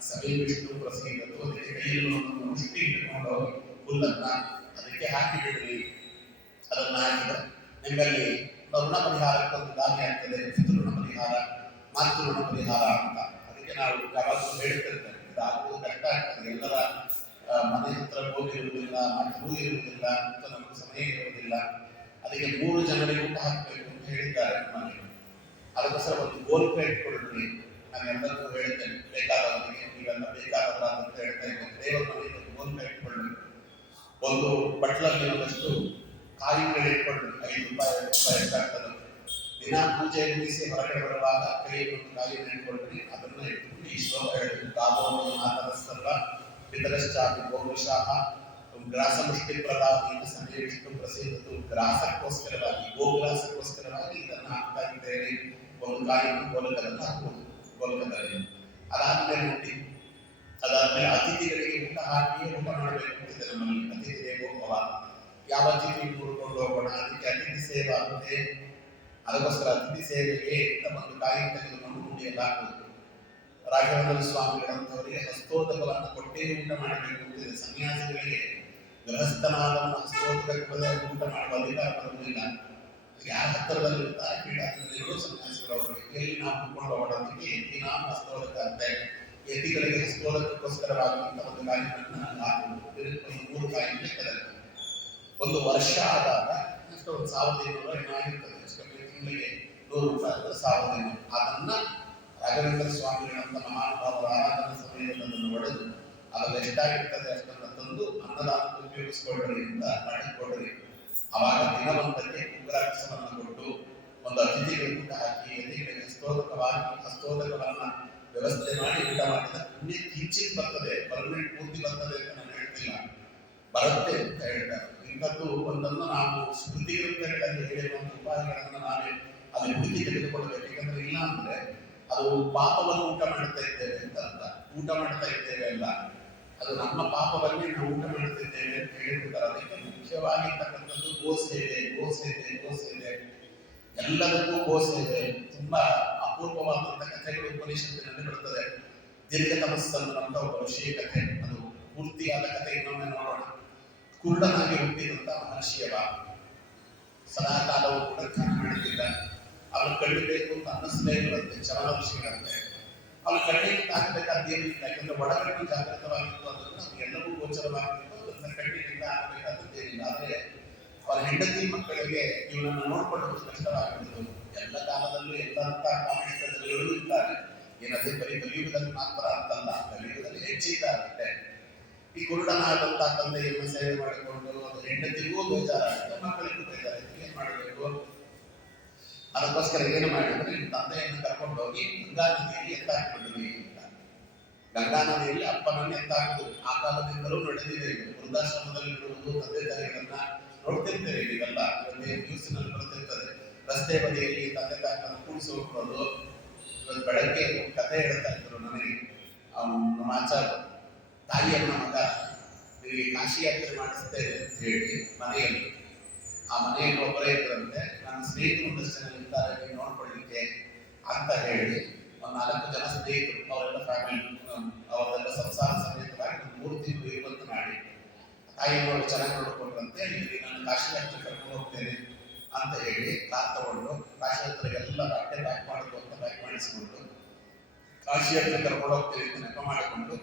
ಸಭೆ ವಿಷ್ಣು ಪ್ರಸೀದತ್ತು. ಅದಕ್ಕೆ ಕೈಯಲ್ಲಿ ಒಂದು ಮುಷ್ಟಿ ಇಟ್ಟುಕೊಂಡು ಹೋಗಿ ಹುಲ್ಲನ್ನ ಅದಕ್ಕೆ ಹಾಕಿ ಬಿಡ್ರಿ. ಅದನ್ನ ಹಾಕಿದ್ರೆ ನಿಮ್ಮಲ್ಲಿ ಋಣ ಪರಿಹಾರಕ್ಕೆ ಒಂದು ದಾರಿ ಆಗ್ತದೆ. ಪಿತೃಋಣ ಪರಿಹಾರ, ಮಾತೃಋಣ ಪರಿಹಾರ ಅಂತ. ಅದಕ್ಕೆ ನಾವು ಯಾವಾಗಲೂ ಹೇಳ್ತಿರ್ತೇವೆ, ಇದಾಗುವುದು ಕಷ್ಟ ಆಗ್ತದೆ. ಎಲ್ಲರ ಮನೆ ಹತ್ರ ಹೋಗಿರುವುದಿಲ್ಲ, ಮಠವೂ ಇರುವುದಿಲ್ಲ, ಮತ್ತು ನಮಗೆ ಸಮಯ ಇರುವುದಿಲ್ಲ. ಅದಕ್ಕೆ 3 ಜನರಿಗೆ ಊಟ ಹಾಕಬೇಕು ಅಂತ ಹೇಳಿದ್ದಾರೆ ನಮ್ಮಲ್ಲಿ. ಅದಕ್ಕೋಸ್ಕರ ಒಂದು ಗೋಲ್ಪೆ ಇಟ್ಕೊಳ್ರಿ. ನಾನು ಎಲ್ಲರಿಗೂ ಹೇಳ್ತೇನೆ, ಬೇಕಾದವರಿಗೆ ನೀವೆಲ್ಲ ಬೇಕಾದವರ ಅಂತ ಹೇಳ್ತಾ ಇದ್ದೇನೆ. ದೇವರ ಮನೆಗೆ ಒಂದು ಗೋಲ್ಪೆ ಇಟ್ಕೊಳ್ಳಿ. ಒಂದು ಬಟ್ಲಲ್ಲಿ ಒಂದಷ್ಟು ಕಾಯಿಗಳು ಇಟ್ಕೊಳ್ಳಿ. 5 ರೂಪಾಯಿ 2 ರೂಪಾಯಿ ಎಷ್ಟಾಗ್ತದೆ. ದಿನ ಪೂಜೆ ಮುಗಿಸಿ ಹೊರಗಡೆ ಬರುವಾಗ ಕೈಯಲ್ಲಿ ಒಂದು ಕಾಯಿಯನ್ನು ಇಟ್ಕೊಳ್ರಿ. ಅದನ್ನ ಇಟ್ಕೊಂಡು ಈ ಶ್ಲೋಕ ಹೇಳಿದ್ರು. ಗಾಭೋಮಿ ಮಾತರಸ್ತಲ್ಲ ಪಿತರಶ್ಚಾಪಿ ಗೋವೃಷಾಃ ಗ್ರಾಸ ಮುಷ್ಟಿ ಪ್ರದಾನೀನ ಸಭೆ ವಿಷ್ಣು ಪ್ರಸೀದತು. ಗ್ರಾಸಕ್ಕೋಸ್ಕರವಾಗಿ, ಗೋಗ್ರಾಸಕ್ಕೋಸ್ಕರವಾಗಿ ಇದನ್ನು ಹಾಕ್ತಾ ಇದ್ದೇನೆ. ಒಂದು ಕಾಯಿಯನ್ನು ಗೋಲಕದಲ್ಲಿ ಹಾಕುವುದು, ಗೋಲಕದಲ್ಲಿ. ಅದಾದ್ಮೇಲೆ ಹುಟ್ಟಿ, ಅದಾದ್ಮೇಲೆ ಅತಿಥಿಗಳಿಗೆ ಊಟ ಹಾಕಿ ಊಟ ಮಾಡಬೇಕು ಅಂತಿದೆ ನಮ್ಮಲ್ಲಿ. ಅತಿಥಿ ದೇವೋ ಭವ. ಯಾವ ಅತಿಥಿ ಕೂಡ್ಕೊಂಡು ಹೋಗೋಣ, ಅದಕ್ಕೆ ಅತಿಥಿ ಸೇವಾ ಆಗುತ್ತೆ. ಅದಕ್ಕೋಸ್ಕರ ಅತಿಥಿ ಸೇವೆಗೆ ಒಂದು ಕಾಯಿ ತೆಗೆದುಕೊಂಡು ಉಂಡಿಯಲ್ಲಿ ಹಾಕುವುದು. ರಾಘವೇಂದ್ರ ಸ್ವಾಮಿಗಳಂತವರಿಗೆ ಹಸ್ತೋದಕವನ್ನು ಕೊಟ್ಟೇ ಊಟ ಮಾಡಬೇಕು ಅಂತಿದೆ. ಸನ್ಯಾಸಿಗಳಿಗೆ ಗೃಹಸ್ಥನಾದವನ್ನು ಹಸ್ತೋದಕಕ್ಕೆ ಊಟ ಮಾಡುವ ಅಧಿಕಾರ ಬರುವುದಿಲ್ಲ. ಯಾರ ಹತ್ತಿರದಲ್ಲಿ ಇರ್ತಾರೆ ಪೀಠಾಧಿಪತಿಗಳು, ಸನ್ಯಾಸಿಗಳವರಿಗೆ ಎಲ್ಲಿ ನಾವು ಕುತ್ಕೊಂಡು ಹೋಗೋದಕ್ಕೆ ಎತ್ತಿನ ಹಸ್ತೋದಕ ಅಂತೆ. ಎತ್ತಿಗಳಿಗೆ ಹಸ್ತೋದಕಕ್ಕೋಸ್ಕರವಾಗಿ ಒಂದು ಕಾಯಿಯನ್ನು ಹಾಕುವುದು. 3 ಕಾಯಿ ಲೆಕ್ಕದಲ್ಲಿ ಒಂದು ವರ್ಷ ಆದಾಗ ಅಷ್ಟು 1500 ಏನೋ ಆಗಿರ್ತದೆ. ತಿಂಗಳಿಗೆ 100 ರೂಪಾಯಿ 1500. ಅದನ್ನ ರಾಘವೇಂದ್ರ ಸ್ವಾಮಿಗಳಂತ ಮಹಾನುಭಾವರ ಆರಾಧನಾ ಸಮಯದಲ್ಲಿ ಒಡೆದು ಅದರಲ್ಲಿ ಎಷ್ಟಾಗಿರ್ತದೆ ಅಷ್ಟನ್ನು ತಂದು ಅನ್ನದಾನಕ್ಕೆ ಉಪಯೋಗಿಸಿಕೊಳ್ಳ್ರಿ ಅಂತ ಮಾಡಿಕೊಡ್ರಿ. ಅವಾಗ ದಿನವೊಂದಕ್ಕೆ ಉಗ್ರಾಕ್ಷವನ್ನು ಕೊಟ್ಟು ಒಂದು ಅತಿಥಿಗಳಿಗೆ ಊಟ ಹಾಕಿ, ಅತಿಥಿಗಳಿಗೆ ಹಸ್ತೋದಕವನ್ನ ವ್ಯವಸ್ಥೆ ಮಾಡಿ ಊಟ ಮಾಡಿದ ಪುಣ್ಯ ಕಿಂಚಿತ್ ಬರ್ತದೆ. ಪರ್ಮನೆಂಟ್ ಪೂರ್ತಿ ಬರ್ತದೆ ಅಂತ ನಾನು ಹೇಳ್ತಿಲ್ಲ, ಬರುತ್ತೆ ಅಂತ ಹೇಳ್ತಾರೆ. ಇಂಥದ್ದು ಒಂದನ್ನು ನಾವು ಸ್ಮೃತಿ ಗ್ರಂಥಗಳಲ್ಲಿ ಹೇಳಿರುವಂಥ ಉಪಾಯಗಳನ್ನು ನಾವೇ ಅಲ್ಲಿ ಹುಡುಕಿ ತೆಗೆದುಕೊಳ್ಬೇಕು. ಯಾಕಂದ್ರೆ ಇಲ್ಲ ಅಂದ್ರೆ ಅದು ಪಾಪವನ್ನು ಊಟ ಮಾಡ್ತಾ ಇದ್ದೇವೆ ಅಂತ ಅರ್ಥ. ಊಟ ಮಾಡ್ತಾ ಇದ್ದೇವೆ ಅಲ್ಲ, ಅದು ನಮ್ಮ ಪಾಪವನ್ನೇ ನಾವು ಊಟ ಮಾಡ್ತಿದ್ದೇವೆ ಅಂತ ಹೇಳಿರ್ತಾರೆ. ಅದಕ್ಕೆ ಮುಖ್ಯವಾಗಿರ್ತಕ್ಕಂಥದ್ದು ಗೋಸೇವೆ, ಗೋಸೇವೆ, ಗೋಸೇವೆ. ಎಲ್ಲದಕ್ಕೂ ಗೋಸೇವೆ. ತುಂಬಾ ಅಪೂರ್ವವಾದಂಥ ಕಥೆಗಳು ಉಪನಿಷತ್ತಿನಲ್ಲಿ ಬರ್ತದೆ. ದೀರ್ಘ ತಪಸ್ಸನ್ನು ಅಂತ ಒಬ್ಬ ಋಷಿಯ ಕಥೆ. ಅದು ಪೂರ್ತಿಯಾದ ಕಥೆ ಇನ್ನೊಮ್ಮೆ ನೋಡೋಣ. ಕುರುಡನಾಗಿ ಹುಟ್ಟಿದಂತ ಮಹರ್ಷಿಯವ ಸದಾ ಕಾಲವೂ ಕೂಡ ಧ್ಯಾನ ಮಾಡುತ್ತಿದ್ದ. ಅವನು ಕಡಿಬೇಕು ಅಂತ ಅನ್ನಿಸಲೇ ಇರುವಂತೆ ಚವನ ಋಷಿಗಳಂತೆ. ಅವನು ಕಣ್ಣಿಗೆ ಹಾಕಬೇಕಾದ ಏನಿಲ್ಲ. ಯಾಕಂದ್ರೆ ಒಳಗಟ್ಟು ಜಾಗೃತವಾಗಿತ್ತು, ಅದನ್ನು ಎಲ್ಲವೂ ಗೋಚರವಾಗಿತ್ತು. ಅದನ್ನ ಕಣ್ಣಿನಿಂದ ಹಾಕಬೇಕಾದದ್ದೇನಿಲ್ಲ. ಆದ್ರೆ ಅವರ ಹೆಂಡತಿ ಮಕ್ಕಳಿಗೆ ಇವನನ್ನು ನೋಡ್ಕೊಳ್ಳೋದು ಕಷ್ಟವಾಗಿತ್ತು. ಎಲ್ಲ ಕಾಲದಲ್ಲೂ ಎಲ್ಲಂತ ಕಾಮಿಷ್ಟಗಳು ಇದ್ದಾರೆ. ಏನಂದ್ರೆ ಬರೀ ಕಲಿಯುಗದಲ್ಲಿ ಮಾತ್ರ ಅಂತಲ್ಲ, ಕಲಿಯುಗದಲ್ಲಿ ಹೆಚ್ಚಿದ್ದಾರೆ. ಈ ಕುರುಡನಾದಂತ ತಂದೆಯನ್ನು ಸೇವೆ ಮಾಡಿಕೊಂಡು ಅದು ಹೆಂಡತಿಗೂ ಬೇಜಾರಾಗುತ್ತೆ, ಮಕ್ಕಳಿಗೂ ಬೇಜಾರಾಗುತ್ತೆ. ಏನ್ ಮಾಡಬೇಕು? ಅದಕ್ಕೋಸ್ಕರ ಏನು ಮಾಡಿದ್ರೆ ತಂದೆಯನ್ನು ಕರ್ಕೊಂಡು ಹೋಗಿ ಗಂಗಾ ನದಿಯಲ್ಲಿ ಎತ್ತಾಕಿಬಿಡ್ರಿ ಅಂತ. ಗಂಗಾ ನದಿಯಲ್ಲಿ ಅಪ್ಪನನ್ನು ಎತ್ತಾಕುವುದು ಆ ಕಾಲದಿಂದಲೂ ನಡೆದಿದೆ. ವೃದ್ಧಾಶ್ರಮದಲ್ಲಿ ಇಡುವುದು, ತಂದೆ ತಾಯಿಗಳನ್ನ ನೋಡ್ತಿರ್ತೇವೆ. ನೀವೆಲ್ಲ ನ್ಯೂಸ್ನಲ್ಲಿ ಬರ್ತಿರ್ತದೆ. ರಸ್ತೆ ಬದಿಯಲ್ಲಿ ತಂದೆ ತಾಯಿಗಳನ್ನು ಕೂಡಿಸಿ ಹೋಗ್ಬೋದು. ಇವತ್ತು ಬೆಳಗ್ಗೆ ಕಥೆ ಹೇಳ್ತಾ ಇದ್ರು ನನಗೆ ನಮ್ಮ ಆಚಾರ್ಯ. ತಾಯಿಯನ್ನ ಮಗ ನಿಮಗೆ ಕಾಶಿ ಯಾತ್ರೆ ಮಾಡಿಸ್ತೇನೆ ಅಂತ ಹೇಳಿ ಮನೆಯಲ್ಲಿ, ಆ ಮನೆಯಲ್ಲಿ ಒಬ್ಬರೇ ಇದ್ರಂತೆ. ನನ್ನ ಸ್ನೇಹಿತರು ಒಂದಷ್ಟು ಜನ ಇರ್ತಾರೆ, ನೀವು ನೋಡ್ಕೊಳ್ಳಿಕ್ಕೆ ಅಂತ ಹೇಳಿ ಒಂದು 4 ಜನ ಸ್ನೇಹಿತರು, ಅವರೆಲ್ಲ ಫ್ಯಾಮಿಲಿ, ಅವರೆಲ್ಲ ಸಂಸಾರ ಸಮೇತವಾಗಿ ಒಂದು 3 ತಿಂಗಳು ಇರುವಂತೆ ಮಾಡಿ ತಾಯಿಯವರು ಚೆನ್ನಾಗಿ ನೋಡ್ಕೊಂಡ್ರಂತೆ. ಇಲ್ಲಿ ನಾನು ಕಾಶಿ ಯಾತ್ರೆ ಕರ್ಕೊಂಡು ಹೋಗ್ತೇನೆ ಅಂತ ಹೇಳಿ ಕಾರ್ ತಗೊಂಡು ಕಾಶಿ ಯಾತ್ರೆಗೆಲ್ಲ ಬಟ್ಟೆ ಪ್ಯಾಕ್ ಮಾಡೋದು ಅಂತ ಪ್ಯಾಕ್ ಮಾಡಿಸಿಕೊಂಡು ಕಾಶಿ ಯಾತ್ರೆ ಕರ್ಕೊಂಡು ಹೋಗ್ತೇನೆ ಅಂತ ನೆಪ ಮಾಡಿಕೊಂಡು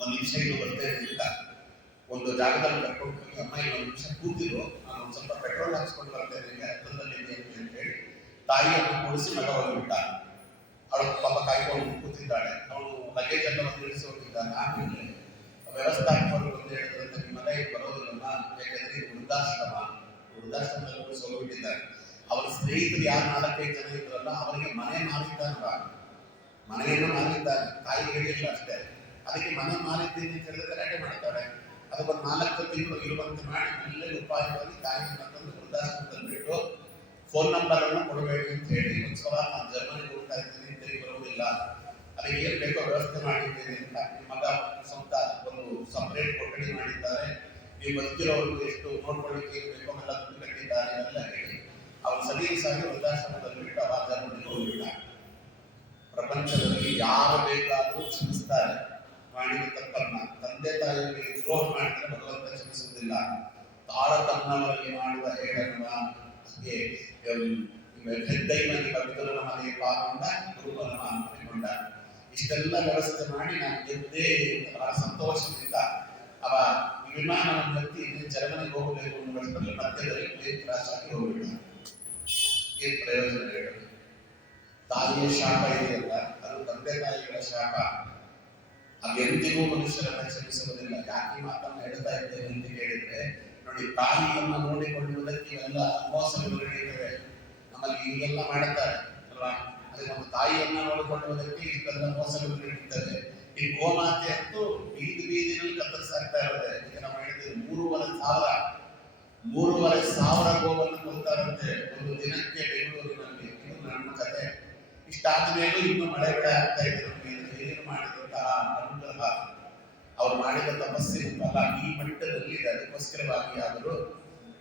1 ನಿಮಿಷ ಇದು ಬರ್ತೇನೆ ಅಂತ ಒಂದು ಜಾಗದಲ್ಲಿ ಕರ್ಕೊಂಡು ಹೋಗಿ, ಅಮ್ಮ ಇನ್ನೊಂದು ನಿಮಿಷ ಕೂತಿರು, ನಾನು ಒಂದು ಸ್ವಲ್ಪ ಪೆಟ್ರೋಲ್ ಹಾಕ್ಸ್ಕೊಂಡು ಬರ್ತೇನೆ ಹತ್ರದಲ್ಲಿ ಅಂತ ಹೇಳಿ ತಾಯಿಯನ್ನು ಕೂಡಿಸಿ ಮಗ ಹೋಗಿಬಿಟ್ಟ. ಅವಳು ಪಾಪ ಕಾಯ್ಕೊಂಡು ಕೂತಿದ್ದಾಳೆ. ಅವಳು ಲಗೇಜ್ ಎಲ್ಲ ಒಂದು ಇಳಿಸಿ ಹೋಗಿದ್ದಾನೆ. ಆಮೇಲೆ ವ್ಯವಸ್ಥಾಪಕರು ಬಂದು ಹೇಳಿದ್ರಂತೆ, ನಿಮ್ಮ ಮಗ ಈಗ ಬರೋದಿಲ್ಲ, ಯಾಕಂದ್ರೆ ಇದು ವೃದ್ಧಾಶ್ರಮದಲ್ಲಿ ಕೂಡಿಸಿ ಹೋಗಿಬಿಟ್ಟಿದ್ದಾರೆ. ಅವರ ಸ್ನೇಹಿತರು ಯಾರು 4-5 ಜನ ಇದ್ರಲ್ಲ ಅವರಿಗೆ ಮನೆ ಮಾರಿದ್ದಾನಲ್ಲ, ಮನೆಯನ್ನು ಮಾರಿದ್ದಾನೆ. ತಾಯಿ ಹೇಳಿಲ್ಲ ಅಷ್ಟೇ. ಅದಕ್ಕೆ ಮನೆ ಮಾರಿದ್ದೀನಿ ಅಂತ ಹೇಳಿದ್ರೆ ಗಲಾಟೆ ಮಾಡ್ತಾರೆ. ಅದಕ್ಕೊಂದು 4 ತಿಂಗಳು ಇರುವಂತೆ ಮಾಡಿ ಒಳ್ಳೆ ಉಪಾಯವಾಗಿ ತಾಯಿಯನ್ನು ತಂದು ವೃದ್ಧಾಶ್ರಮದಲ್ಲಿ ಬಿಟ್ಟು ಫೋನ್ ನಂಬರ್ ಅನ್ನು ಕೊಡಬೇಡಿ ಅಂತ ಹೇಳಿ ಒಂದ್ಸಲ ನಾನು ಜರ್ಮನಿಗೆ ಹೋಗ್ತಾ ಇದ್ದೀನಿ, ತಿರುಗಿ ಬರುವುದಿಲ್ಲ, ಅದಕ್ಕೆ ಏನು ಬೇಕೋ ವ್ಯವಸ್ಥೆ ಮಾಡಿದ್ದೇನೆ ಅಂತ. ನಿಮ್ಮ ಮಗ ಸ್ವಂತ ಒಂದು ಸಪರೇಟ್ ಕೊಠಡಿ ಮಾಡಿದ್ದಾರೆ, ನೀವು ಬದುಕಿರೋರು ಎಷ್ಟು ನೋಡ್ಕೊಳ್ಳಿಕ್ಕೆ ಬೇಕೋ ಎಲ್ಲ ದುಡ್ಡು ಕಟ್ಟಿದ್ದಾರೆ ಎಲ್ಲ ಹೇಳಿ ಅವನು ಸಲೀಸಾಗಿ ವೃದ್ಧಾಶ್ರಮದಲ್ಲಿ ಬಿಟ್ಟು ಆ ಜರ್ಮನಿಗೆ ಹೋಗಿಲ್ಲ. ಪ್ರಪಂಚದಲ್ಲಿ ಯಾರು ಬೇಕಾದರೂ ಕ್ಷಮಿಸ್ತಾರೆ ಮಾಡಿದ ತಪ್ಪನ್ನ. ತಂದೆ ತಾಯಿಗಳಿಗೆ ದ್ರೋಹ ಮಾಡಿದರೆ ಭಗವಂತ ಕ್ಷಮಿಸುವುದಿಲ್ಲ. ತಾಳತನ್ನವರಲ್ಲಿ ಮಾಡುವ ಹೇಳನ್ನುವ ಹೆದ್ದೈನಲ್ಲಿ ಕವಿತಲನ ಮನೆಗೆ ಪಾಲ್ಗೊಂಡ ಗುರುಕುಲ ಮಾಡಿಕೊಂಡ. ಇಷ್ಟೆಲ್ಲ ವ್ಯವಸ್ಥೆ ಮಾಡಿ ನಾನು ಗೆದ್ದೆ ಬಹಳ ಸಂತೋಷದಿಂದ ಅವ ವಿಮಾನವನ್ನು ಹತ್ತಿ ಜರ್ಮನಿಗೆ ಹೋಗಬೇಕು ಅನ್ನುವಷ್ಟರಲ್ಲಿ ಮಧ್ಯದಲ್ಲಿ ಪ್ಲೇನ್ ಕ್ರಾಶ್ ಆಗಿ ಹೋಗಿಬಿಡ. ಏನ್ ಪ್ರಯೋಜನ ಹೇಳಿ? ತಾಯಿಯ ಶಾಪ ಇದೆಯಲ್ಲ, ಅದು ತಂದೆ ತಾಯಿಗಳ ಶಾಪ. ಅದೆಂದಿಗೂ ಮನುಷ್ಯರನ್ನ ಕ್ಷಮಿಸುವುದಿಲ್ಲ. ಯಾಕೆ ಈ ಮಾತನ್ನು ಹೇಳ್ತಾ ಇದ್ದೇನೆ ಅಂತ ಹೇಳಿದ್ರೆ, ನೋಡಿ, ತಾಯಿಯನ್ನ ನೋಡಿಕೊಳ್ಳುವುದಕ್ಕೆ ಇವೆಲ್ಲ ಮೋಸಗಳು ನಡೆಯುತ್ತವೆ. ನಮ್ಮಲ್ಲಿ ಹೀಗೆಲ್ಲ ಮಾಡುತ್ತಾರೆ ಅಲ್ವಾ? ಅದಕ್ಕೆ ಒಂದು ತಾಯಿಯನ್ನ ನೋಡಿಕೊಳ್ಳುವುದಕ್ಕೆ ಇಷ್ಟೆಲ್ಲ ಮೋಸಗಳು ನಡೆಯುತ್ತವೆ. ಈ ಗೋಮಾತೆ ಅಂತೂ ಬೀದಿನಲ್ಲಿ ಕತ್ತರಿಸಾಗ್ತಾ ಇರುತ್ತೆ. ಈಗ ನಾವು ಹೇಳಿದ್ರೆ 3,500 ಗೋವನ್ನು ಕೊಡ್ತಾರಂತೆ ಒಂದು ದಿನಕ್ಕೆ ಬೆಂಗಳೂರಿನಲ್ಲಿ. ಇದು ನನ್ನ ಕತೆ. ಇಷ್ಟಾದ ಮೇಲೂ ಇನ್ನು ಮಳೆ ಬೆಳೆ ಆಗ್ತಾ ಇದೆ. ಏನು ಮಾಡಿದಂತಹ ಅನುಗ್ರಹ, ಅವ್ರು ಮಾಡಿದ ತಪಸ್ಸಿನ ಫಲ ಈ ಮಟ್ಟದಲ್ಲಿ ಇದೆ. ಅದಕ್ಕೋಸ್ಕರವಾಗಿ ಆದರೂ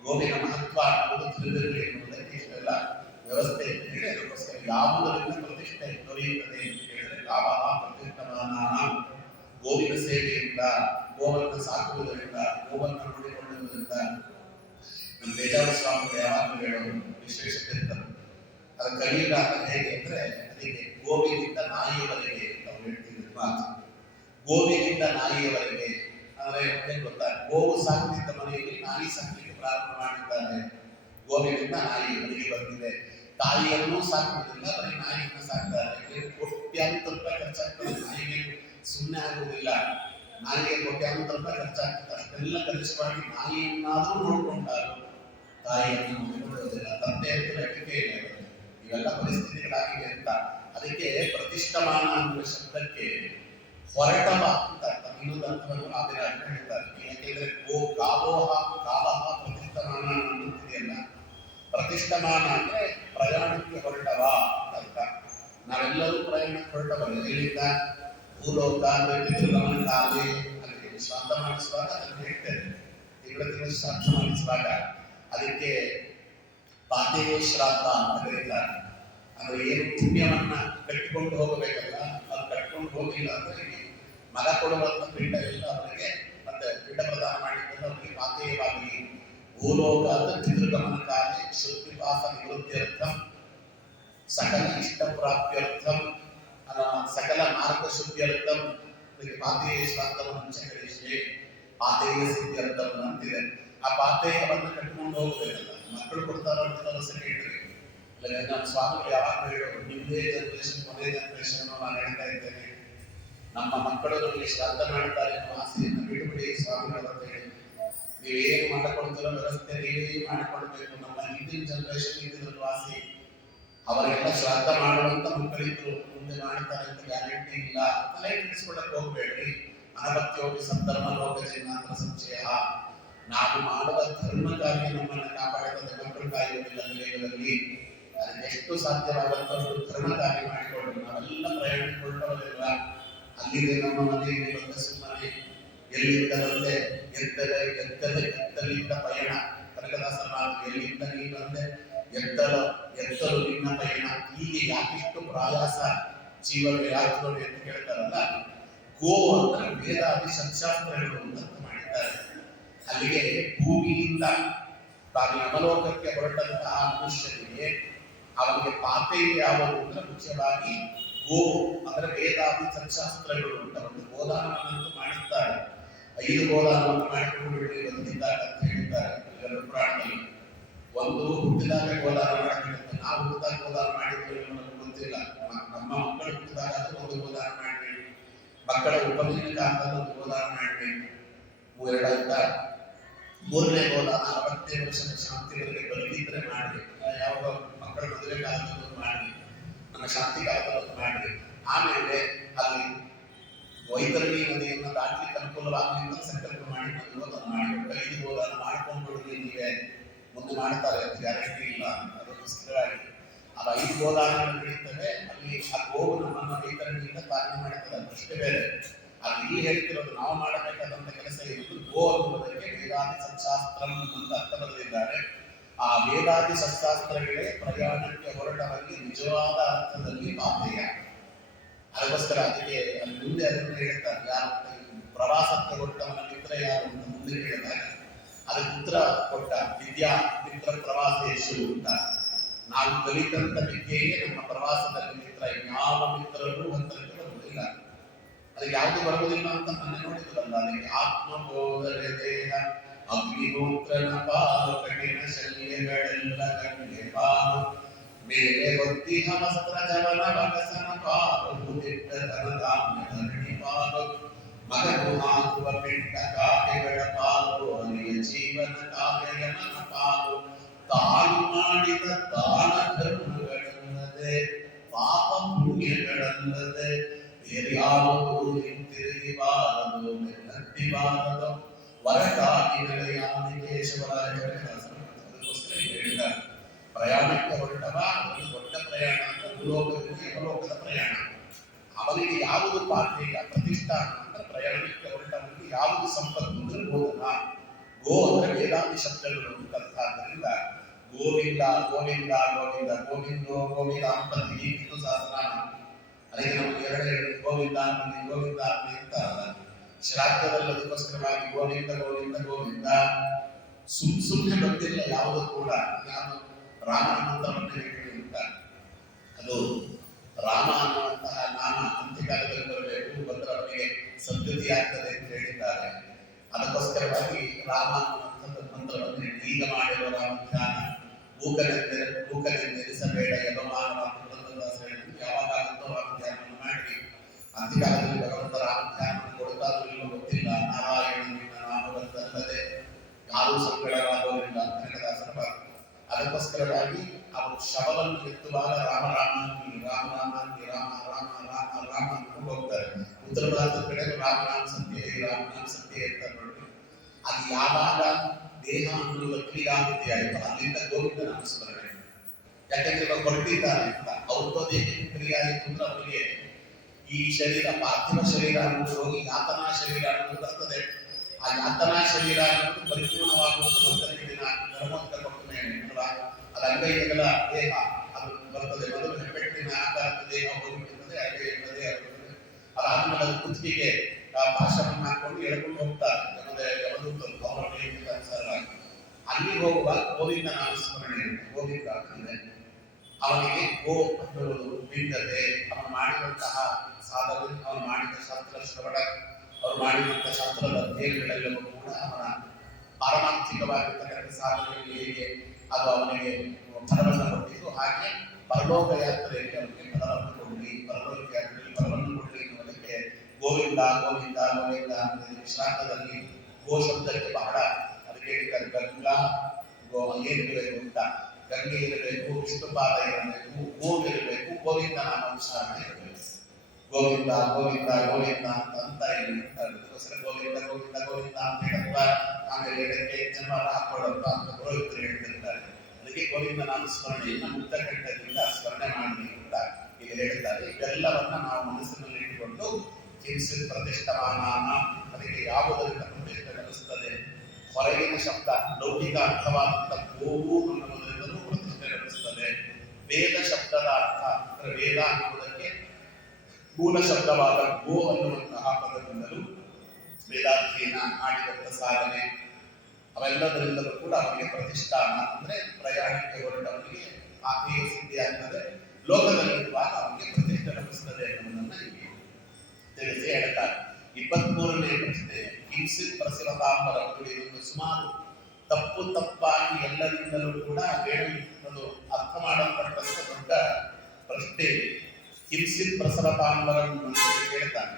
ಗೋವಿನ ಮಹತ್ವ ಅನ್ನೋದು ತಿಳಿದಿರಲಿ ಎನ್ನುವುದಕ್ಕೆ ಇಷ್ಟೆಲ್ಲ ವ್ಯವಸ್ಥೆ ಹೇಳಿ, ಅದಕ್ಕೋಸ್ಕರ ಯಾವುದರಿಂದ ಪ್ರತಿಷ್ಠೆ ದೊರೆಯುತ್ತದೆ ಅಂತ ಹೇಳಿದ್ರೆ ಲಾಭ ಪ್ರತಿಷ್ಠಮಾನ ಗೋವಿನ ಸೇವೆಯಿಂದ, ಗೋವನ್ನು ಸಾಕುವುದರಿಂದ, ಗೋವನ್ನು ನೋಡಿಕೊಳ್ಳುವುದರಿಂದ. ನಮ್ಮ ಬೇಜಾರು ಸ್ವಾಮಿಗಳು ಯಾವಾಗಲೂ ಹೇಳೋದು ವಿಶೇಷತೆ ಇರ್ತಾರೆ. ಅದು ಕಲಿಯುಗ ಅಂತ ಹೇಗೆ ಅಂದ್ರೆ, ಅದಕ್ಕೆ ಗೋವಿನಿಂದ ನಾಯಿಯವರೆಗೆ ನಾವು ಹೇಳ್ತೀವಿ ಮಾತು. ಗೋವಿನಿಂದ ನಾಯಿಯವರೆಗೆ ಅಂದ್ರೆ ಏನ್ ಗೊತ್ತಾ? ಗೋವು ಸಾಕುತ್ತಿದ್ದ ಮನೆಯಲ್ಲಿ ನಾಯಿ ಸಾಕಲಿಕ್ಕೆ ಪ್ರಾರಂಭ ಮಾಡಿದ್ದಾರೆ. ಗೋವಿನಿಂದ ನಾಯಿಯವರೆಗೆ ಬಂದಿದೆ. ತಾಯಿಯನ್ನು ಸಾಕುವುದಿಲ್ಲ, ಬರೀ ನಾಯಿಯನ್ನು ಸಾಕ್ತಾರೆ. ಕೋಟ್ಯಾಂತರ ರೂಪಾಯಿ ಖರ್ಚಾಗ್ತದೆ ನಾಯಿಗೆ, ಸುಮ್ಮನೆ ಆಗುವುದಿಲ್ಲ. ನಾಯಿಗೆ ಕೋಟ್ಯಾಂತರ ರೂಪಾಯಿ ಖರ್ಚಾಗ್ತದೆ. ಅಷ್ಟೆಲ್ಲ ಖರ್ಚು ಮಾಡಿ ನಾಯಿಯನ್ನಾದರೂ ನೋಡ್ಕೊಂಡಾರು ತಾಯಿಯನ್ನು ನೋಡಿಕೊಳ್ಳುವುದಿಲ್ಲ. ತಂದೆ ಅಂತ ಲೆಕ್ಕಕ್ಕೆ ಇಲ್ಲ. ಇವೆಲ್ಲ ಪರಿಸ್ಥಿತಿಗಳಾಗಿವೆ ಅಂತ. ಅದಕ್ಕೆ ಪ್ರತಿಷ್ಠಮಾನ ಅನ್ನುವ ಶಬ್ದಕ್ಕೆ ಹೊರಟವ ಅಂತ ಅರ್ಥ. ಇನ್ನೊಂದು ಅರ್ಥವನ್ನು ಆದಿರಾಜ ಹೇಳ್ತಾರೆ. ಯಾಕೆಂದ್ರೆ ಕಾಲೋಹ ಪ್ರತಿಷ್ಠಮಾನ ಅನ್ನುತ್ತಿದೆಯಲ್ಲ, ಪ್ರತಿಷ್ಠಮಾನ ಅಂದ್ರೆ ಪ್ರಯಾಣಕ್ಕೆ ಹೊರಟವ ಅಂತ ಅರ್ಥ. ನಾವೆಲ್ಲರೂ ಪ್ರಯಾಣಕ್ಕೆ ಹೊರಟವಲ್ಲ. ಇಲ್ಲಿಂದ ಭೂಲೋಕ ಪಿತೃಗಮನಕ್ಕಾಗಿ ಅದಕ್ಕೆ ಶ್ರಾದ್ದ ಮಾಡಿಸುವಾಗ ಅದನ್ನು ಹೇಳ್ತೇವೆ. ತಿಂಗಳು ಶ್ರಾದ್ದ ಮಾಡಿಸುವಾಗ ಅದಕ್ಕೆ ಪಾತೇಯ ಶ್ರಾದ್ದ ಅಂತ ಕರೀತಾರೆ. ಅಂದ್ರೆ ಏನು ಪುಣ್ಯವನ್ನ ಕಟ್ಟಿಕೊಂಡು ಹೋಗಬೇಕಲ್ಲ, ಅದು ಕಟ್ಕೊಂಡು ಹೋಗಿಲ್ಲ ಅಂದ್ರೆ ಮಗ ಕೊಡುವಂತ ಪಿಂಡ ಎಲ್ಲ ಅವರಿಗೆ ಮತ್ತೆ ಪಿಂಡ ಪ್ರದಾನ ಮಾಡಿದ್ದೆಲ್ಲ ಅವರಿಗೆ ಪಾತೇಯವಾಗಿ. ಭೂಲೋಕ ಅಂತ ಪಿತೃಗಮನಕ್ಕಾಗಿ ಶುದ್ಧಿಪಾಸ ನಿವೃತ್ತಿಯರ್ಥಂ ಸಕಲ ಇಷ್ಟ ಪ್ರಾಪ್ತ್ಯರ್ಥಂ ಸಕಲ ಮಾರ್ಗ ಶುದ್ಧಿಯರ್ಥಂ ಅದಕ್ಕೆ ಪಾತೇಯ ಶ್ರಾದ್ದವನ್ನು ಚಕರಿಸಿ ಪಾತೇಯ ಸಿದ್ಧಿಯರ್ಥಂ ಅಂತಿದೆ. ಆ ಪಾತೇಯವನ್ನು ಕಟ್ಕೊಂಡು ಹೋಗಬೇಕಲ್ಲ. ಮಕ್ಕಳು ಕೊಡ್ತಾರೋ ಸೆಕ್ರೆಟರಿ ಇಲ್ಲ. ನಮ್ಮ ಸ್ವಾಮಿಗಳು ಯಾವಾಗ ಹೇಳೋರು, ನಿಮ್ಮದೇ ಜನರೇಷನ್ ಕೊನೆಯ ಜನರೇಷನ್ ನಾನು ಹೇಳ್ತಾ ಇದ್ದೇನೆ. ನಮ್ಮ ಮಕ್ಕಳು ನಮಗೆ ಶ್ರಾದ್ದ ಮಾಡ್ತಾರೆ ಅನ್ನೋ ಆಸೆಯನ್ನು ಬಿಡುಬಿಡಿ ಸ್ವಾಮಿಗಳು ಅಂತ ಹೇಳಿ. ನೀವೇನು ಮಾಡಿಕೊಡ್ತಿರೋ ವ್ಯವಸ್ಥೆ ನೀವೇ ಮಾಡಿಕೊಡ್ಬೇಕು. ನಮ್ಮ ಹಿಂದಿನ ಜನರೇಷನ್ ಇದ್ದಿದ್ರು ಆಸೆ, ಅವರೆಲ್ಲ ಶ್ರಾದ್ದ ಮಾಡುವಂತ ಮಕ್ಕಳಿದ್ರು, ಮುಂದೆ ಮಾಡ್ತಾರೆ ಅಂತ ಗ್ಯಾರಂಟಿ ಇಲ್ಲ. ತಲೆ ಕೆಡಿಸ್ಕೊಳ್ಳಕ್ ಹೋಗ್ಬೇಡ್ರಿ. ಅನವತ್ಯೋಗಿ ಸಂಧರ್ಮ ಲೋಕ ಜೀವನಾಂತರ ಸಂಶಯ. ನಾವು ಮಾಡುವ ಧರ್ಮ ಕಾರ್ಯ ನಮ್ಮನ್ನು ಕಾಪಾಡಿದ ಮಕ್ಕಳು ಕಾಯುವುದಿಲ್ಲ ನಿಲಯದಲ್ಲಿ. ಅದಕ್ಕೆ ಎಷ್ಟು ಸಾಧ್ಯವಾಗುತ್ತೋ ಧರ್ಮ ಕಾರ್ಯ ಮಾಡಿಕೊಂಡು ನಾವೆಲ್ಲ ಪ್ರಯಾಣಿಸಿಕೊಳ್ಳೋದಿಲ್ಲ. ಅಲ್ಲಿದೆ ನಮ್ಮ ಮನೆಯಲ್ಲಿ ಬಂದ ಸುಮ್ಮನೆ ಎಲ್ಲಿಂದ ಬಂದೆ ಎತ್ತಲಿಂದ ಪಯಣ. ಕನಕದಾಸರ ಮಾತು, ಎಲ್ಲಿಂದ ನೀ ಬಂದೆ ಎತ್ತಲು ನಿನ್ನ ಪಯಣ. ಹೀಗೆ ಯಾಕಿಷ್ಟು ಪ್ರಯಾಸ ಜೀವನ ಯಾರು ಎಂದು ಕೇಳ್ತಾರಲ್ಲ. ಗೋ ಅಂದ್ರೆ ವೇದಾದಿ ಸಂಶಾಸ್ತ್ರಗಳು ಅಂತ ಮಾಡಿದ್ದಾರೆ. ಅಲ್ಲಿಗೆ ಭೂಮಿಯಿಂದ ತಾನು ಯಮಲೋಕಕ್ಕೆ ಹೊರಟಂತಹ ಮನುಷ್ಯನಿಗೆ ಅವನಿಗೆ ಪಾತೇಯ ಯಾವುದು ಅಂದ್ರೆ ಮುಖ್ಯವಾಗಿ ಗೋ ಅಂದ್ರೆ ವೇದಾದಿ ಸಂಶಾಸ್ತ್ರಗಳು ಅಂತ ಒಂದು ಗೋದಾನವನ್ನು ಮಾಡಿದ್ದಾರೆ. 5 ಗೋದಾನವನ್ನು ಮಾಡಿಕೊಂಡು ಬಂದಿದ್ದಾರೆ ಅಂತ ಹೇಳಿದ್ದಾರೆ ಎರಡು ಪುರಾಣದಲ್ಲಿ. ಒಂದು ಹುಟ್ಟಿದಾಗ ಗೋದಾನ ಮಾಡಬೇಕಂತ. ನಾವು ಹುಟ್ಟಿದಾಗ ಗೋದಾನ ಮಾಡಿದ್ವಿ ನಮಗೆ ಗೊತ್ತಿಲ್ಲ. ನಮ್ಮ ಮಕ್ಕಳು ಹುಟ್ಟಿದಾಗ ಒಂದು ಗೋದಾನ ಮಾಡಬೇಕು, ಮಕ್ಕಳ ಉಪನಯನ ಕಾಲದಲ್ಲಿ ಒಂದು ಗೋದಾನ ಮಾಡಬೇಕು. 3ನೇ ಗೋದಾನ 60 ವರ್ಷದ ಶಾಂತಿವರೆಗೆ ಬದುಕಿದ್ರೆ ಮಾಡಬೇಕು. ಯಾವಾಗ ಮಕ್ಕಳ ಮದುವೆ ಕಾಲದಲ್ಲಿ ಮಾಡಿ, ನಮ್ಮ ಶಾಂತಿ ಕಾಲದಲ್ಲಿ ಮಾಡಿ. ಆಮೇಲೆ ಅಲ್ಲಿ ವೈತರಣಿ ನದಿಯನ್ನು ದಾಟಲಿಕ್ಕೆ ಅನುಕೂಲವಾಗಲಿ ಅಂತ ಸಂಕಲ್ಪ ಮಾಡಿ ಗೋದಾನ ಮಾಡಬೇಕು. 5 ಗೋದಾನ ಮಾಡ್ಕೊಂಡು ನೀವೇ ಮುಂದೆ ಮಾಡ್ತಾರೆ ಅಂತ ಗ್ಯಾರಂಟಿ ಇಲ್ಲ. ಅದಕ್ಕೋಸ್ಕರವಾಗಿ ಅದು 5 ಗೋದಾನಗಳು ನಡೀತವೆ. ಅಲ್ಲಿ ಆ ಗೋವು ನಮ್ಮನ್ನು ವೈತರಣಿಯಿಂದ ಪಾಲನೆ ಮಾಡ್ತದೆ, ಅಷ್ಟೇ ಬೇರೆ. ಅಲ್ಲಿ ಇಲ್ಲಿ ಹೇಳ್ತಿರೋದು ನಾವು ಮಾಡಬೇಕಾದಂತ ಕೆಲಸ ಇರುವುದು ಗೋ ಅನ್ನುವುದಕ್ಕೆ ವೇದಾದಿ ಸಂಶಾಸ್ತ್ರಂ ಅಂತ ಅರ್ಥ ಬರೆದಿದ್ದಾರೆ. ಆ ವೇದಾದಿ ಸಂಶಾಸ್ತ್ರಗಳೇ ಪ್ರಯಾಣಕ್ಕೆ ಹೊರಟವರಿಗೆ ನಿಜವಾದ ಅರ್ಥದಲ್ಲಿ ಪಾಪೇಯ. ಅದಕ್ಕೋಸ್ಕರ ಅದಕ್ಕೆ ಅಲ್ಲಿ ಮುಂದೆ ಅದನ್ನು ಹೇಳ್ತಾರೆ. ಯಾರು ಪ್ರವಾಸಕ್ಕೆ ಹೊರಟವನ ಮಿತ್ರ ಯಾರು ಅಂತ ಮುಂದೆ ಹೇಳಿದಾಗ ಅದಕ್ಕೆ ಉತ್ತರ ಕೊಟ್ಟ, ವಿದ್ಯಾ ಮಿತ್ರ ಪ್ರವಾಸೇಶು ಅಂತ. ನಾವು ಕಲಿತಂತ ವಿದ್ಯೆಯೇ ನಮ್ಮ ಪ್ರವಾಸದಲ್ಲಿ ಮಿತ್ರ. ಯಾವ ಮಿತ್ರರು ಹತ್ತಿರಕ್ಕೆ ಬರುವುದಿಲ್ಲ, ಅದಕ್ಕೆ ಯಾವುದು ಬರುವುದಿಲ್ಲ ಅಂತ ಮೊನ್ನೆ ನೋಡಿದ್ರಲ್ಲ. ಅದಕ್ಕೆ ಆತ್ಮಬೋಧನೆ ದೇಹ ಅಗ್ನಿಹೋತ್ರನ ಪಾಲು ಕಠಿಣ ಶಲ್ಯಗಳೆಲ್ಲ ಗಂಗೆ ಪಾಲು ಮೇಲೆ ಹೊತ್ತಿಹ ವಸ್ತ್ರ ಜವನ ಬಗಸನ ಪಾಲು ಭೂತಿಟ್ಟ ಧನಧಾನ್ಯ ಧರಣಿ ಪಾಲು ಮಗನು ಹಾಕುವ ಪಿಂಡ ಕಾಗೆಗಳ ಪಾಲು ಅರಿಯ ಜೀವನ ಕಾವ್ಯಯಮನ ಪಾಲು ತಾನು ಮಾಡಿದ ದಾನ ಧರ್ಮಗಳಲ್ಲದೆ ಪಾಪ ಪುಣ್ಯಗಳಲ್ಲದೆ ಬೇರೆ ಯಾವುದು ಹಿಂತಿರುಗಿ ಬಾರದು ನೆನ್ನಟ್ಟಿ ಬಾರದು ವರಕಾಗಿ ನೆಲೆಯಾದಿ ಕೇಶವರಾಯ. ಅದಕ್ಕೋಸ್ಕರ ಹೇಳಿದ್ದಾರೆ ಪ್ರಯಾಣಕ್ಕೆ ಹೊರಟವ ಒಂದು ದೊಡ್ಡ ಪ್ರಯಾಣ ಅಂತ ಭೂಲೋಕದಿಂದ ಯಮಲೋಕದ ಪ್ರಯಾಣ. ಅವನಿಗೆ ಯಾವುದು ಪಾಠ್ಯ ಪ್ರತಿಷ್ಠಾನ ಅಂದ್ರೆ ಪ್ರಯಾಣಕ್ಕೆ ಹೊರಟವನಿಗೆ ಯಾವುದು ಸಂಪತ್ತು ಅಂದ್ರೆ ಬೋಧನ. ಗೋ ಅಂದ್ರೆ ವೇದಾದಿ ಶಬ್ದಗಳು ಅಂತ. ಆದ್ದರಿಂದ ಗೋವಿಂದ ಗೋವಿಂದ ಗೋವಿಂದ ಗೋವಿಂದೋ ಗೋವಿಂದ ಅಂಪತಿ ವಿಷ್ಣು ಸಹಸ್ರನಾಮ. ಅದಕ್ಕೆ ನಮಗೆ ಎರಡು ಗೋವಿಂದ ಅಂಪತಿ ಗೋವಿಂದ ಅಂತ ಶ್ರಾದ್ದದಲ್ಲಿ. ಅದಕ್ಕೋಸ್ಕರವಾಗಿ ಗೋವಿಂದ ಗೋವಿಂದ ಗೋವಿಂದ ಸುಮ್ಮನೆ ಗೊತ್ತಿಲ್ಲ ಯಾವುದು ಕೂಡ. ನಾನು ರಾಮನ ಮಂತ್ರವನ್ನು ಹೇಳಿರುತ್ತ ಅದು ರಾಮ ಅನ್ನುವಂತಹ ನಾಮ ಅಂತ್ಯಕಾಲದಲ್ಲಿ ಬರಬೇಕು, ಬಂದ್ರೆ ಅವನಿಗೆ ಸದ್ಗತಿ ಆಗ್ತದೆ ಅಂತ ಹೇಳಿದ್ದಾರೆ. ಅದಕ್ಕೋಸ್ಕರವಾಗಿ ರಾಮ ಅನ್ನುವಂಥದ್ದು ಮಂತ್ರವನ್ನು ಈಗ ಮಾಡಿರುವ ರಾಮ ಧ್ಯಾನ ಮೂಕನೆಂದೆನಿಸಬೇಡ ಯಮಮಾನವ ಯಾವಾಗಾಗುತ್ತೋ ರಾಮ ಧ್ಯಾನವನ್ನು ಮಾಡಿ ಅಂತ್ಯಕಾಲದಲ್ಲಿ ಭಗವಂತ ರಾಮ ಧ್ಯಾನವನ್ನು ಕೊಡುತ್ತಾರೋ ಇಲ್ಲೋ ಗೊತ್ತಿಲ್ಲ. ನಾರಾಯಣ ನಿನ್ನ ನಾಮವಲ್ಲದೆ ಯಾರೂ ಸಂಕಟವಾಗೋದಿಲ್ಲ ಅಂತ ಕನಕದಾಸರ ಮಾತು. ಅದಕ್ಕೋಸ್ಕರವಾಗಿ ಅವರು ಶವವನ್ನು ಎತ್ತುವಾಗ ರಾಮ ರಾಮ ರಾಮ ರಾಮ ರಾಮ ರಾಮ ರಾಮ ರಾಮ ಅಂತ ಹೋಗ್ತಾರೆ. ಉತ್ತರ ಭಾರತದ ಕಡೆ ರಾಮನಾಮ ಸತ್ಯ ರಾಮನಾಮ ಸತ್ಯ ಅಂತ ನೋಡಿ. ಅದು ಯಾವಾಗ ದೇಹ ಅನ್ನುವ ಕ್ರಿಯಾಹುತಿ ಆಯಿತು ಅಲ್ಲಿಂದ ಗೋವಿಂದ ನಾಮಸ್ಮರಣೆ. ಯಾಕಂದ್ರೆ ಇವಾಗ ಹೊರಟಿದ್ದಾರೆ ಅಂತ ಅವ್ರದ್ದು ದೇಹ ಕ್ರಿಯೆ ಆಯಿತು ಅಂದ್ರೆ ಅವರಿಗೆ ಈ ಶರೀರ ಪಾರ್ಥಿವ ಶರೀರ ಅನ್ನೋದು ಹೋಗಿ ಯಾತನಾ ಶರೀರ ಅನ್ನೋದು ಬರ್ತದೆ. ಆ ಯಾತನಾ ಶರೀರ ಅನ್ನೋದು ಪರಿಪೂರ್ಣವಾಗುವುದು ಭಕ್ತರಿಗೆ ದಿನ ಧರ್ಮೋತ್ಕ ಕೊಟ್ಟ ಮೇಲೆ ಅಲ್ವಾ. ಅದು ಅಂಗೈಗಳ ದೇಹ ಅದು ಬರ್ತದೆ. ಮೊದಲು ಹೆಬ್ಬೆಟ್ಟಿನ ಆಕಾರದ ದೇಹ ಹೋಗಿಬಿಡ್ತದೆ, ಅಂಗೈಗಳದೇ ಆಗುತ್ತದೆ. ಅದಾದ್ಮೇಲೆ ಅದು ಕುತ್ತಿಗೆಗೆ ಭಾಷವನ್ನು ಹಾಕೊಂಡು ಎಳ್ಕೊಂಡು ಹೋಗ್ತಾರೆ ಯಮದೂತರು ಅವರ ನಿಯಮಿತ ಅನುಸಾರವಾಗಿ. ಅಲ್ಲಿ ಹೋಗುವಾಗ ಗೋವಿಂದ ನಾಮಸ್ಮರಣೆ ಗೋವಿಂದ ಆಗ್ತದೆ. ಅವನಿಗೆ ಗೋ ಅನ್ನುವುದು ಭಿನ್ನತೆ. ಅವನು ಮಾಡಿದಂತಹ ಸಾಧನೆ, ಅವನು ಮಾಡಿದ ಶಾಸ್ತ್ರ ಶ್ರವಣ, ಅವರು ಮಾಡಿದಂತಹ ಶಾಸ್ತ್ರದ ಅಧ್ಯಯನಗಳೆಲ್ಲವೂ ಕೂಡ ಅವನ ಪಾರಮಾರ್ಥಿಕವಾಗಿರ್ತಕ್ಕಂಥ ಸಾಧನೆಯಲ್ಲಿ ಹೇಗೆ ಅದು ಅವನಿಗೆ ಫಲವನ್ನು ಕೊಟ್ಟಿದ್ದು, ಹಾಗೆ ಪರಲೋಕ ಯಾತ್ರೆಯಲ್ಲಿ ಅವನಿಗೆ ಫಲವನ್ನು ಕೊಡಲಿ, ಪರಲೋಕ ಯಾತ್ರೆಯಲ್ಲಿ ಫಲವನ್ನು ಕೊಡಲಿ ಎನ್ನುವುದಕ್ಕೆ ಗೋವಿಂದ ಗೋವಿಂದ ಗೋವಿಂದ ಶ್ರಾದ್ದದಲ್ಲಿ ಗೋ ಶಬ್ದಕ್ಕೆ ಬಹಳ ಅದಕ್ಕೆ ಹೇಳಿದ್ದಾರೆ. ಗಂಗಾ ಗೋ ಏನಿರಬೇಕು ಅಂತ ಗಂಗೆ ಇರಬೇಕು, ವಿಷ್ಣುಪಾದ ಇರಬೇಕು, ಗೋವಿರಬೇಕು, ಗೋವಿಂದ ನಾಮ ಉಚ್ಚಾರಣೆ ಇರಬೇಕು. ಗೋವಿಂದ ಗೋವಿಂದ ಗೋವಿಂದ ಅಂತ ಇಲ್ಲಿ ಅದಕ್ಕೋಸ್ಕರ ಗೋವಿಂದ ಗೋವಿಂದ ಗೋವಿಂದ ಅಂತ ಹೇಳಪ್ಪ, ಆಮೇಲೆ ಎಡಕ್ಕೆ ಜನವಾರ ಹಾಕೊಳ್ಳಪ್ಪ ಅಂತ ಪುರೋಹಿತರು ಹೇಳ್ತಿರ್ತಾರೆ. ಅದಕ್ಕೆ ಗೋವಿಂದ ನಾಮ ಸ್ಮರಣೆಯನ್ನು ಮುಕ್ತ ಕಂಠದಿಂದ ಸ್ಮರಣೆ ಮಾಡಲಿ ಅಂತ ಇಲ್ಲಿ ಹೇಳ್ತಾರೆ. ಇವೆಲ್ಲವನ್ನ ನಾವು ಮನಸ್ಸಿನಲ್ಲಿ ಇಟ್ಟುಕೊಂಡು ಕಿಂಚಿತ್ ಪ್ರತಿಷ್ಠಾನ, ಅದಕ್ಕೆ ಯಾವುದರಿಂದ ಪ್ರತಿಷ್ಠೆ ಲಭಿಸುತ್ತದೆ? ಹೊರಗಿನ ಶಬ್ದ ಲೌಕಿಕ ಅರ್ಥವಾದಂಥ ಗೋವು ಅನ್ನುವುದರಿಂದಲೂ ಪ್ರತಿಷ್ಠೆ ಲಭಿಸುತ್ತದೆ. ವೇದ ಶಬ್ದದ ಅರ್ಥ ಅಂದರೆ ವೇದ ಅನ್ನುವುದಕ್ಕೆ ಮೂಲ ಶಬ್ದವಾದ ಗೋ ಅನ್ನುವಂತಹ ಪದದಿಂದಲೂ ವೇದಾಧ್ಯಯನ ಮಾಡಿದಂಥ ಸಾಧನೆ ಅವೆಲ್ಲದರಿಂದಲೂ ಕೂಡ ಅವರಿಗೆ ಪ್ರತಿಷ್ಠಾನ ಅಂದರೆ ಪ್ರಯಾಣಕ್ಕೆ ಹೊರಟವರಿಗೆ ಆತ್ಮೀಯ ಸಿದ್ಧಿ ಆಗ್ತದೆ, ಲೋಕದಲ್ಲಿರುವಾಗ ಅವರಿಗೆ ಪ್ರತಿಷ್ಠೆ ಲಭಿಸ್ತದೆ ಎನ್ನುವುದನ್ನು ಇಲ್ಲಿ ತಿಳಿಸಿ ಹೇಳ್ತಾರೆ. 23ನೇ ಪ್ರಶ್ನೆ, ಕಿಂಚಿತ್ ಪ್ರಸವತಾಂಬರ. ಇದೊಂದು ಸುಮಾರು ತಪ್ಪಾಗಿ ಎಲ್ಲರಿಂದಲೂ ಕೂಡ ಹೇಳಲು ಅರ್ಥ ಮಾಡಲ್ಪಟ್ಟಂತ ದೊಡ್ಡ ಪ್ರಶ್ನೆ. ಕಿಂಚಿತ್ ಪ್ರಸವತಾಂಬರಂ ಅಂತ ಹೇಳ್ತಾನೆ.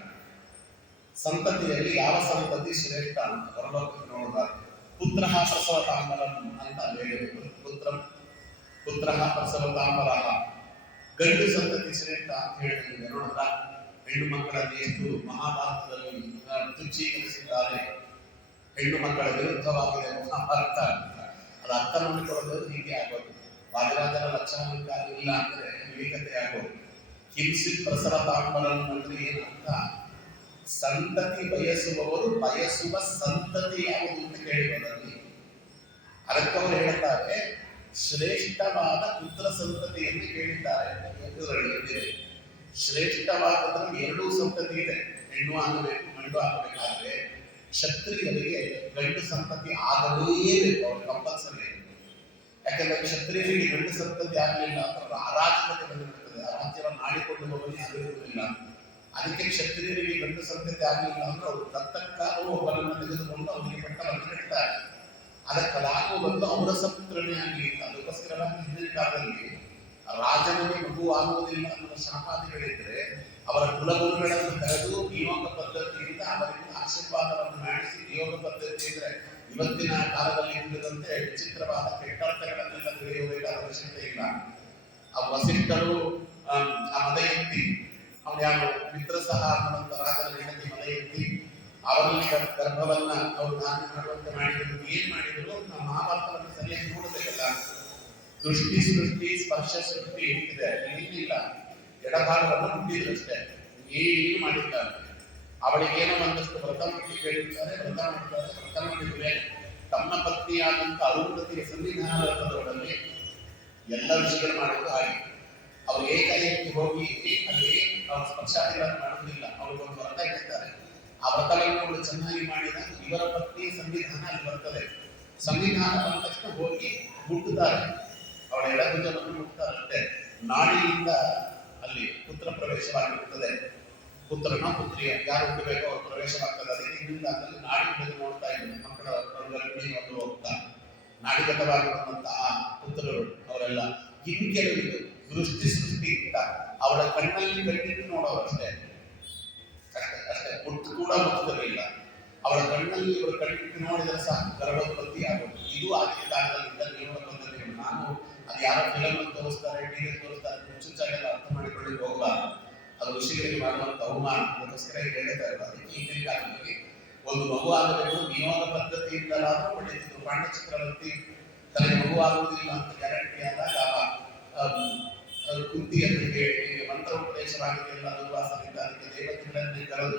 ಸಂತತಿಯಲ್ಲಿ ಯಾವ ಸಂತತಿ ಶ್ರೇಷ್ಠ ಅಂತ ಹೊರಲೋಕಕ್ಕೆ ನೋಡಿದಾಗ ಪುತ್ರ ಪ್ರಸವತಾಂಬರಂ ಅಂತ ಹೇಳಿದ್ರು. ಪುತ್ರ ಪ್ರಸವತಾಂಬರ, ಗಂಡು ಸಂತತಿ ಶ್ರೇಷ್ಠ ಅಂತ ಹೇಳಿದ್ರೆ ನೋಡಿದ್ರ ಹೆಣ್ಣು ಮಕ್ಕಳಲ್ಲಿ ಎಷ್ಟು ಮಹಾಭಾರತದಲ್ಲಿ ತುಚ್ಛೀಕರಿಸಿದ್ದಾರೆ. ಹೆಣ್ಣು ಮಕ್ಕಳ ವಿರುದ್ಧವಾಗಿದೆ ಮಹಾಭಾರತ. ಅದು ಅರ್ಥ ಮಾಡಿಕೊಳ್ಳೋದು ಹೀಗೆ ಆಗೋದು. ವಾದಿರಾಜರ ಲಕ್ಷಣ ಇಲ್ಲ ಅಂದ್ರೆ ವಿವೇಕತೆ ಆಗೋದು. ಕಿಂಚಿತ್ ಪ್ರಸವತಾಂಬರಂ ಅಂದ್ರೆ ಏನಂತ? ಸಂತತಿ ಬಯಸುವವರು ಬಯಸುವ ಸಂತತಿ ಯಾವುದು ಅಂತ ಕೇಳಿರೋದಲ್ಲಿ ಅದಕ್ಕವರು ಹೇಳ್ತಾರೆ ಶ್ರೇಷ್ಠವಾದ ಪುತ್ರ ಸಂತತಿಯನ್ನು ಕೇಳಿದ್ದಾರೆ. ಶ್ರೇಷ್ಠವಾದದ್ರಲ್ಲಿ ಎರಡೂ ಸಂತತಿ ಇದೆ. ಹೆಣ್ಣು ಆಗಬೇಕು, ಗಂಡು ಆಗಬೇಕಾದ್ರೆ ಕ್ಷತ್ರಿಯರಿಗೆ ಗಂಡು ಸಂತತಿ ಆಗಲೇಬೇಕು, ಅವ್ರು ಕಂಪಲ್ಸರಿ. ಯಾಕಂದ್ರೆ ಕ್ಷತ್ರಿಯರಿಗೆ ಗಂಡು ಸಂತತಿ ಆಗಲಿಲ್ಲ ಅಂದ್ರೆ ಅರಾಜಕತೆ ಬಂದಿರ್ತದೆ, ರಾಜ್ಯವನ್ನು ಆಡಿಕೊಂಡು ಹೋಗಲಿ ಆಗಿರುವುದಿಲ್ಲ. ಅದಕ್ಕೆ ಕ್ಷತ್ರಿಯರಿಗೆ ಗಂಡು ಸಂತತಿ ಆಗಲಿಲ್ಲ ಅಂದ್ರೆ ಅವರು ದತ್ತಕ್ಕಾದರೂ ಒಬ್ಬರನ್ನು ತೆಗೆದುಕೊಂಡು ಅವರಿಗೆ ಪಟ್ಟವನ್ನು ನೀಡ್ತಾರೆ. ಅದಕ್ಕಲಾಗುವ ಬಂದು ಔರಸ ಪುತ್ರನೇ ಆಗಲಿ. ಅದಕ್ಕೋಸ್ಕರವಾಗಿ ಹಿಂದಿನ ಕಾಲದಲ್ಲಿ ರಾಜನಿಗೆ ಮಗು ಆಗುವುದಿಲ್ಲ ಅನ್ನುವ ಶಾಪಾದಿಗಳಿದ್ರೆ ಅವರ ಕುಲಗುರುಗಳನ್ನು ಕರೆದು ನಿಯೋಗ ಪದ್ಧತಿಯಿಂದ ಅವರಿಂದ ಆಶೀರ್ವಾದವನ್ನು ಮಾಡಿಸಿ, ನಿಯೋಗ ಪದ್ಧತಿ ಇದ್ರೆ ಇವತ್ತಿನ ಕಾಲದಲ್ಲಿ ತಿಳಿದಂತೆ ವಿಚಿತ್ರವಾದ ಕೆಟ್ಟರ್ಥಗಳನ್ನೆಲ್ಲ ತಿಳಿಯಬೇಕಾದ ಅವಶ್ಯಕತೆ ಇಲ್ಲ. ಆ ವಸಿಷ್ಠರು ಆ ಮದಯಂತಿ ಅವನು ಯಾರು ಮಿತ್ರ ಸಹ ಅನ್ನುವಂಥ ರಾಜನ ಹೆಂಡತಿ ಮದಯಂತಿ, ಅವರಲ್ಲಿ ಗರ್ಭವನ್ನ ಅವರು ದಾನ ಮಾಡುವಂತೆ ಮಾಡಿದ್ರು. ಏನ್ ಮಾಡಿದ್ರು? ನಾವು ಮಹಾಭಾರತವನ್ನು ಸರಿಯಾಗಿ ನೋಡಬೇಕಲ್ಲ. ದೃಷ್ಟಿ ಸೃಷ್ಟಿ ಸ್ಪರ್ಶ ಸೃಷ್ಟಿ ಇದೆ, ಏನಿಲ್ಲ. ಎಡಭಾಗವನ್ನು ಹುಟ್ಟಿದ್ರು ಅಷ್ಟೇ, ಏನು ಮಾಡಿದ್ದಾರೆ. ಅವಳಿಗೇನೋ ಒಂದಷ್ಟು ವ್ರತ ಮಾಡಿ ಕೇಳಿರ್ತಾರೆ, ವ್ರತ ಮಾಡಿದ್ರೆ ತಮ್ಮ ಪತ್ನಿಯಾದಂಥ ಅರುಂಧತಿಯ ಸನ್ನಿಧಾನದಲ್ಲಿ ಎಲ್ಲ ವಿಷಯಗಳು ಮಾಡೋದು ಹಾಗೆ. ಅವ್ರು ಏಕಾಏಕಿ ಹೋಗಿ ಅಲ್ಲಿ ಅವ್ರ ಸ್ಪರ್ಶಾದಿಗಳನ್ನು ಮಾಡೋದಿಲ್ಲ. ಅವ್ರಿಗೊಂದು ವ್ರತ ಇಟ್ಟಿರ್ತಾರೆ. ಆ ವ್ರತಗಳನ್ನು ಚೆನ್ನಾಗಿ ಮಾಡಿದಾಗ ಇವರ ಪತ್ನಿ ಸನ್ನಿಧಾನ ಅಲ್ಲಿ ಬರ್ತದೆ. ಸನ್ನಿಧಾನ ಬಂದ ತಕ್ಷಣ ಹೋಗಿ ಮುಟ್ಟುತ್ತಾರೆ, ಅವಳ ಎಡಭುಜವನ್ನು ಮುಟ್ಟುತ್ತಾರಂತೆ. ನಾಡಿಯಿಂದ ಅಲ್ಲಿ ಪುತ್ರ ಪ್ರವೇಶವಾಗಿರುತ್ತದೆ. ಪುತ್ರನ ಪುತ್ರಿಯ ಯಾರು ಹುಟ್ಟಬೇಕೋ ಅವ್ರು ಪ್ರವೇಶವಾಗ್ತದೆ. ಅದಕ್ಕೆ ಹಿಂದಿನ ಕಾಲದಲ್ಲಿ ನಾಡಿ ಹಿಡಿದು ನೋಡ್ತಾ ಇದ್ರು ಮಕ್ಕಳ ಗರ್ಭಿಣಿ ಒಂದು ಹೋಗ್ತಾ ನಾಡಿಗತವಾಗಿರುವಂತಹ ಪುತ್ರರು ಅವರೆಲ್ಲ. ಇನ್ನು ಕೆಲವರಿಗೆ ದೃಷ್ಟಿ ಸೃಷ್ಟಿ ಅಂತ ಅವಳ ಕಣ್ಣಲ್ಲಿ ಕಣ್ಣಿಟ್ಟು ನೋಡೋರು ಅಷ್ಟೇ ಅಷ್ಟೇ ಮುಟ್ಟು ಕೂಡ ಮುಟ್ಟದಿರಲಿಲ್ಲ. ಅವಳ ಕಣ್ಣಲ್ಲಿ ಇವರ ಕಣ್ಣಿಟ್ಟು ನೋಡಿದರೆ ಸಹ ಗರ್ಭೋತ್ಪತ್ತಿ ಆಗೋದು. ಇದು ಆಗಿನ ಕಾಲದಲ್ಲಿದ್ದ ನಿಯಮ ಪದ್ಧತಿಗಳು. ನಾನು ಅದು ಯಾರ ಫಿಲಮ್ ತೋರಿಸ್ತಾರೆ, ಟಿವಿ ತೋರಿಸ್ತಾರೆ, ಮುಚ್ಚುಚ್ಚಾಗೆಲ್ಲ ಅರ್ಥ ಮಾಡಿಕೊಳ್ಳಿ ಹೋಗಬಾರ್ದು. ಅದು ಋಷಿಗಳಿಗೆ ಮಾಡುವಂತ ಅವಮಾನ. ಅದಕ್ಕೋಸ್ಕರ ಹೇಳ್ತಾ ಇರೋದು. ಅದಕ್ಕೆ ಹಿಂದಿನ ಕಾಲದಲ್ಲಿ ಒಂದು ಮಗು ಆಗಬೇಕು ನಿಯೋಗ ಪದ್ಧತಿಯಿಂದಲಾದರೂ ಪಡೆಯುತ್ತಿದ್ರು. ಪಾಂಡ ಚಕ್ರವರ್ತಿ ತನಗೆ ಮಗು ಆಗುವುದಿಲ್ಲ ಅಂತ ಗ್ಯಾರಂಟಿ ಆದಾಗ ಕುಂತಿಯನ್ನು ಹೇಳಿ ಮಂತ್ರೋಪದೇಶವಾಗಿದೆ ಎಲ್ಲ ದುರ್ವಾಸನಿಂದ ಅದಕ್ಕೆ ದೇವತೆಗಳನ್ನೇ ಕರೆದು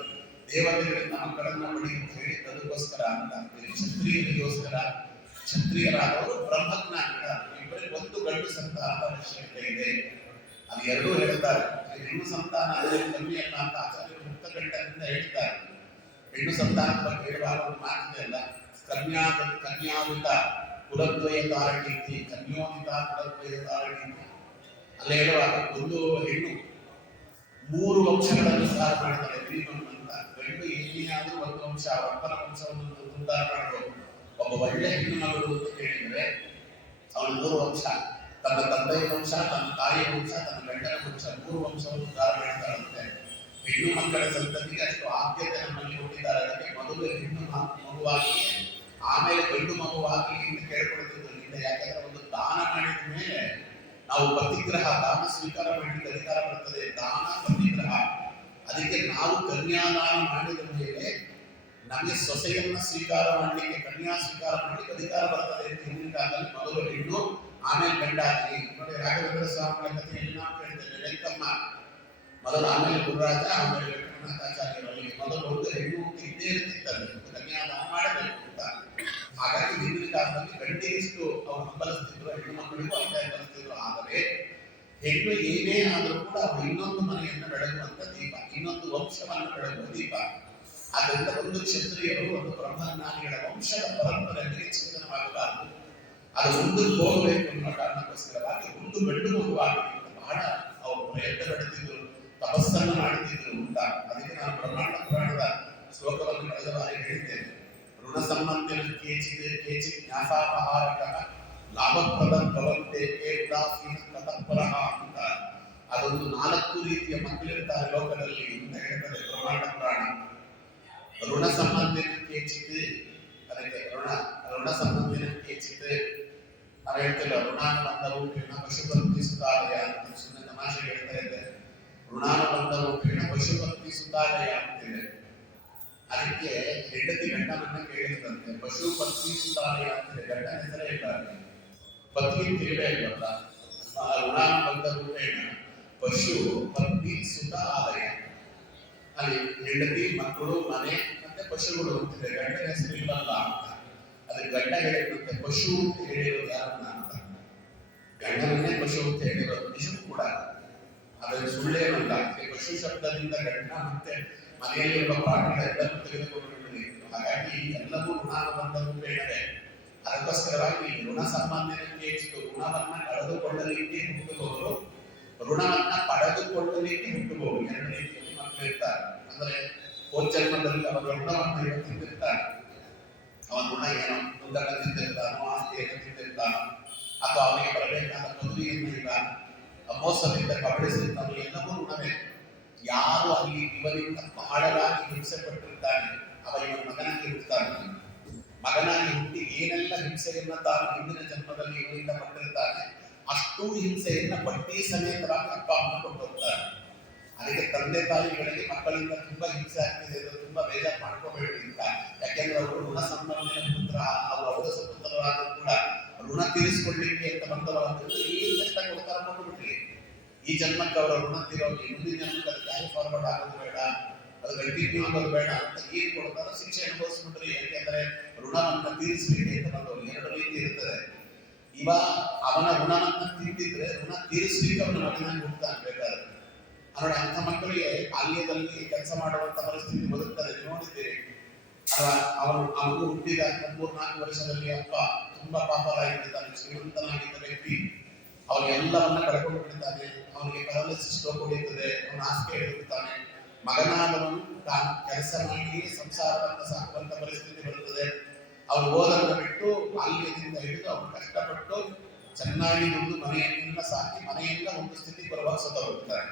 ದೇವತೆಗಳಿಂದ ಮಕ್ಕಳನ್ನ ಪಡಿ ಅಂತ ಹೇಳಿ ಅದಕ್ಕೋಸ್ಕರ ಅಂತ ಕ್ಷತ್ರಿಯರಿಗೋಸ್ಕರ ಕ್ಷತ್ರಿಯರಾದವರು ಬ್ರಹ್ಮಜ್ಞಾನಿಗಳ ಇಬ್ಬರಿಗೆ ಒಂದು ಗಂಡು ಸಂತಾನದ ಅವಶ್ಯಕತೆ ಇದೆ. ಅದು ಎರಡೂ ಹೇಳ್ತಾರೆ. ಹೆಣ್ಣು ಸಂತಾನ ಅದರಲ್ಲಿ ಕಮ್ಮಿ ಅಲ್ಲ ಅಂತ ಆಚಾರ್ಯರು ಮುಕ್ತ ಕಂಠದಿಂದ ಹೇಳ್ತಾರೆ. ಹೆಣ್ಣು ಸಂತಾನದ ಬಗ್ಗೆ ಹೇಳುವಾಗ ಒಂದು ಮಾತಿದೆ ಅಲ್ಲ, ಕನ್ಯಾವಿತ ಕುಲದ್ವಯ ತಾರಣಿ, ಕನ್ಯೋದಿತ ಕುಲದ್ವಯ ತಾರಣಿ. ಅಲ್ಲಿ ಹೇಳುವಾಗ ಒಂದು ಹೆಣ್ಣು 3 ವಂಶಗಳನ್ನು ಉದ್ಧಾರ ಮಾಡಿದ್ದಾರೆ. ಅಂತ ಗಂಡು ಏನಾದರೂ ಒಂದು ವಂಶ ಒಬ್ಬನ ವಂಶವನ್ನು ಉದ್ಧಾರ ಮಾಡಬಹುದು. ಒಬ್ಬ ಒಳ್ಳೆ ಹೆಣ್ಣು ಮಗಳು ಅಂತ ಕೇಳಿದರೆ ಅವನು 3 ವಂಶ, ತನ್ನ ತಂದೆಯ ವಂಶ, ತನ್ನ ತಾಯಿಯ ವಂಶ, ತನ್ನ ಗಂಡನ ವಂಶ, 3 ವಂಶವನ್ನು ಉದ್ಧಾರ ಮಾಡ್ತಾರಂತೆ. ಹೆಣ್ಣು ಮಕ್ಕಳ ಸಂತತಿಗೆ ಅಷ್ಟು ಆದ್ಯತೆ ನಮ್ಮಲ್ಲಿ ಕೊಟ್ಟಿದ್ದಾರೆ. ಅದಕ್ಕೆ ಮೊದಲು ಹೆಣ್ಣು ಮಗುವಾಗಿ ಆಮೇಲೆ ಗಂಡು ಮಗುವಾಗಿ ಅಂತ ಕೇಳ್ಕೊಳ್ತಿದ್ರು. ಯಾಕಂದ್ರೆ ಒಂದು ದಾನ ಮಾಡಿದ ಮೇಲೆ ನಾವು ಪತಿಗ್ರಹ ದಾನ ಸ್ವೀಕಾರ ಮಾಡಲಿಕ್ಕೆ ಅಧಿಕಾರ ಬರ್ತದೆ, ದಾನ ಪತಿಗ್ರಹ. ಅದಕ್ಕೆ ನಾವು ಕನ್ಯಾದಾನ ಮಾಡಿದ ಮೇಲೆ ನಮಗೆ ಸೊಸೆಯನ್ನ ಸ್ವೀಕಾರ ಮಾಡಲಿಕ್ಕೆ, ಕನ್ಯಾ ಸ್ವೀಕಾರ ಮಾಡಲಿಕ್ಕೆ ಅಧಿಕಾರ ಬರ್ತದೆ ಅಂತ ಹಿಂದಿನ ಕಾಲದಲ್ಲಿ ಮೊದಲು ಹೆಣ್ಣು ಆಮೇಲೆ ಗಂಡಾಗಿ. ನೋಡಿ ರಾಘವೇಂದ್ರ ಸ್ವಾಮಿಗಳ ಕಥೆಯಲ್ಲಿ ನಾವು ಕೇಳ್ತೇವೆ, ವೆಂಕಮ್ಮ ಮೊದಲು, ಆಮೇಲೆ ಗುರುರಾಜ, ಆಮೇಲೆ ವೆಂಕಟನಾಥಾಚಾರ್ಯರಲ್ಲಿ ಮೊದಲು ಒಂದು ಹೆಣ್ಣು ಇದ್ದೇ ಇರ್ತಿತ್ತಲ್ಲ, ಕನ್ಯಾದಾನ ಮಾಡಬೇಕು ಅಂತ. ಹಾಗಾಗಿ ಹಿಂದಿನ ಕಾಲದಲ್ಲಿ ಗಂಡಿಗಿಷ್ಟು ಅವ್ರು ಹಂಬಲಿಸ್ತಿದ್ರು, ಹೆಣ್ಣು ಮಕ್ಕಳಿಗೂ ಅಂತ ಹಂಬಲಿಸ್ತಿದ್ರು. ಆದರೆ ಹೆಣ್ಣು ಏನೇ ಆದರೂ ಕೂಡ ಅವರು ಇನ್ನೊಂದು ಮನೆಯನ್ನು ಬೆಳಗುವಂತ ದೀಪ, ಇನ್ನೊಂದು ವಂಶವನ್ನು ಬೆಳಗುವ ದೀಪ. ಆದ್ದರಿಂದ ಒಂದು ಕ್ಷತ್ರಿಯರು, ಒಂದು ಬ್ರಹ್ಮಜ್ಞಾನಿಗಳ ವಂಶದ ಪರಂಪರೆಯಲ್ಲಿ ಚಿಂತನವಾಗಬಾರದು, ಅದು ಮುಂದಕ್ಕೆ ಹೋಗಬೇಕು ಅನ್ನೋ ಕಾರಣಕ್ಕೋಸ್ಕರವಾಗಿ ಒಂದು ಗಂಡು ಮಗುವಾಗಬೇಕು ಬಹಳ ಅವರು ಪ್ರಯತ್ನ ಪಡುತ್ತಿದ್ರು, ತಪಸ್ಸನ್ನು ಮಾಡುತ್ತಿದ್ರು ಅಂತ. ಅದಕ್ಕೆ ನಾನು ಬ್ರಹ್ಮಾಂಡ ಪುರಾಣದ ಶ್ಲೋಕವನ್ನು ಕಳೆದ ಬಾರಿ ಹೇಳಿದ್ದೇನೆ. ಋಣ ಸಂಬಂಧಿನ ಕೇಚಿತ್ ಜ್ಞಾಸಾಪಹಾರಕ ಲಾಭಪ್ರದ ಭವಂತೆ ಉದಾಸೀನ ತತ್ಪರಃ ಅಂತ. ಅದೊಂದು 4 ರೀತಿಯ ಮಕ್ಕಳಿರ್ತಾರೆ ಲೋಕದಲ್ಲಿ ಅಂತ ಹೇಳ್ತಾರೆ ಬ್ರಹ್ಮಾಂಡ ಪುರಾಣ. ಋಣ ಸಂಬಂಧಿನ ಕೇಚಿತ್, ಅದಕ್ಕೆ ಋಣ ಸಂಬಂಧಿನ ಕೇಚಿತ್ ನಾವು ಹೇಳ್ತೇವೆ. ಋಣಾನುಬಂಧ ರೂಪೇಣ ಪಶುಪತ್ನಿ ಸುತಾಲಯ ಅಂತ ಸುಮ್ಮನೆ ತಮಾಷೆ ಹೇಳ್ತಾ ಇದ್ದಾರೆ. ಋಣಾನುಬಂಧ ರೂಪೇಣ ಪಶುಪತ್ನಿ ಸುತಾಲಯ ಅಂತಿದೆ. ಅದಕ್ಕೆ ಹೆಂಡತಿ ಗಂಡನನ್ನ ಕೇಳಿದಂತೆ ಪಶುಪತ್ನಿ ಸುತಾಲಯ ಅಂತಿದೆ. ಗಂಡನ ಹೆಸರೇ ಇಲ್ಲ, ಪತ್ನಿ ತಿರುಗೇ ಇಲ್ಲಲ್ಲ. ಋಣಾನುಬಂಧ ರೂಪೇಣ ಪಶು ಪತ್ನಿ ಸುತ ಆಲಯ, ಅಲ್ಲಿ ಹೆಂಡತಿ ಮಕ್ಕಳು ಮನೆ ಮತ್ತೆ ಪಶುಗಳು ಅಂತಿದೆ. ಗಂಡನ ಹೆಸರು ಇಲ್ಲಲ್ಲ ಅಂತ. ಅದಕ್ಕೆ ಗಂಡ ಹೇಳಿದಂತೆ ಪಶು ಅಂತ ಹೇಳಿರೋದು ಯಾರನ್ನ ಅಂತ, ಗಂಡನನ್ನೇ ಪಶು ಅಂತ ಹೇಳಿರೋದು ನಿಜವೂ ಕೂಡ, ಅದನ್ನು ಸುಳ್ಳೇನಲ್ಲ. ಪಶು ಶಬ್ದದಿಂದ ಗಂಡ ಮತ್ತೆ ಮನೆಯಲ್ಲಿರುವ ಪ್ರಾಣಿಗಳೆಲ್ಲರೂ ತೆಗೆದುಕೊಂಡಿರಲಿ. ಹಾಗಾಗಿ ಎಲ್ಲವೂ ಋಣಾನುಬಂಧ ರೂಪೇಣವೇ. ಅದಕ್ಕೋಸ್ಕರವಾಗಿ ಋಣ ಸಂಬಂಧಕ್ಕೆ ಹೆಚ್ಚು ಋಣವನ್ನ ಕಳೆದುಕೊಳ್ಳಲಿಕ್ಕೆ ಹುಟ್ಟುವವರು, ಋಣವನ್ನ ಪಡೆದುಕೊಳ್ಳಲಿಕ್ಕೆ ಹುಟ್ಟುವವರು, 2 ರೀತಿಯಲ್ಲಿ ಮಕ್ಕಳು ಇರ್ತಾರೆ. ಅಂದ್ರೆ ಜನ್ಮದಲ್ಲಿ ಅವರ ಋಣವನ್ನು ತಿಂದಿರ್ತಾರೆ. ಅವನ ಋಣ ಏನೋ ಉದ್ದನ್ನು ತಿಂದಿರ್ತಾನೋ, ಆಸ್ತಿಯನ್ನು ತಿಂದಿರ್ತಾನೋ, ಅಥವಾ ಅವನಿಗೆ ಬರಬೇಕಾದ ಪದವಿಯನ್ನು ಇಲ್ಲ ಮೋಸದಿಂದ ಕಬಳಿಸಿರ್ತಾನೋ, ಎಲ್ಲವೂ ಋಣವೇ. ಯಾರು ಅಲ್ಲಿ ಇವನಿಂದ ಬಹಳವಾಗಿ ಹಿಂಸೆ ಪಟ್ಟಿರ್ತಾನೆ ಅವ ಇವನ ಮಗನಾಗಿ ಹುಟ್ಟುತ್ತಾನೆ. ಮಗನಾಗಿ ಹುಟ್ಟಿ ಏನೆಲ್ಲ ಹಿಂಸೆಯನ್ನ ತಾನು ಹಿಂದಿನ ಜನ್ಮದಲ್ಲಿ ಇವನಿಂದ ಪಟ್ಟಿರ್ತಾನೆ, ಅಷ್ಟೂ ಹಿಂಸೆಯನ್ನ ಬಡ್ಡಿ ಸಮೇತರಾಗಿ ಅಪ್ಪ ಅಮ್ಮ ಕೊಟ್ಟಿರ್ತಾರೆ. ಅದಕ್ಕೆ ತಂದೆ ತಾಯಿಗಳಿಗೆ ಮಕ್ಕಳಿಂದ ತುಂಬಾ ಹಿಂಸೆ ಆಗ್ತಿದೆ, ತುಂಬಾ ಬೇಜಾರು ಮಾಡ್ಕೋಬೇಡಿ ಅಂತ. ಯಾಕೆಂದ್ರೆ ಅವರು ಋಣ ಸಂಬಂಧಿನ ಪುತ್ರ, ಅವರು ಅವರ ಸುಪುತ್ರರಾದರೂ ಕೂಡ ಋಣ ತೀರಿಸಿಕೊಳ್ಳಿಕ್ಕೆ ಅಂತ ಬಂದವರಾದ್ರು ಏನು ಕಷ್ಟ ಕೊಡ್ತಾರ ಕೊಟ್ಟುಬಿಟ್ರಿ. ಈ ಜನ್ಮಕ್ಕೆ ಅವರ ಋಣ ತೀರೋಗಿ, ಮುಂದಿನ ಜನ್ಮಕ್ಕೆ ಅದು ಕ್ಯಾರಿ ಫಾರ್ವರ್ಡ್ ಆಗೋದು ಬೇಡ, ಅದು ಕಂಟಿನ್ಯೂ ಆಗೋದು ಬೇಡ ಅಂತ ಏನು ಕೊಡ್ತಾರೋ ಶಿಕ್ಷೆ ಅನುಭವಿಸ್ಬಿಟ್ರಿ. ಯಾಕೆಂದ್ರೆ ಋಣವನ್ನ ತೀರಿಸಲಿಕ್ಕೆ ಅಂತ ಬಂದವರು 2 ರೀತಿ ಇರ್ತದೆ. ಇವ ಅವನ ಋಣವನ್ನ ತಿಂದಿದ್ರೆ ಋಣ ತೀರಿಸಲಿಕ್ಕೆ ಅವನ ಮಗನಾಗಿ ಹುಡ್ತಾನೆ ಬೇಕಾದ್ರೆ. ಅವರ ಅಂಥ ಮಕ್ಕಳಿಗೆ ಬಾಲ್ಯದಲ್ಲಿ ಕೆಲಸ ಮಾಡುವಂತ ಪರಿಸ್ಥಿತಿ ಬದುಕ್ತಾರೆ, ನೋಡಿದ್ದೀರಿ. ಅವನು ಹುಟ್ಟಿದ 3-4 ವರ್ಷದಲ್ಲಿ ಅಪ್ಪ ತುಂಬಾ ಪಾಪರಾಗಿರ್ತಾನೆ, ಶ್ರೀಮಂತನಾಗಿದ್ದ ವ್ಯಕ್ತಿ. ಅವನು ಎಲ್ಲವನ್ನ ಕಳ್ಕೊಂಡು ಬಿಡ್ತಾನೆ. ಅವನಿಗೆ ಪ್ಯಾರಾಲಿಸಿಸ್ ಸ್ಟ್ರೋಕ್ ಹೊಡೆಯುತ್ತದೆ, ಅವನ ಹಾಸಿಗೆ ಹಿಡಿದುತ್ತಾನೆ. ಮಗನಾದವನು ತಾನು ಕೆಲಸ ಮಾಡಿ ಸಂಸಾರವನ್ನು ಸಾಕುವಂತ ಪರಿಸ್ಥಿತಿ ಬರುತ್ತದೆ. ಅವನು ಓದನ್ನು ಬಿಟ್ಟು ಬಾಲ್ಯದಿಂದ ಹಿಡಿದು ಅವನು ಕಷ್ಟಪಟ್ಟು ಚೆನ್ನಾಗಿ ದುಡ್ಡು ಮನೆಯನ್ನೆಲ್ಲ ಸಾಕಿ ಮನೆಯಿಂದ ಒಂದು ಸ್ಥಿತಿ ಬರುವಾಗ ಸತ್ತೋಗ್ಬಿಡ್ತಾರೆ.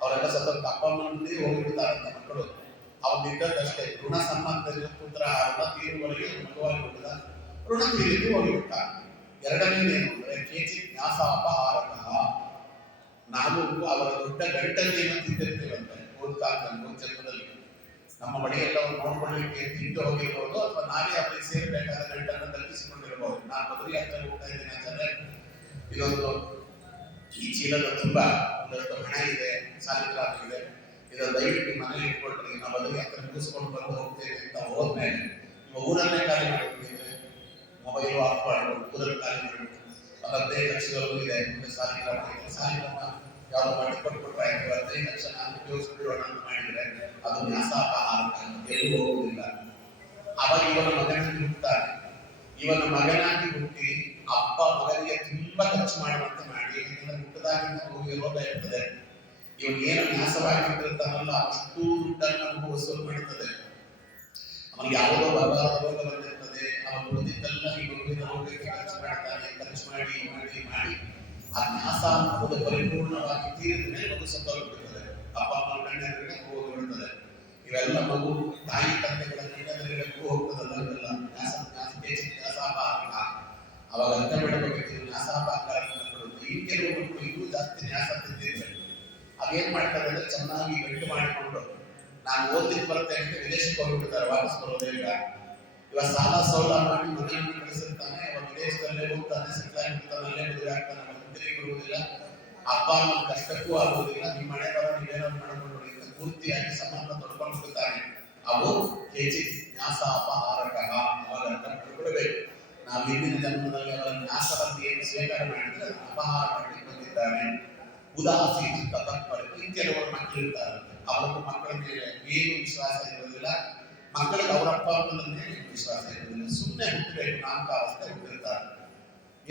ಅವರೆಲ್ಲ ಸತ್ತ ಅಪ್ಪ ಅಮ್ಮನಲ್ಲಿ ಹೋಗಿಬಿಡ್ತಾರಂತ ಮಕ್ಕಳು. ಅವನಿದ್ದಷ್ಟೇ ಋಣ ಸಂಬಂಧದ ಪುತ್ರ ಋಣ ತೀರುವವರೆಗೆ ಮಗುವಾಗಿ ಹುಟ್ಟಿದ, ಋಣ ತೀರಿಗೂ ಹೋಗಿಬಿಟ್ಟ. 2ನೇದೇನು ಅಂದ್ರೆ ಕೇಚಿ ಜ್ಞಾಸ ಅಪಹಾರಕ. ನಾವು ಅವರ ದೊಡ್ಡ ಗಂಟಲಿಯನ್ನು ತಿಂದಿರ್ತೇವಂತೆ ಕಾಲದಲ್ಲಿ, ಜನ್ಮದಲ್ಲಿ. ನಮ್ಮ ಮಡಿಯೆಲ್ಲ ನೋಡ್ಕೊಳ್ಳಿಕ್ಕೆ ತಿಂದು ಹೋಗಿರ್ಬೋದು, ಅಥವಾ ನಾವೇ ಅವರಿಗೆ ಸೇರಬೇಕಾದ ಗಂಟನ್ನು ತಲುಪಿಸಿಕೊಂಡಿರಬಹುದು. ನಾನು ಮದುವೆ ಅಂತ ಹೋಗ್ತಾ ಇದ್ದೀನಿ ಅಂತಂದ್ರೆ ಇದೊಂದು ಈ ಚೀಲದ ತುಂಬಾ ಒಂದಷ್ಟು ಹಣ ಇದೆ, ಸಾಲಿಗ್ರಾಮ ಇದೆ, ಇದನ್ನು ದಯವಿಟ್ಟು ಮನೇಲಿ ಇಟ್ಕೊಳ್ರಿ, ನಾವು ಮದುವೆ ಅಂತ ಮುಗಿಸ್ಕೊಂಡು ಬಂದು ಹೋಗ್ತೇವೆ ಅಂತ ಹೋದ್ಮೇಲೆ ನಿಮ್ಮ ಊರನ್ನೇ ಖಾಲಿ ಮಾಡಿಬಿಟ್ಟಿದ್ರೆ, ಮೊಬೈಲು ಆಫ್ ಮಾಡ್ಕೊಂಡು ಊರಲ್ಲಿ ಖಾಲಿ ಮಾಡಿಬಿಟ್ಟು 15 ಲಕ್ಷದವರೆಗೂ ಇದೆ. ಸಾಲಿಗ್ರಾಮ ಇದೆ, ಸಾಲಿಗ್ರಾಮ ಯಾವ್ದು ಮಾಡಿ ಕೊಟ್ಬಿಟ್ರೆ ಆಯ್ತು, 15 ಲಕ್ಷ ನಾನು ಉಪಯೋಗಿಸ್ಬಿಡೋಣ ಅಂತ ಮಾಡಿದ್ರೆ ಅದು ನ್ಯಾಸಾಪಹಾರ, ಎಲ್ಲೂ ಹೋಗುವುದಿಲ್ಲ. ಅವಾಗ ಇವನ ಮಗನಾಗಿ ಹುಟ್ಟುತ್ತಾನೆ. ಇವನ ಮಗನಾಗಿ ಹುಟ್ಟಿ ಅಪ್ಪ ಮಗನಿಗೆ ತುಂಬಾ ಖರ್ಚು ಮಾಡುವಂತೆ ಮಾಡಿ, ಯಾಕಂದ್ರೆ ಹುಟ್ಟದಾಗಿಂದ ಮಗುವಿಗೆ ರೋಗ ಇರ್ತದೆ. ಇವನು ಏನು ನ್ಯಾಸವಾಗಿರ್ತಾನಲ್ಲ ಅಷ್ಟು ದುಡ್ಡನ್ನು ಮಗು ವಸೂಲು ಮಾಡುತ್ತದೆ. ಅವನಿಗೆ ಯಾವುದೋ ಬರಬಾರದ ರೋಗ ಬಂದಿರ್ತದೆ. ಅವನು ಉಳಿದಿದ್ದೆಲ್ಲ ಈ ಮಗುವಿನ ರೋಗಕ್ಕೆ ಖರ್ಚು ಮಾಡ್ತಾನೆ. ಖರ್ಚು ಮಾಡಿ ಮಾಡಿ ಮಾಡಿ ಆ ನ್ಯಾಸ ಅನ್ನೋದು ಪರಿಪೂರ್ಣವಾಗಿ ತೀರಿದ ಮೇಲೆ ಮಗು ಸತ್ತೋಗ್ಬಿಡ್ತದೆ. ಅಪ್ಪ ಅಮ್ಮ ಕಣ್ಣೆದುರಿಗೆ ಹೋಗ್ಬಿಡ್ತದೆ. ಇವೆಲ್ಲ ಮಗು ತಾಯಿ ತಂದೆಗಳ ಕಣ್ಣೆದುರಿಗೂ ಹೋಗ್ತದಲ್ಲ, ಇವೆಲ್ಲ ನ್ಯಾಸಾಪಾಕ. ಅವಾಗ ಅರ್ಥ ಮಾಡಬೇಕು, ನ್ಯಾಸಾಪಾಕ ಇನ್ನು ಕೆಲವು ಮಕ್ಕಳು ಇನ್ನೂ ಜಾಸ್ತಿ ನ್ಯಾಸ ತಿಂದಿರ್ಬೇಕು. ಅವೇನ್ ಮಾಡ್ತಾರೆ ಅಂದ್ರೆ ಚೆನ್ನಾಗಿ ಗಂಟು ಮಾಡಿಕೊಂಡು ನಾನು ಓದ್ಲಿಕ್ಕೆ ಬರುತ್ತೆ ಅಂತ ವಿದೇಶಕ್ಕೆ ಹೋಗ್ಬಿಡ್ತಾರೆ, ವಾಪಸ್ ಬರೋದೇ ಇಲ್ಲ. ಇವಾಗ ಸಾಲ ಸೌಲ ಮಾಡಿ ಮನೆಯನ್ನು ಕಳಿಸಿರ್ತಾನೆ, ಅವ ವಿದೇಶದಲ್ಲೇ ಹೋಗ್ತಾನೆ, ಸೆಟ್ಲ್ ಆಗಿರ್ತಾನೆ, ಅಲ್ಲೇ ಮದುವೆ ಆಗ್ತಾನೆ, ಮಂತ್ರಿಗೆ ಬರುವುದಿಲ್ಲ, ಅಪ್ಪ ಅಮ್ಮನ ಕಷ್ಟಕ್ಕೂ ಆಗುವುದಿಲ್ಲ. ನಿಮ್ಮ ಮನೆ ಬರ ನೀವೇನಾದ್ರು ಮಾಡ್ಕೊಂಡು ಇಂತ ಪೂರ್ತಿಯಾಗಿ ಸಂಬಂಧ ತೊಡ್ಕೊಂಡ್ಬಿಡ್ತಾನೆ. ಅವು ಹೆಚ್ಚಿ ನ್ಯಾಸ ಅಪಹಾರಕ. ಅವಾಗ ಅರ್ಥ ಮಾಡ್ಕೊಳ್ಬೇಕು, ನಾವು ಹಿಂದಿನ ಜನ್ಮದಲ್ಲಿ ಅವರ ನ್ಯಾಸವನ್ನು ಏನು ಸ್ವೀಕಾರ ಮಾಡಿದ್ರೆ ಅಪಹಾರ ಮಾಡಿ ಬಂದಿದ್ದಾನೆ. ಉದಾಸೀನ ತತ್ಪರ. ಕೆಲವರು ಮಕ್ಕಳು ಇರ್ತಾರೆ, ಅವರನ್ನು ಮಕ್ಕಳ ಮೇಲೆ ಏನು ವಿಶ್ವಾಸ ಇರುವುದಿಲ್ಲ, ಮಕ್ಕಳಿಗೆ ಅವರಪ್ಪ ಅಮ್ಮನ ಮೇಲೆ ವಿಶ್ವಾಸ ಇರುವುದಿಲ್ಲ. ಸುಮ್ಮನೆ ಹುಟ್ಟಬೇಕು, ನಾಮಕಾವಸ್ಥೆ ಹುಟ್ಟಿರ್ತಾರೆ.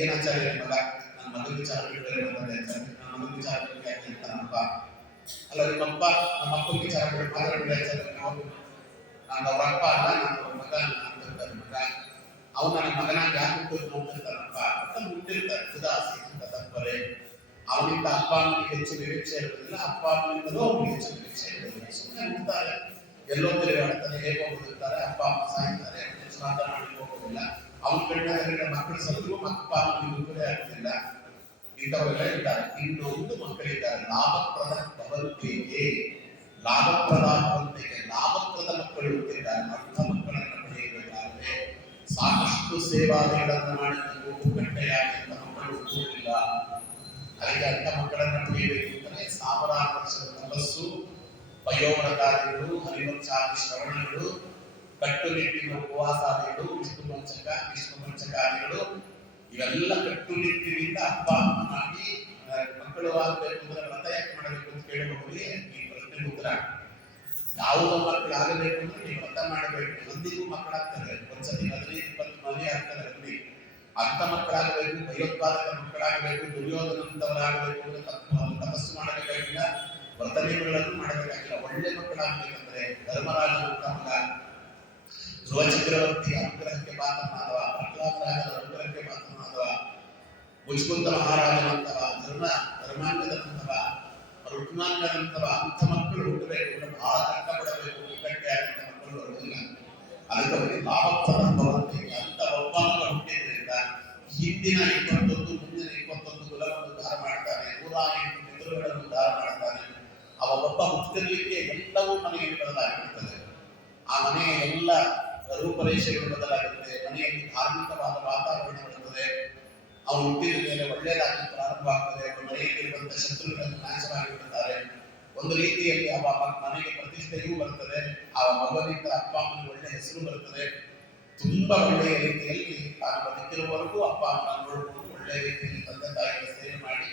ಏನಾಚಾರ್ಯ ಮಗ, ನನ್ನ ಮಗನ ವಿಚಾರ ಬಿಟ್ಟರೆ ನನ್ನ ಮಗನ ವಿಚಾರ ಬಿಟ್ಟು ಯಾಕೆ ಇರ್ತಾನಪ್ಪ, ಅಲ್ಲ ನಿಮ್ಮಪ್ಪ ನಮ್ಮ ಮಕ್ಕಳ ವಿಚಾರ ಬಿಟ್ಟು ಮಾತಾಡಬೇಡ, ನಾನು ಅವರಪ್ಪ ಅಲ್ಲ, ನಾನು ಅವ್ರ ಮಗ ಅಂತಿರ್ತಾರೆ. ಮಗ ಅವ್ರು ನನ್ನ ಮಗನಾಗಿ ಯಾಕೆ ಹುಟ್ಟು ನೋಡ್ತಿರ್ತಾರಪ್ಪ ಅಂತ ಹುಟ್ಟಿರ್ತಾರೆ. ಉದಾಸೀನ ತತ್ಪರೆ. ಅವನಿಂದ ಅಪ್ಪ ಅಮ್ಮನಿಗೆ ಹೆಚ್ಚು ನಿರೀಕ್ಷೆ ಇರುವುದಿಲ್ಲ, ಅಪ್ಪ ಅಮ್ಮನಿಂದಲೂ ಅವನಿಗೆ ಹೆಚ್ಚು ನಿರೀಕ್ಷೆ ಇರುವುದಿಲ್ಲ. ಸುಮ್ಮನೆ ಹುಡ್ತಾರೆ, ಎಲ್ಲೋ ತಿರುಗಾಡ್ತಾರೆ, ಹೇಗೋ ಹೋಗಿರ್ತಾರೆ, ಅಪ್ಪ ಅಮ್ಮ ಸಾಯ್ತಾರೆ, ಹೆಚ್ಚು ಮಾತನಾಡಲಿಕ್ಕೆ ಹೋಗೋದಿಲ್ಲ. ಅವನ ಕಣ್ಣ ಮಕ್ಕಳು ಸತ್ರು ಅಪ್ಪ ಅಮ್ಮನಿಗೆ ಉಪಯೋಗ ಆಗ್ತಿಲ್ಲ. ಇಂಥವರೆಲ್ಲ ಇದ್ದಾರೆ. ಇನ್ನೊಂದು ಮಕ್ಕಳಿದ್ದಾರೆ, ಲಾಭಪ್ರದ ಭವಂತಿಗೆ. ಲಾಭಪ್ರದ ಭವಂತಿಗೆ ಲಾಭಪ್ರದ ಮಕ್ಕಳು ಹುಟ್ಟಿದ್ದಾರೆ. ಅಂಥ ಮಕ್ಕಳನ್ನು ಪಡೆಯಬೇಕಾದ್ರೆ ಸಾಕಷ್ಟು ಸೇವಾದಿಗಳನ್ನು ಮಾಡಬೇಕು, ಕಟ್ಟೆಯಾಗಿ ಅಂತ ಮಕ್ಕಳು ಹುಟ್ಟುವುದಿಲ್ಲ. ಅದಕ್ಕೆ ಅಂಥ ಮಕ್ಕಳನ್ನು ಪಡೆಯಬೇಕು ಅಂದರೆ ಸಾವಿರಾರು ವರ್ಷದ ತಪಸ್ಸು, ವಯೋವ್ರತಾದಿಗಳು, ಹರಿವಂಶಾದಿ ಶ್ರವಣಗಳು, ಕಟ್ಟುನಿಟ್ಟಿನ ಉಪವಾಸಾದಿಗಳು, ವಿಷ್ಣು ಪಂಚಕಾದಿಗಳು, ಇವೆಲ್ಲ ಕಟ್ಟುನಿಟ್ಟಿನಿಂದ ಅಪ್ಪ ಅಮ್ಮ ಮಾಡಿ ಮಕ್ಕಳು ಆಗಬೇಕು ಅಂದ್ರೆ ವ್ರತ ಯಾಕೆ ಮಾಡಬೇಕು ಅಂತ ಕೇಳಬಹುದು. ಈ ಪ್ರಶ್ನೆಗೆ ಉತ್ತರ, ಯಾವುದೋ ಮಕ್ಕಳು ಆಗಬೇಕು ಅಂದ್ರೆ ನೀವು ವ್ರತ ಮಾಡಬೇಕು. ನಂದಿಗೂ ಮಕ್ಕಳಾಗ್ತಾರೆ, ಒಂದ್ಸತಿ 15-20 ಮನೆ ಆಗ್ತಾರೆ. ಅಲ್ಲಿ ಅಂಥ ಮಕ್ಕಳಾಗಬೇಕು, ಭಯೋತ್ಪಾದಕ ಮಕ್ಕಳಾಗಬೇಕು, ದುರ್ಯೋಧನಂತವರಾಗಬೇಕು ಅಂದ್ರೆ ತಪಸ್ಸು ಮಾಡಬೇಕಾಗಿಲ್ಲ, ವ್ರತಗಳನ್ನು ಮಾಡಬೇಕಾಗಿಲ್ಲ. ಒಳ್ಳೆ ಮಕ್ಕಳಾಗಬೇಕಂದ್ರೆ ಧರ್ಮರಾಜನಂತ ಮಗ, ಧ್ರುವ ಚಕ್ರವರ್ತಿ ಅನುಗ್ರಹಕ್ಕೆ ಪಾತ್ರನಾದವ, ಪ್ರಹ್ಲಾದರಾಜನ ಅನುಗ್ರಹಕ್ಕೆ ಪಾತ್ರನಾದವ, ಮುಚುಕುಂದ ಮಹಾರಾಜನಂತವ, ಧರ್ಮಾಂಗದಂತವ, ರುಕ್ಮಾಂಗದಂತವ, ಅಂಥ ಮಕ್ಕಳು ಹುಟ್ಟಬೇಕು. ಬಹಳ ಕಷ್ಟಪಡಬೇಕು, ಕಟ್ಟೆಯಾದಂಥ ಮಕ್ಕಳು ಬರುವುದಿಲ್ಲ. ಅದಕ್ಕೆ ಅವರಿಗೆ ಲಾಭಪ್ರದ ಭವಂತಿಗೆ ಅಂತ ಒಬ್ಬನ ಹುಟ್ಟಿದ್ರಿಂದ ಹಿಂದಿನ 21 ಮುಂದಿನ 21 ಕುಲವನ್ನು ಉದ್ಧಾರ ಮಾಡ್ತಾನೆ, 108 ಪಿತೃಗಳನ್ನು ಉದ್ಧಾರ ಮಾಡ್ತಾನೆ. ಅವ ಒಬ್ಬ ಹುಟ್ಟಿರ್ಲಿಕ್ಕೆ ಎಲ್ಲವೂ ಮನೆಯಲ್ಲಿ ಬದಲಾಗಿರುತ್ತದೆ. ಆ ಮನೆಯ ಎಲ್ಲ ರೂಪರೇಷೆಗಳು ಬದಲಾಗುತ್ತೆ, ಮನೆಯಲ್ಲಿ ಧಾರ್ಮಿಕವಾದ ವಾತಾವರಣ ಬರುತ್ತದೆ. ಅವನು ಹುಟ್ಟಿದ ಮೇಲೆ ಒಳ್ಳೆಯದಾಗಿ ಪ್ರಾರಂಭ ಆಗ್ತದೆ. ಅವರ ಮನೆಯಲ್ಲಿರುವಂತಹ ಶತ್ರುಗಳನ್ನು ನಾಶವಾಗಿಬಿಡುತ್ತಾರೆ. ಒಂದು ರೀತಿಯಲ್ಲಿ ಅವ ಮನೆಗೆ ಪ್ರತಿಷ್ಠೆಯೂ ಬರ್ತದೆ. ಆ ಮಗನಿಂದ ಅಪ್ಪ ಅಮ್ಮನಿಗೆ ಒಳ್ಳೆಯ ಹೆಸರು ಬರ್ತದೆ. ತುಂಬಾ ಒಳ್ಳೆಯ ರೀತಿಯಲ್ಲಿ ತಾನು ಬದುಕಿರುವವರೆಗೂ ಅಪ್ಪ ಅಮ್ಮನ ನೋಡಿಕೊಂಡು ಒಳ್ಳೆಯ ರೀತಿಯಲ್ಲಿ ತಂದೆ ತಾಯಿಗಳ ಸೇವೆ ಮಾಡಿ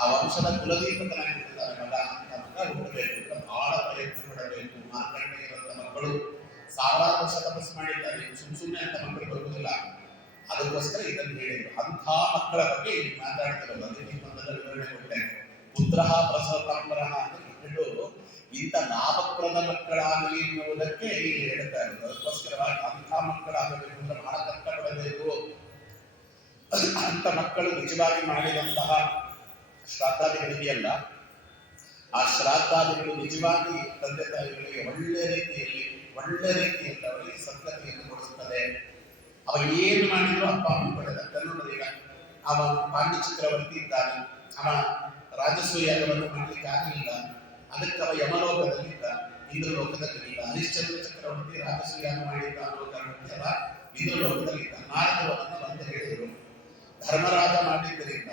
ಆ ವಂಶದ ಕುಲದೀಪಕನಾಗಿರ್ತಾರೆ. ಮಗ ಅಂತ ಮಗ ಹುಟ್ಟಬೇಕು, ಬಹಳ ಪ್ರಯತ್ನ ಪಡಬೇಕು. ಮಾರ್ಕಂಡೇಯರಂತ ಮಕ್ಕಳು ಸಾವಿರಾರು ವರ್ಷ ತಪಸ್ಸು ಮಾಡಿದ್ದಾರೆ, ಸುಮ್ಮನೆ ಅಂತ ಮಕ್ಕಳು ಬರುವುದಿಲ್ಲ. ಅದಕ್ಕೋಸ್ಕರ ಇದನ್ನು ಹೇಳಿದ್ರು. ಅಂಥ ಮಕ್ಕಳ ಬಗ್ಗೆ ಇಲ್ಲಿ ಮಾತಾಡ್ತಿರೋದು. ಅದಕ್ಕೆ ಮೊದಲ ವಿವರಣೆ ಕೊಟ್ಟೆ. ಪುತ್ರ ಪ್ರಸವತಾಂಬರ ಅಂತ ಬಿಟ್ಟು ಇಂಥ ಲಾಭಪ್ರದ ಮಕ್ಕಳಾಗಲಿ ಎನ್ನುವುದಕ್ಕೆ ಇಲ್ಲಿ ಹೇಳ್ತಾ ಇರೋದು. ಅದಕ್ಕೋಸ್ಕರವಾಗಿ ಅಂಥ ಮಕ್ಕಳಾಗಬೇಕು ಅಂದ್ರೆ ಬಹಳ ಕಷ್ಟಪಡಬೇಕು. ಅಂಥ ಮಕ್ಕಳು ನಿಜವಾಗಿ ಮಾಡಿದಂತಹ ಶ್ರಾದ್ದಾದಿಗಳಿದೆಯಲ್ಲ, ಆ ಶ್ರಾದ್ದಾದಿಗಳು ನಿಜವಾಗಿ ತಂದೆ ತಾಯಿಗಳಿಗೆ ಒಳ್ಳೆ ರೀತಿಯಲ್ಲಿ ಅವರಿಗೆ ಸದ್ಗತಿಯನ್ನು ಕೊಡಿಸುತ್ತದೆ. ಅವ ಏನು ಮಾಡಿದ್ರು ಅಪ್ಪ ಅಮ್ಮ ಪಡೆದ ನೋಡಿದ. ಅವ ಪಾಂಡ್ಯ ಚಕ್ರವರ್ತಿ ಇದ್ದಾನೆ, ಅವ ರಾಜಸೂಯಾಗವನ್ನು ಮಾಡಲಿಕ್ಕೆ ಆಗಲಿಲ್ಲ. ಅದಕ್ಕೆ ಅವ ಯಮಲೋಕದಲ್ಲಿದ್ದ, ಇಂದ್ರಲೋಕದಲ್ಲಿಲ್ಲ. ಹರಿಶ್ಚಂದ್ರ ಚಕ್ರವರ್ತಿ ರಾಜಸೂಯಾಗ ಮಾಡಿದ್ದ ಅನ್ನೋ ಕಾರಣಕ್ಕೆ ಅವ ಇಂದ್ರಲೋಕದಲ್ಲಿದ್ದ. ನಾರದವರನ್ನು ಬಂದು ಹೇಳಿದರು, ಧರ್ಮರಾಜ ಮಾಡಿದ್ದರಿಂದ,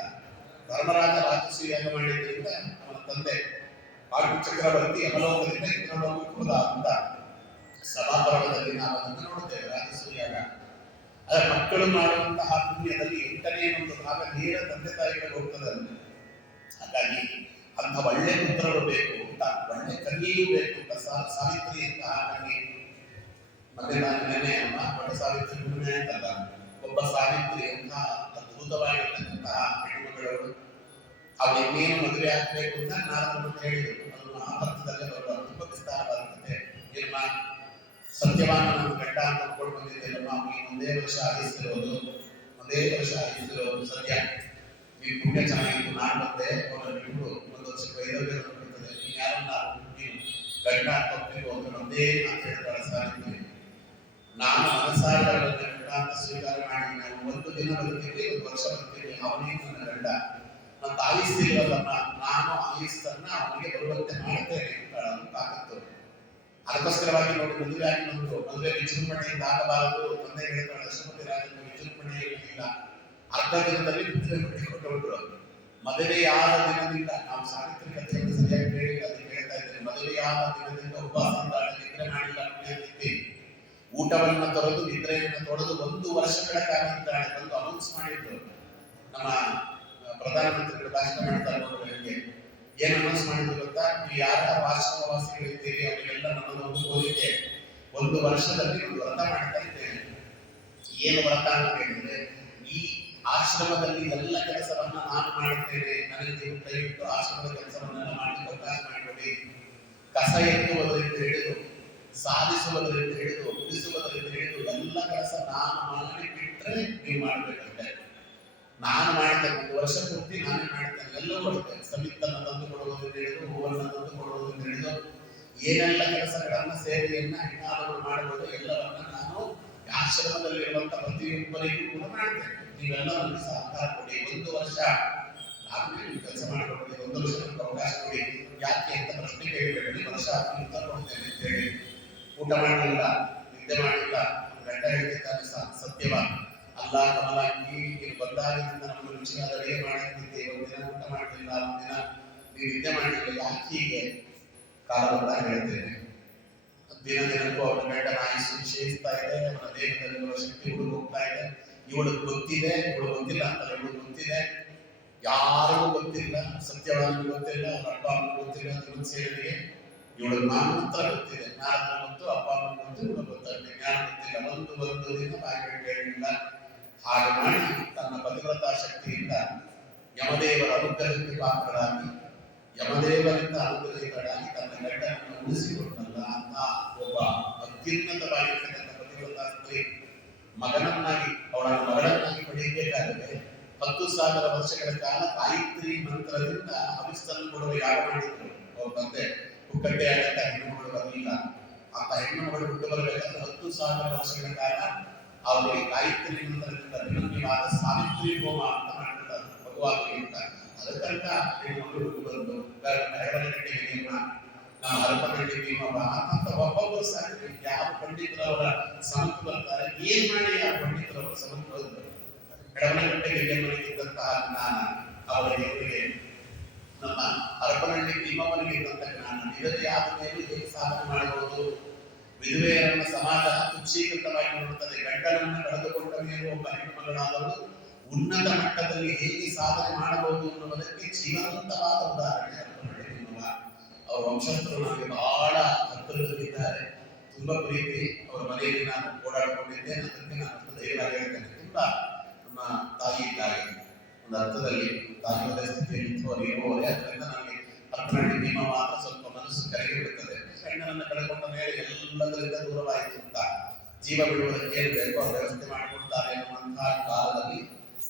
ಧರ್ಮರಾಜ ರಾಜಸೂಯಾಗ ಮಾಡಿದ್ದರಿಂದ ಅವನ ತಂದೆ ಪಾಂಡ್ಯ ಚಕ್ರವರ್ತಿ ಯಮಲೋಕದಿಂದ ಇಂದ್ರಲೋಕಕ್ಕೆ ಹೋದ ಅಂತ ಸಭಾಪರ್ವದಲ್ಲಿ ನಾವು ಅದನ್ನು ನೋಡುತ್ತೇವೆ. ರಾಜಸೂಯಾಗ ಅದರ ಮಕ್ಕಳು ಮಾಡುವಂತಹ ಪುಣ್ಯದಲ್ಲಿ 8ನೇ ಒಂದು ಭಾಗ ನೇರ ತಂದೆ ತಾಯಿಗಳಿಗೆ ಹೋಗ್ತದೆ. ಹಾಗಾಗಿ ಅಂಥ ಒಳ್ಳೆ ಪುತ್ರರು ಬೇಕು ಅಂತ, ಒಳ್ಳೆ ಕನ್ಯೆಯೂ ಬೇಕು ಅಂತ ಸಾವಿತ್ರಿ ಅಂತ. ಹಾಗಾಗಿ ಮತ್ತೆ ನಾನು ನೆನೆ ಅಮ್ಮ ಒಳ್ಳೆ ಸಾವಿತ್ರಿ ಹುಣ್ಣಿಮೆ ಅಂತಲ್ಲ, ಒಬ್ಬ ಸಾವಿತ್ರಿ ಅಂತ ಅದ್ಭುತವಾಗಿರ್ತಕ್ಕಂತಹ ಹೆಣ್ಣುಮಗಳು. ಅವಳು ಇನ್ನೇನು ಮದುವೆ ಆಗ್ಬೇಕು ಅಂತ ನಾನು ಹೇಳಿದರು. ಅದನ್ನು ಆ ಅರ್ಥದಲ್ಲೇ ಬರುವ ತುಂಬ ವಿಸ್ತಾರವಾದಂತೆ. ನಿಮ್ಮ ಸತ್ಯವಾನ ನನ್ನ ಗಂಡ ಅಂತ ಅಂದ್ಕೊಂಡು ಬಂದಿದ್ದೇನಮ್ಮ, ಅವನಿಗೆ ಒಂದೇ ವರ್ಷ ಆಗಿಸಿರೋದು ಸತ್ಯ. ಈ ಪುಣ್ಯ ಚೆನ್ನಾಗಿತ್ತು, ನಾನು ಬಂದೆ ಅವರ ಬಿಟ್ಟು 1 ವರ್ಷಕ್ಕೆ ವೈದ್ಯ ಬರ್ತದೆ. ಯಾರನ್ನ ನೀನು ಗಂಡ ತಪ್ಪಿಗೂ ಅಂತ ಒಂದೇ ನಾನು ಹೇಳ್ತಾರೆ ಸಾಧಿಸ್ತೀನಿ. ನಾನು ಮನಸ್ಸಾರ ಗಂಡ ಅಂತ ಸ್ವೀಕಾರ ಮಾಡಿ ನಾವು 1 ದಿನ ಬದುಕಿದ್ವಿ, 1 ವರ್ಷ ಬದುಕಿದ್ವಿ. ಅವನೇ ನನ್ನ ಗಂಡ. ನನ್ನ ಆಯುಸ್ಸಿಲ್ಲದನ್ನ ನಾನು ಆಯುಸ್ಸನ್ನ ಅವನಿಗೆ ಬರುವಂತೆ ಮಾಡ್ತೇನೆ ಅಂತ ತಾಕತ್ತು. ಅದಕ್ಕೋಸ್ಕರವಾಗಿ ನೋಡಿ ಮದುವೆ ಆಗಿ ಮದುವೆ ವಿಜೃಂಭಣೆಯಿಂದ ಆಗಬಾರದು. ತಂದೆ ಹೇಳ್ತಾಳೆ ಅಶ್ವಪತಿ ರಾಜನ ವಿಜೃಂಭಣೆ ಇರಲಿಲ್ಲ, ಅರ್ಧ ದಿನದಲ್ಲಿ ಮದುವೆ ಮಾಡಿಕೊಟ್ಟರು. ಮದುವೆಯಾದ ದಿನದಿಂದ ನಾವು ಸಾವಿತ್ರಿ ಕಥೆಯನ್ನು ಸರಿಯಾಗಿ ಕೇಳಿಲ್ಲ, ಅದಕ್ಕೆ ಹೇಳ್ತಾ ಇದ್ದೇನೆ. ಮದುವೆಯಾದ ದಿನದಿಂದ ಉಪವಾಸದಿಂದ ನಿದ್ರೆ ಮಾಡಿಲ್ಲ, ಊಟವನ್ನ ತೊರೆದು ನಿದ್ರೆಯನ್ನು ತೊರೆದು 1 ವರ್ಷಗಳ ಕಾಲ ಇದ್ದಾಳೆ. ಬಂದು ಅನೌನ್ಸ್ ಮಾಡಿದ್ರು, ನಮ್ಮ ಪ್ರಧಾನಮಂತ್ರಿಗಳು ಭಾಷಣ ಮಾಡ್ತಾರೆ ನೋಡುವವರಿಗೆ. ಏನು ಅನೌನ್ಸ್ ಮಾಡಿದ್ರು ಗೊತ್ತಾ? ನೀವು ಯಾರ್ಯಾರು ಆಶ್ರಮವಾಸಿಗಳಿದ್ದೀರಿ ಅವರಿಗೆಲ್ಲ ನನ್ನನ್ನು ಹೋಲಿಕೆ 1 ವರ್ಷದಲ್ಲಿ ಒಂದು ವ್ರತ ಮಾಡ್ತಾ ಇದ್ದೇನೆ. ಏನು ವ್ರತ ಅಂತ ಹೇಳಿದ್ರೆ, ಈ ಆಶ್ರಮದಲ್ಲಿ ಎಲ್ಲ ಕೆಲಸವನ್ನ ನಾನು ಮಾಡುತ್ತೇನೆ, ನನಗೆ ನೀವು ದಯವಿಟ್ಟು ಆಶ್ರಮದ ಕೆಲಸವನ್ನೆಲ್ಲ ಮಾಡಲಿಕ್ಕೆ ಅವಕಾಶ ಮಾಡಿಕೊಡಿ. ಕಸ ಎತ್ತುವುದರಿಂದ ಹಿಡಿದು ಸಾಧಿಸುವುದರಿಂದ ಹಿಡಿದು ಉಳಿಸುವುದರಿಂದ ಹಿಡಿದು ಎಲ್ಲ ಕೆಲಸ ನಾನು ಮಾಡಿ ಬಿಟ್ಟರೆ ನೀವು ಮಾಡಬೇಕಂತೆ. ನಾನು ಮಾಡ್ತೇನೆ, 1 ವರ್ಷ ಪೂರ್ತಿ ನಾನೇ ಮಾಡ್ತೇನೆ. ಎಲ್ಲವೂ ಮಾಡ್ತೇನೆ. ಸಮಿತನ್ನು ತಂದು ಕೊಡುವುದರಿಂದ ಹಿಡಿದು ಹೂವನ್ನು ತಂದು ಕೊಡುವುದರಿಂದ ಹಿಡಿದು ಏನೆಲ್ಲ ಕೆಲಸಗಳನ್ನ ಸೇವೆಯನ್ನ ಹೆಣ್ಣಾದವರು ಮಾಡುವುದು ಎಲ್ಲವನ್ನ ನಾನು ಆಶ್ರಮದಲ್ಲಿರುವಂತಹ ಪ್ರತಿಯೊಬ್ಬರಿಗೂ ಕೂಡ ಮಾಡ್ತೇನೆ. ನೀವೆಲ್ಲ ನನಗೆ ಸಹಕಾರ ಕೊಡಿ. 1 ವರ್ಷ ನಾನು ಕೆಲಸ ಮಾಡಿಕೊಡ್ತೀನಿ, 1 ವರ್ಷ ಅವಕಾಶ ಕೊಡಿ. ಯಾಕೆ ಅಂತ ಪ್ರಶ್ನೆ ಕೇಳಬೇಡಿ, ವರ್ಷ ಉತ್ತರ ಕೊಡ್ತೇನೆ ಅಂತ ಹೇಳಿ ಊಟ ಮಾಡಲಿಲ್ಲ, ನಿದ್ದೆ ಮಾಡಲಿಲ್ಲ. ಗಂಡ ಹೇಳ್ತಿದ್ದಾನೆ ಸತ್ಯವ ಅಲ್ಲ ಕಮಲ, ನೀನು ಬಂದಾಗಿನಿಂದ ನಮಗೆ ರುಚಿಯಾದ ಅಡುಗೆ ಮಾಡಿದ್ದೆ, ಒಂದಿನ ಊಟ ಮಾಡಲಿಲ್ಲ, ಒಂದಿನ ನೀವು ನಿದ್ದೆ ಮಾಡಲಿಲ್ಲ, ಯಾಕೆ ಹೀಗೆ? ಕಾಲ ಬಂದಾಗ ಹೇಳ್ತೇನೆ. ದಿನಕ್ಕೂ ಅವನ ಗಂಡನ ಆಯುಷ್ ಕ್ಷೀಣಿಸ್ತಾ ಇದೆ, ಅವನ ದೇಹದಲ್ಲಿರುವ ಶಕ್ತಿ ಹುಡುಗ ಹೋಗ್ತಾ ಇದೆ. ಇವಳಿಗೆ ಗೊತ್ತಿದೆ, ಇವಳು ಗೊತ್ತಿಲ್ಲ ಅಂತಲ್ಲ, ಇವಳು ಗೊತ್ತಿದೆ, ಯಾರಿಗೂ ಗೊತ್ತಿಲ್ಲ, ಸತ್ಯವಾಗಿ ಗೊತ್ತಿಲ್ಲ, ಅವ್ರ ಅಪ್ಪ ಅಮ್ಮ ಗೊತ್ತಿಲ್ಲ, ಜೀವನ ಸೇರಿಗೆ ಇವಳು ಮಾತ್ರ ಗೊತ್ತಿದೆ. ನಾರದನ ಗೊತ್ತು, ಅಪ್ಪ ಅಮ್ಮ ಗೊತ್ತು, ಇವಳು ಗೊತ್ತಾಗಿದೆ, ಜ್ಞಾನ ಗೊತ್ತಿಲ್ಲ. ಒಂದು ದಿನ ಬಾಯಿ ಹೇಳಿಲ್ಲ. ಹಾಗೆ ಮಾಡಿ ತನ್ನ ಪತಿವ್ರತಾ ಶಕ್ತಿಯಿಂದ ಯಮದೇವರ ಅನುಗ್ರಹಕ್ಕೆ ಪಾತ್ರರಾಗಿ ಯಮದೇವರಿಂದ ಅನುಗ್ರಹಿತರಾಗಿ ತನ್ನ ಗಂಡನನ್ನು ಉಳಿಸಿಕೊಂಡಲ್ಲ ಅಂತ ಒಬ್ಬ ಅತ್ಯುನ್ನತವಾಗಿರ್ತಕ್ಕಂಥ ಪತಿವ್ರತಾ ಸ್ತ್ರೀ ಮಗನನ್ನಾಗಿ ಅವಳ ಮಗಳನ್ನಾಗಿ ಪಡೆಯಬೇಕಾದರೆ 10,000 ವರ್ಷಗಳ ಕಾಲ ಗಾಯತ್ರಿ ಮಂತ್ರದಿಂದ ಹವಿಸ್ಸನ್ನು ಕೊಡುವ ಯಾಗ ಮಾಡಿದ್ರು. ಅವ್ರ ತಂದೆ ಹುಕ್ಕಟ್ಟೆ ಆಗಂತ ಹೆಣ್ಣು ಮಗಳು ಬರಲಿಲ್ಲ. ಅಂತ ಹೆಣ್ಣು ಮಗಳು ಹುಟ್ಟು ಬರಬೇಕಾದ್ರೆ 10,000 ವರ್ಷಗಳ ಕಾಲ ಅವರಿಗೆ ಗಾಯತ್ರಿ ಮಂತ್ರದಿಂದ ವಿನಮ್ಯವಾದ ಸಾವಿತ್ರಿ ಹೋಮ ಅಂತ ಮಾಡಿರ್ತಾರೆ ಭಗವಾನ್ ಅಂತ. ಅದಕ್ಕಂತ ಹೆಣ್ಣು ಮಗಳು ಹುಟ್ಟು ಬಂದು ಎರಡನೇ ನಮ್ಮ ಹರಪನಹಳ್ಳಿ ಭೀಮವ್ವ ಅಂತ ಒಬ್ಬೊಬ್ಬರು ಸಾಕು ಯಾವ ಪಂಡಿತರವರ ಸಮತ್ತು ಬರ್ತಾರೆ. ಏನ್ ಮಾಡಿ ಆ ಪಂಡಿತರವರ ಸಮತ್ತು ಬಂದರು ಎಡವನಗಟ್ಟೆಗೆ ಇದ್ದಂತಹ ಜ್ಞಾನ ಅವರಿಗೆ ನಮ್ಮ ಹರಪನಹಳ್ಳಿ ಭೀಮವ್ವನಿಗೆ ಇದ್ದಂತಹ ಜ್ಞಾನ ನಿಗದಿ ಆದ ಮೇಲೆ ಹೇಗೆ ಸಾಧನೆ ಮಾಡಬಹುದು, ವಿಧವೆಯರನ್ನ ಸಮಾಜ ತುಚ್ಛೀಕೃತವಾಗಿ ನೋಡುತ್ತದೆ, ಗಂಡನನ್ನು ಕಳೆದುಕೊಂಡ ಮೇಲೆ ಒಬ್ಬ ಹೆಣ್ಣು ಮಗಳಾದವಳು ಉನ್ನತ ಮಟ್ಟದಲ್ಲಿ ಹೇಗೆ ಸಾಧನೆ ಮಾಡಬಹುದು ಅನ್ನುವುದಕ್ಕೆ ಜೀವಂತವಾದ ಉದಾಹರಣೆ ಹರಪನಹಳ್ಳಿ ಭೀಮವ್ವ. ಅವರ ವಂಶಸ್ಥರು ನನಗೆ ಬಹಳ ಹತ್ತಿರದಲ್ಲಿದ್ದಾರೆ, ತುಂಬಾ ಪ್ರೀತಿ. ಅವರ ಮನೆಯಲ್ಲಿ ನಾನು ಓಡಾಡಿಕೊಂಡಿದ್ದೆ, ಅದಕ್ಕೆ ನಾನು ಧೈರ್ಯವಾಗಿ ಹೇಳ್ತೇನೆ. ತುಂಬಾ ನಮ್ಮ ತಾಯಿ ಇದ್ದಾರೆ, ಒಂದು ಅರ್ಥದಲ್ಲಿ ತಾಯಿಯ ಸ್ಥಿತಿಯಲ್ಲಿ ಇರುವವರೇ. ಅದರಿಂದ ನನಗೆ ಹರಪನಹಳ್ಳಿ ಭೀಮವ್ವ ಮಾತ್ರ ಸ್ವಲ್ಪ ಮನಸ್ಸು ಕರಗಿ ಬಿಡುತ್ತದೆ. ಗಂಡನನ್ನು ಕಳೆದುಕೊಂಡ ಮೇಲೆ ಎಲ್ಲದರಿಂದ ದೂರವಾಯಿತು ಅಂತ ಜೀವ ಬಿಡುವುದಕ್ಕೆ ಏನು ಬೇಕೋ ವ್ಯವಸ್ಥೆ ಮಾಡಿಕೊಡ್ತಾರೆ ಎನ್ನುವಂತಹ ಕಾಲದಲ್ಲಿ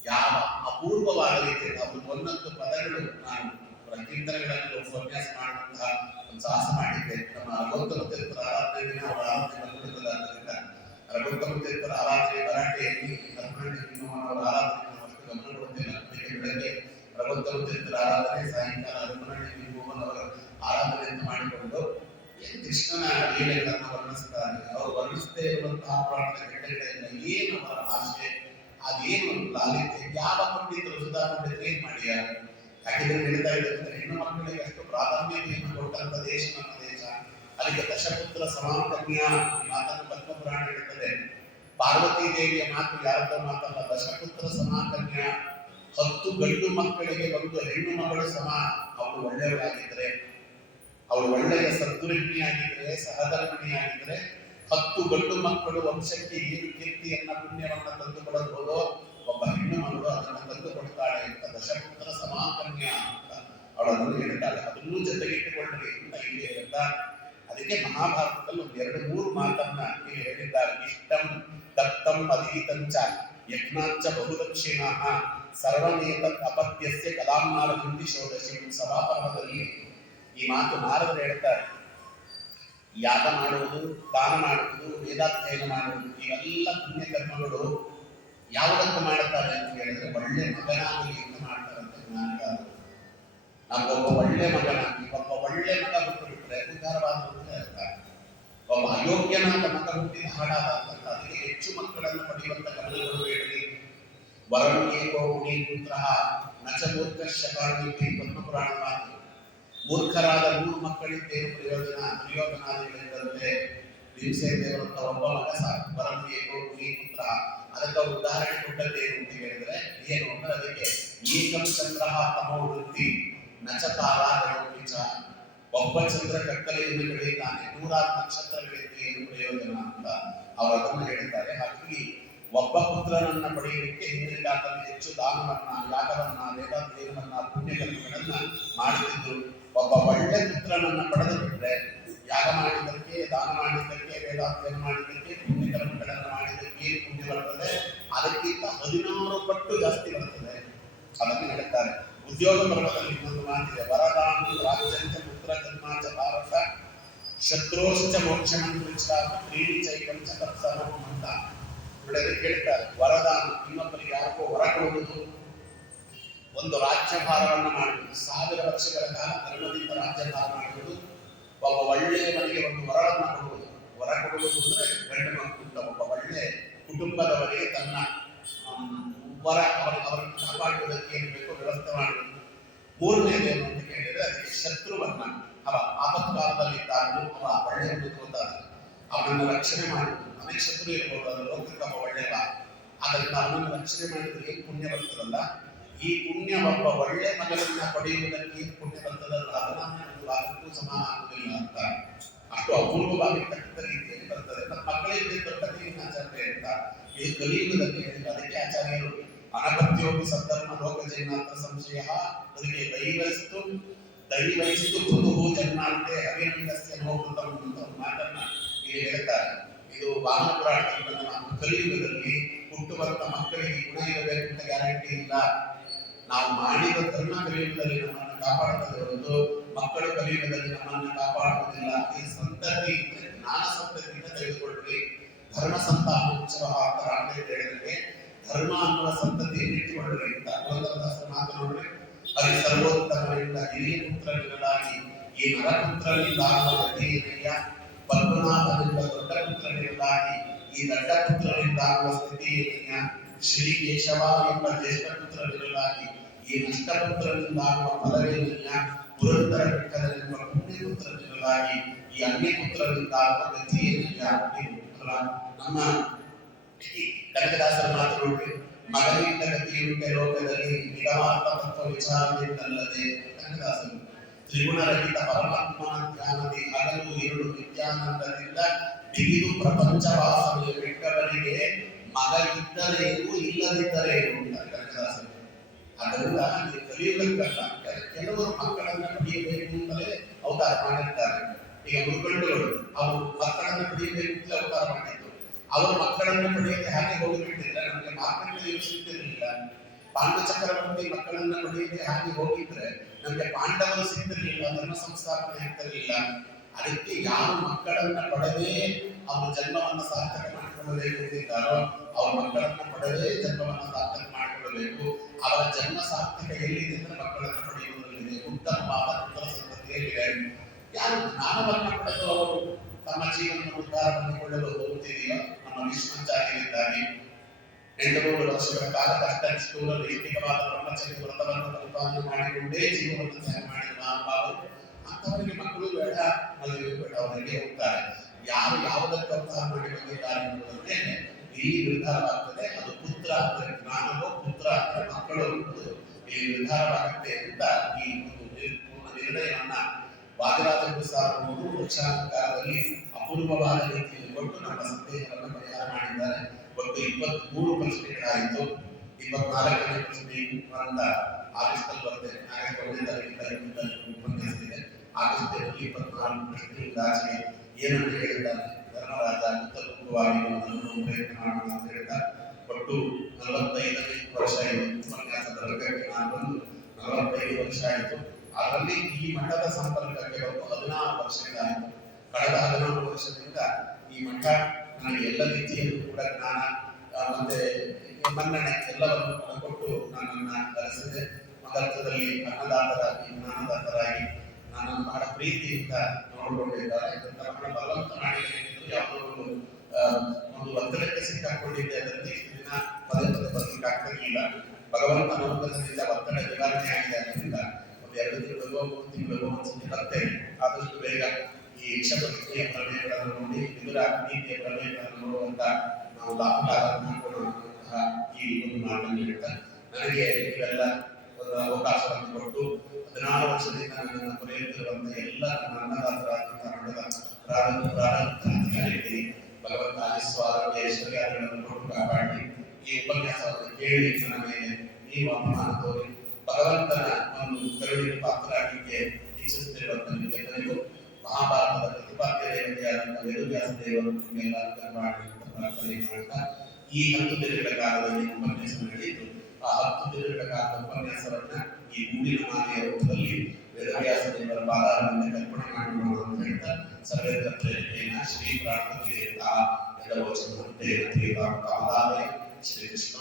ಯಾವ ಅಪೂರ್ವವಾದ ರೀತಿಯಲ್ಲಿ ಅವರು ಒಂದೊಂದು ಪದಗಳು ನಾನು ಕೀರ್ತನೆಗಳಲ್ಲಿ ಉಪನ್ಯಾಸ ಮಾಡುವಂತಹ ಒಂದು ಸಾಹಸ ಮಾಡಿದ್ದೆ. ನಮ್ಮ ರಘೋತ್ತಮ ತೀರ್ಥರ ಆರಾಧನೆ ದಿನ ಅವರ ಆರಾಧನೆ ಬಂದಿರುತ್ತದೆ. ಆದ್ದರಿಂದ ರಘೋತ್ತಮ ತೀರ್ಥರ ಆರಾಧನೆ ಮರಾಠಿಯಲ್ಲಿ ಹರಪನಹಳ್ಳಿ ಭೀಮವ್ವನವರ ಆರಾಧನೆ ಅಷ್ಟು ಗಮನ ಕೊಡುತ್ತಿಲ್ಲ. ಬೆಳಗ್ಗೆ ರಘೋತ್ತಮ ತೀರ್ಥರ ಆರಾಧನೆ, ಸಾಯಂಕಾಲ ಹರಪನಹಳ್ಳಿ ಭೀಮವ್ವನವರ ಆರಾಧನೆಯನ್ನು ಮಾಡಿಕೊಂಡು ಕೃಷ್ಣನ ಲೀಲೆಗಳನ್ನು ವರ್ಣಿಸ್ತಾರೆ. ಅವರು ವರ್ಣಿಸದೇ ಇರುವಂತಹ ಪುರಾಣದ ಘಟ್ಟಗಳಿಂದ ಏನು ಅವರ ಭಾಷೆ, ಅದೇನು ಲಾಲಿತ್ಯ, ಯಾವ ಪಂಡಿತರು ಸುಧಾ ಪಂಡಿತರು ಏನ್ ಮಾಡ್ಯಾರ? ಯಾಕೆಂದ್ರೆ ಹೇಳ್ತಾ ಇದ್ದಾರೆ, ಹೆಣ್ಣು ಮಕ್ಕಳಿಗೆ ಅಷ್ಟು ಪ್ರಾಧಾನ್ಯತೆಯನ್ನು ಕೊಟ್ಟಂತ ದೇಶ ನಮ್ಮ ದೇಶ. ಅದಕ್ಕೆ ದಶಪುತ್ರ ಸಮಾಕನ್ಯಾ ಈ ಮಾತನ್ನು ಪದ್ಮಪುರಾಣ ಹೇಳ್ತದೆ. ಪಾರ್ವತಿ ದೇವಿಯ ಮಾತು ಯಾರದೋ ಮಾತಲ್ಲ, ದಶಪುತ್ರ ಸಮಾಕನ್ಯಾ. 10 ಗಂಡು ಮಕ್ಕಳಿಗೆ ಒಂದು ಹೆಣ್ಣು ಮಗಳು ಸಮ. ಅವಳು ಒಳ್ಳೆಯವರಾಗಿದ್ರೆ, ಅವಳು ಒಳ್ಳೆಯ ಸದ್ಗುರುಣಿಯಾಗಿದ್ರೆ, ಸಹಧರ್ಮಿಣಿಯಾಗಿದ್ರೆ 10 ಗಂಡು ಮಕ್ಕಳು ವಂಶಕ್ಕೆ ಏನು ಕೀರ್ತಿಯನ್ನ ಪುಣ್ಯವನ್ನ ತಂದು ಕೊಡಬಹುದೋ ಒಬ್ಬ ಹೆಣ್ಣು ಮಗಳು ಅದನ್ನು ತಂದು ಕೊಡ್ತಾಳೆ ಅಂತ ದಶಪುತ್ರ ಸಮಾಕನ್ಯಾ ಅಂತ ಅವಳನ್ನು ಹೇಳ್ತಾಳೆ. ಅದನ್ನೂ ಜೊತೆಗಿಟ್ಟುಕೊಳ್ಳಿ ಅಂತ ಇಲ್ಲಿ ಹೇಳ್ತ. ಅದಕ್ಕೆ ಮಹಾಭಾರತದಲ್ಲಿ ಒಂದು 2-3 ಮಾತನ್ನ ಇಲ್ಲಿ ಹೇಳಿದ್ದಾರೆ. ಇಷ್ಟಂ ದತ್ತಂ ಅಧೀತಂಚ ಯಜ್ಞಾಂಚ ಬಹುದಕ್ಷಿಣ ಸರ್ವಮೇತತ್ ಅಪತ್ಯಸ್ಯ ಕಲಾಂನಾರದಿಂದ ಷೋಡಶಿ ಸಭಾಪರ್ವದಲ್ಲಿ ಈ ಮಾತು ನಾರದರು ಹೇಳ್ತಾರೆ. ಯಾಗ ಮಾಡುವುದು, ದಾನ ಮಾಡುವುದು, ವೇದಾಧ್ಯಯನ ಮಾಡುವುದು, ಇವೆಲ್ಲ ಪುಣ್ಯ ಕರ್ಮಗಳು ಯಾವುದಕ್ಕೆ ಮಾಡ್ತಾರೆ ಅಂತ ಹೇಳಿದ್ರೆ ಒಳ್ಳೆ ಮಗನಾಗಲಿ ಅಂತ ಮಾಡ್ತಾರಂತೆ ಜ್ಞಾನಗಾರರು. ನಮ್ಗೊಬ್ಬ ಒಳ್ಳೆ ಮಗನಾಗಿ ಒಬ್ಬ ಒಳ್ಳೆ ಮಗ ಹುಟ್ಟು ಬಿಟ್ಟರೆ ಉದ್ಧಾರವಾದ ಅರ್ಥ. ಒಬ್ಬ ಅಯೋಗ್ಯನಾದ ಮಗ ಹುಟ್ಟಿದ ಹಾಡಾದ ಅಂತ. ಅದಕ್ಕೆ ಹೆಚ್ಚು ಮಕ್ಕಳನ್ನು ಪಡೆಯುವಂತ ಗಮನಗಳು ಬೇಡಲಿ. ವರಂ ಏಕೋ ಗುಣಿ ಪುತ್ರ ನಚ ಮೂರ್ಖಶ್ಯ ಕಾರಣಿ ಪದ್ಮಪುರಾಣ ಮಾತು. ಮೂರ್ಖರಾದ 3 ಮಕ್ಕಳಿದ್ದೇನು ಪ್ರಯೋಜನಾದಿಗಳಿದ್ದಂತೆ ಭೀಮಸೇನ ದೇವರಂತ ಒಬ್ಬ ಮಗ ಸಾಕು. ವರಂ ಏಕೋ ಗುಣಿ ಪುತ್ರ. ಅದಕ್ಕೆ ಉದಾಹರಣೆ ಕೊಟ್ಟದ್ದೇನು ಅಂತ ಹೇಳಿದ್ರೆ ಏನು ಅಂದ್ರೆ ಅದಕ್ಕೆ ಏಕಂ ಚಂದ್ರ ತಮೋ ವೃತ್ತಿ ನಚ ತಾರಾಗಣೋಪಿಚ. ಒಬ್ಬ ಚಂದ್ರ ಕತ್ತಲೆಯನ್ನು ಬೆಳೆಯುತ್ತಾನೆ, 100 ನಕ್ಷತ್ರಗಳಿದ್ದು ಏನು ಪ್ರಯೋಜನ ಅಂತ ಅವರು ಅದನ್ನು ಹೇಳಿದ್ದಾರೆ. ಹಾಗಾಗಿ ಒಬ್ಬ ಪುತ್ರನನ್ನ ಪಡೆಯಲಿಕ್ಕೆ ಹಿಂದಿನ ಕಾಲದಲ್ಲಿ ಹೆಚ್ಚು ದಾನವನ್ನ, ಯಾಗವನ್ನ, ವೇದಾಧ್ಯಯನವನ್ನ, ಪುಣ್ಯಕರ್ಮಗಳನ್ನ ಮಾಡುತ್ತಿದ್ರು. ಒಬ್ಬ ಒಳ್ಳೆ ಪುತ್ರನನ್ನ ಪಡೆದು ಬಿಟ್ರೆ ಯಾಗ ಮಾಡಿದ್ದಕ್ಕೆ, ದಾನ ಮಾಡಿದ್ದಕ್ಕೆ, ವೇದಾಧ್ಯಯನ ಮಾಡಿದ್ದಕ್ಕೆ, ಪುಣ್ಯಕರ್ಮಗಳನ್ನ ಮಾಡಿದ್ದಕ್ಕೆ ಏನು ಪುಣ್ಯ ಬರ್ತದೆ? ಅದಕ್ಕಿಂತ 16 ಪಟ್ಟು ಜಾಸ್ತಿ ಬರ್ತದೆ. ಅದನ್ನು ಹೇಳ್ತಾರೆ. ಉದ್ಯೋಗ ಪರ್ವದಲ್ಲಿ ಇನ್ನೊಂದು ಮಾತಿದೆ. ವರದಾನ ರಾಜ್ಯಂಚ ಪುತ್ರ ಜನ್ಮಾಚ ಭಾರತ ಶತ್ರೋಶ್ಚ ಮೋಕ್ಷಮಂತ್ರಿಚ ಕ್ರೀಡಿ ಚೈಕಂಚ ತತ್ಸಮಂ ಅಂತ ಹೇಳ್ತಾರೆ. ವರದಾನ, ಇನ್ನೊಬ್ಬರಿಗೆ ಯಾರಿಗೋ ವರ ಕೊಡುವುದು, ಒಂದು ರಾಜ್ಯಭಾರವನ್ನು ಮಾಡುವುದು, 1000 ವರ್ಷಗಳ ಕಾಲ ಧರ್ಮದಿಂದ ರಾಜ್ಯಭಾರ ಮಾಡುವುದು, ಒಬ್ಬ ಒಳ್ಳೆಯ ಮನೆಗೆ ಒಂದು ವರವನ್ನು ಕೊಡುವುದು. ವರ ಕೊಡುವುದು ಅಂದ್ರೆ ಗಂಡು ಮಕ್ಕಳು ಒಬ್ಬ ಒಳ್ಳೆ ಕುಟುಂಬದವರಿಗೆ ತನ್ನ ವರ ಅವರನ್ನು ಕಾಪಾಡುವುದಕ್ಕೆ ಏನು ಬೇಕೋ ವ್ಯವಸ್ಥೆ ಮಾಡುವುದು. 3ನೇದೇನು ಅಂತ ಕೇಳಿದ್ರೆ ಅದಕ್ಕೆ ಶತ್ರುವನ್ನ ಆಪತ್ಕಾಲದಲ್ಲಿದ್ದಾಗಲೂ ಅವ ಒಳ್ಳೆಯ ಗೊತ್ತಾದ ಅವನನ್ನು ರಕ್ಷಣೆ ಮಾಡುವುದು. ಅನೇಕ ಶತ್ರು ಇರ್ಬೋದು, ಅದು ಲೋಕಕ್ಕೆ ಒಬ್ಬ ಒಳ್ಳೆಯವ, ಅದರಿಂದ ಅವನನ್ನು ರಕ್ಷಣೆ ಮಾಡಿದ್ರೆ ಏನು ಪುಣ್ಯ ಬರ್ತದಲ್ಲ, ಈ ಪುಣ್ಯ ಒಬ್ಬ ಒಳ್ಳೆ ಮಗನನ್ನ ಪಡೆಯುವುದಕ್ಕೆ ಪುಣ್ಯ ಬರ್ತದಲ್ಲ, ಅದನ್ನ ಅದಕ್ಕೂ ಸಮಾನ ಆಗುವುದಿಲ್ಲ ಅಂತ. ಅಷ್ಟು ಅಪೂರ್ವವಾಗಿ ತಕ್ಕ ರೀತಿಯಲ್ಲಿ ಬರ್ತದೆ. ಮತ್ತು ಮಕ್ಕಳಿಗೆ ದೊಡ್ಡತೆಯನ್ನು ಆಚಾರ್ಯ ಹೇಳ್ತಾರೆ. ಇದು ಕಲಿಯುಗದಲ್ಲಿ ಹೇಳಿದ. ಅದಕ್ಕೆ ಆಚಾರ್ಯರು ಅನಪತ್ಯೋಪಿ ಸದ್ಧರ್ಮ ಲೋಕ ಜೈನಾತ್ರ ಸಂಶಯ ಅದಕ್ಕೆ ದೈವೈಸ್ತು ಮೃದುಹು ಜನ್ಮಾಂತೆ ಅಭಿನಂದಸ್ಯ ನೋಕೃತಂ ಅಂತ ಮಾತನ್ನ ಇಲ್ಲಿ ಹೇಳ್ತಾರೆ. ಇದು ವಾಮನ ಪುರಾಣದಲ್ಲಿ ಬಂದ ಮಾತು. ಕಲಿಯುಗದಲ್ಲಿ ಹುಟ್ಟುವಂತ ಮಕ್ಕಳಿಗೆ ಗುಣ ಇರಬೇಕು ಅಂತ ಗ್ಯಾರಂಟಿ ಇಲ್ಲ. ನಾವು ಮಾಡಿದ ಧರ್ಮ ಕಲಿಯುಗದಲ್ಲಿ ನಮ್ಮನ್ನು ಕಾಪಾಡುತ್ತದೆ ಹೊರತು ಮಕ್ಕಳು ಕಲಿಯುಗದಲ್ಲಿ ನಮ್ಮನ್ನು ಕಾಪಾಡುವುದಿಲ್ಲ. ಈ ಸಂತತಿ ಜ್ಞಾನ ಸಂತತಿಯಿಂದ ತೆಗೆದುಕೊಳ್ಳಿ. ಧರ್ಮ ಸಂತಾನ ಉತ್ಸವ ಅಂತ ರಾಮದೇವ್ ಹೇಳಿದ್ರೆ ಧರ್ಮ ಅನ್ನುವ ಸಂತತಿಯನ್ನು ಇಟ್ಟುಕೊಳ್ಳಿ ಅಂತ ಮಾತನಾಡಿ. ಅಲ್ಲಿ ಸರ್ವೋತ್ತಮರಿಂದ ಹಿರಿಯ ಪುತ್ರನಿರಲಾಗಿ ಈ ನರಪುತ್ರನಿಂದ ಆಗುವ ಗತಿಯೇನಯ್ಯ, ಪದ್ಮನಾಭನಿಂದ ದೊಡ್ಡ ಪುತ್ರನಿರಲಾಗಿ ಈ ದೊಡ್ಡ ಪುತ್ರನಿಂದ ಆಗುವ ಸ್ಥಿತಿ ಏನಯ್ಯ, ಶ್ರೀ ಕೇಶವ ಎಂಬ ಜ್ಯೇಷ್ಠ ಪುತ್ರನಿರಲಾಗಿ ಈ ನಷ್ಟ ಪುತ್ರನಿಂದ ಆಗುವ ಫಲವೇನಯ್ಯ, ಪುರಂದರ ಬೆಟ್ಟದಲ್ಲಿರುವ ಪುಣ್ಯ ಪುತ್ರನಿರಲಾಗಿ ಈ ಅನ್ಯ ಪುತ್ರನಿಂದ ಆಗುವ ಗತಿ ಏನಯ್ಯ. ನಮ್ಮ ಕನಕದಾಸರ ಮಾತು ನೋಡ್ರಿ. ಮಗನಿಂದ ಗತಿಯುಂಟೆ ಲೋಕದಲ್ಲಿ ನಿಗಮಾರ್ಥ ತತ್ವ ವಿಚಾರದಿಂದಲ್ಲದೆ. ಕನಕದಾಸರು ತ್ರಿಗುಣರಹಿತ ಪರಮಾತ್ಮನ ಧ್ಯಾನದಿ ಹಗಲು ഇരുಳು ನಿತ್ಯಾನಂದದಿಂದ ಬಿಗಿದು ಪ್ರಪಂಚ ವಾಸನೆಯ ಬಿಟ್ಟವರಿಗೆ ಮಗ ಇದ್ದರೇನು ಇಲ್ಲದಿದ್ದರೇನು ಅಂತ ಕನಕದಾಸರು. ಅದರಿಂದ ಕಲಿಯುಗಕ್ಕಲ್ಲ, ಕೆಲವರು ಮಕ್ಕಳನ್ನ ಪಡೆಯಬೇಕು ಅಂತಲೇ ಅವತಾರ ಮಾಡಿರ್ತಾರೆ. ಈಗ ಮುರುಗಂಡುಗಳು ಅವರು ಮಕ್ಕಳನ್ನ ಪಡೆಯಬೇಕು ಅಂತ ಅವತಾರ ಮಾಡಿದ್ರು. ಅವರು ಮಕ್ಕಳನ್ನು ಪಡೆಯದೆ ಹಾಗೆ ಹೋಗಿಬಿಟ್ಟಿದ್ರೆ ನಮಗೆ ಮಾರ್ಕಂಡೇಯ ಸಿಗ್ತಿರ್ಲಿಲ್ಲ. ಪಾಂಡು ಚಕ್ರವರ್ತಿ ಮಕ್ಕಳನ್ನ ಪಡೆಯದೆ ಹಾಗೆ ಹೋಗಿದ್ರೆ ನಮಗೆ ಪಾಂಡವರು ಸಿಗ್ತಿರ್ಲಿಲ್ಲ, ಧರ್ಮ ಸಂಸ್ಥಾಪನೆ ಆಗ್ತಿರ್ಲಿಲ್ಲ. ಅದಕ್ಕೆ ಯಾರು ಮಕ್ಕಳನ್ನ ಪಡೆದೇ ಅವರು ಜನ್ಮವನ್ನು ಸಾರ್ಥಕ ಮಾಡಿಕೊಳ್ಳಬೇಕು ಅಂತಿದ್ದಾರೋ ಅವ್ರ ಮಕ್ಕಳನ್ನ ಪಡೆದೇ ಜನ್ಮವನ್ನು ಸಾರ್ಥಕ ಮಾಡಿಕೊಳ್ಳಬೇಕು. ಅವರ ಜನ್ಮ ಸಾರ್ಥಕ ಎಲ್ಲಿದೆ ಅಂದ್ರೆ ಮಕ್ಕಳನ್ನು ಪಡೆಯುವುದರಲ್ಲಿದೆ. ಉತ್ತಮವಾದ ಪುತ್ರ ಸಂತತಿಯಲ್ಲಿದೆ. ಯಾರು ಜ್ಞಾನವನ್ನ ಪಡೆದು ಅವರು ತಮ್ಮ ಜೀವನ ಉದ್ಧಾರ ಮಾಡಿಕೊಳ್ಳಲು ಹೋಗುತ್ತಿದೆಯೋ ನಮ್ಮ ವಿಶ್ವಾಚಾರ್ಯರಿದ್ದಾಗಿ 800 ವರ್ಷಗಳ ಕಾಲ ಕಷ್ಟನಿಷ್ಠೂರ ನೈತಿಕವಾದ ಬ್ರಹ್ಮಚರ್ಯ ವ್ರತವನ್ನು ಪರಿಪಾಲನೆ ಮಾಡಿಕೊಂಡೇ ಜೀವನವನ್ನು ತ್ಯಾಗ ಮಾಡಿದ ಮಹಾನುಭಾವರು ಅಂತವರಿಗೆ ಮಕ್ಕಳು ಬೇಡ, ಮದುವೆ ಬೇಡ, ಅವರಿಗೆ ಹೋಗ್ತಾರೆ. ಯಾರು ಯಾವುದಕ್ಕೆ ಅವತಾರ ಮಾಡಿ ಬಂದಿದ್ದಾರೆ ಅನ್ನೋದನ್ನೇ ಇಲ್ಲಿ ನಿರ್ಧಾರವಾಗ್ತದೆ. ಅದು ಪುತ್ರ ಅಂದ್ರೆ ಜ್ಞಾನವೋ, ಪುತ್ರ ಅಂದ್ರೆ ಮಕ್ಕಳು ಇಲ್ಲಿ ನಿರ್ಧಾರವಾಗುತ್ತೆ ಅಂತ ಈ ಒಂದು ನಿರ್ಣಯವನ್ನ ವಾದಿರಾಜ ಪ್ರಸಾದರು ವೃಕ್ಷಾಲಂಕಾರದಲ್ಲಿ ಅಪೂರ್ವವಾದ ರೀತಿಯಲ್ಲಿ ಕೊಟ್ಟು ನಮ್ಮ ಸಂದೇಹವನ್ನು ಪರಿಹಾರ ಮಾಡಿದ್ದಾರೆ. ಒಟ್ಟು 23 ಪ್ರಶ್ನೆಗಳಾಯಿತು. 24ನೇ ಪ್ರಶ್ನೆ ಆಗಸ್ಟಲ್ಲಿ ಬರ್ತದೆ. ಆಗಸ್ಟ್ 1ನೇ ತಾರೀಕಿಂದ ಉಪನ್ಯಾಸವಿದೆ. ಆಗಸ್ಟಲ್ಲಿ 24 ಪ್ರಶ್ನೆಗಳಾಚೆ ಏನಂತ ಹೇಳಿದ್ದಾರೆ, ಧರ್ಮರಾಜ ಉತ್ತಮವಾಗಿ ಪ್ರಯತ್ನ ಮಾಡೋಣ ಅಂತ ಹೇಳ್ತಾರೆ. ಒಟ್ಟು 45ನೇ ವರ್ಷ ಇದು ಉಪನ್ಯಾಸದ ವರ್ಗಕ್ಕೆ ನಾನು ಬಂದು 45 ವರ್ಷ ಆಯಿತು. ಅದರಲ್ಲಿ ಈ ಮಠದ ಸಂಪರ್ಕಕ್ಕೆ ಬಂದು 16 ವರ್ಷಗಳಾಯಿತು. ಕಳೆದ 16 ವರ್ಷದಿಂದ ಈ ಮಠ ನನಗೆ ಎಲ್ಲ ರೀತಿಯಲ್ಲೂ ಕೂಡ ಜ್ಞಾನ ಮತ್ತೆ ಮನ್ನಣೆ ಎಲ್ಲವನ್ನು ಕೊಟ್ಟು ನನ್ನನ್ನು ಕಲಿಸಿದೆ. ಮಗರ್ಥದಲ್ಲಿ ಅನ್ನದಾತರಾಗಿ ಜ್ಞಾನದಾತರಾಗಿ ನನ್ನನ್ನು ಬಹಳ ಪ್ರೀತಿಯಿಂದ ನೋಡಿಕೊಂಡಿದ್ದಾರೆ. ಬಹಳ ಬಲವಂತ ಮಾಡಿದ್ದು ಯಾವುದೋ ಒಂದು ಒತ್ತಡಕ್ಕೆ ಸಿಕ್ಕಾಕೊಂಡಿದ್ದೆ. ಅದರಲ್ಲಿ ಇಷ್ಟು ದಿನ ಪದೇ ಪದೇ ಬರ್ಲಿಕ್ಕೆ ಆಗ್ತಿರ್ಲಿಲ್ಲ. ಭಗವಂತ ಅನುಗ್ರಹದಿಂದ ಒತ್ತಡ ನಿವಾರಣೆ ಆಗಿದೆ. ಅದರಿಂದ ಒಂದು 2 ತಿಂಗಳಿಗೋ 3 ತಿಂಗಳಿಗೋ ಒಂದ್ಸತಿ ಬರ್ತೇನೆ. ಆದಷ್ಟು ಬೇಗ ಈ ಯಕ್ಷಪತ್ನಿಯ ಪ್ರಮೇಯಗಳನ್ನು ನೋಡಿ ಇದರ ನೀತಿಯ ಪ್ರಮೇಯಗಳನ್ನು ನೋಡುವಂತ ನಾವು ಲಾಭಕಾರನಂತಹ ಈ ಒಂದು ಮಾತನ್ನು ಹೇಳ್ತಾ ನನಗೆ ಇವೆಲ್ಲ ಒಂದು ಅವಕಾಶವನ್ನು ಕೊಟ್ಟು 16 ವರ್ಷದಿಂದ ನನ್ನನ್ನು ಪಡೆಯುತ್ತಿರುವಂತಹ ಎಲ್ಲ ನನ್ನ ಅನ್ನದಾತರಾದಂತಹ ಪ್ರಾರಂಭಿಕರಿಗೆ ಭಗವಂತ ಆಯುಸ್ಸು ಆರೋಗ್ಯ ಐಶ್ವರ್ಯಗಳನ್ನು ಕೊಟ್ಟು ಕಾಪಾಡಿ ಈ ಉಪನ್ಯಾಸವನ್ನು ಕೇಳಿ ನನ್ನ ಮೇಲೆ ನೀವು ಅಪಮಾನ ತೋರಿ ಭಗವಂತನ ಒಂದು ಕರುಣಿಗೆ ಪಾತ್ರರಾಗಲಿಕ್ಕೆ ಇಚ್ಛಿಸುತ್ತಿರುವಂತಹ ನಿಮಗೆಲ್ಲರಿಗೂ ಮಹಾಭಾರತದ ಪ್ರತಿಪಾದ್ಯ ದೇವತೆಯಾದಂತಹ ವೇದವ್ಯಾಸ ದೇವರು ನಿಮಗೆಲ್ಲ ಅನುಗ್ರಹ ಮಾಡಲಿ ಅಂತ ಪ್ರಾರ್ಥನೆ ಮಾಡ್ತಾ ಈ 10 ದಿನಗಳ ಕಾಲದಲ್ಲಿ ಉಪನ್ಯಾಸ ನಡೆಯಿತು. ಆ 10 ದಿನಗಳ ಕಾಲದ ಉಪನ್ಯಾಸವನ್ನ ಈ ಮೂಡಿನ ಮಾನೆಯ ರೂಪದಲ್ಲಿ ವೇದವ್ಯಾಸ ದೇವರ ಪಾದಾರದಿಂದ ಕಲ್ಪನೆ ಮಾಡೋಣ ಅಂತ ಹೇಳ್ತಾ ಸರ್ವೇಂದ್ರ ಪ್ರೇರಣೆಯ ಶ್ರೀ ಪ್ರಾರ್ಥನೆ ಎಡವಚನಂತೆ ಶ್ರೀ ಕೃಷ್ಣ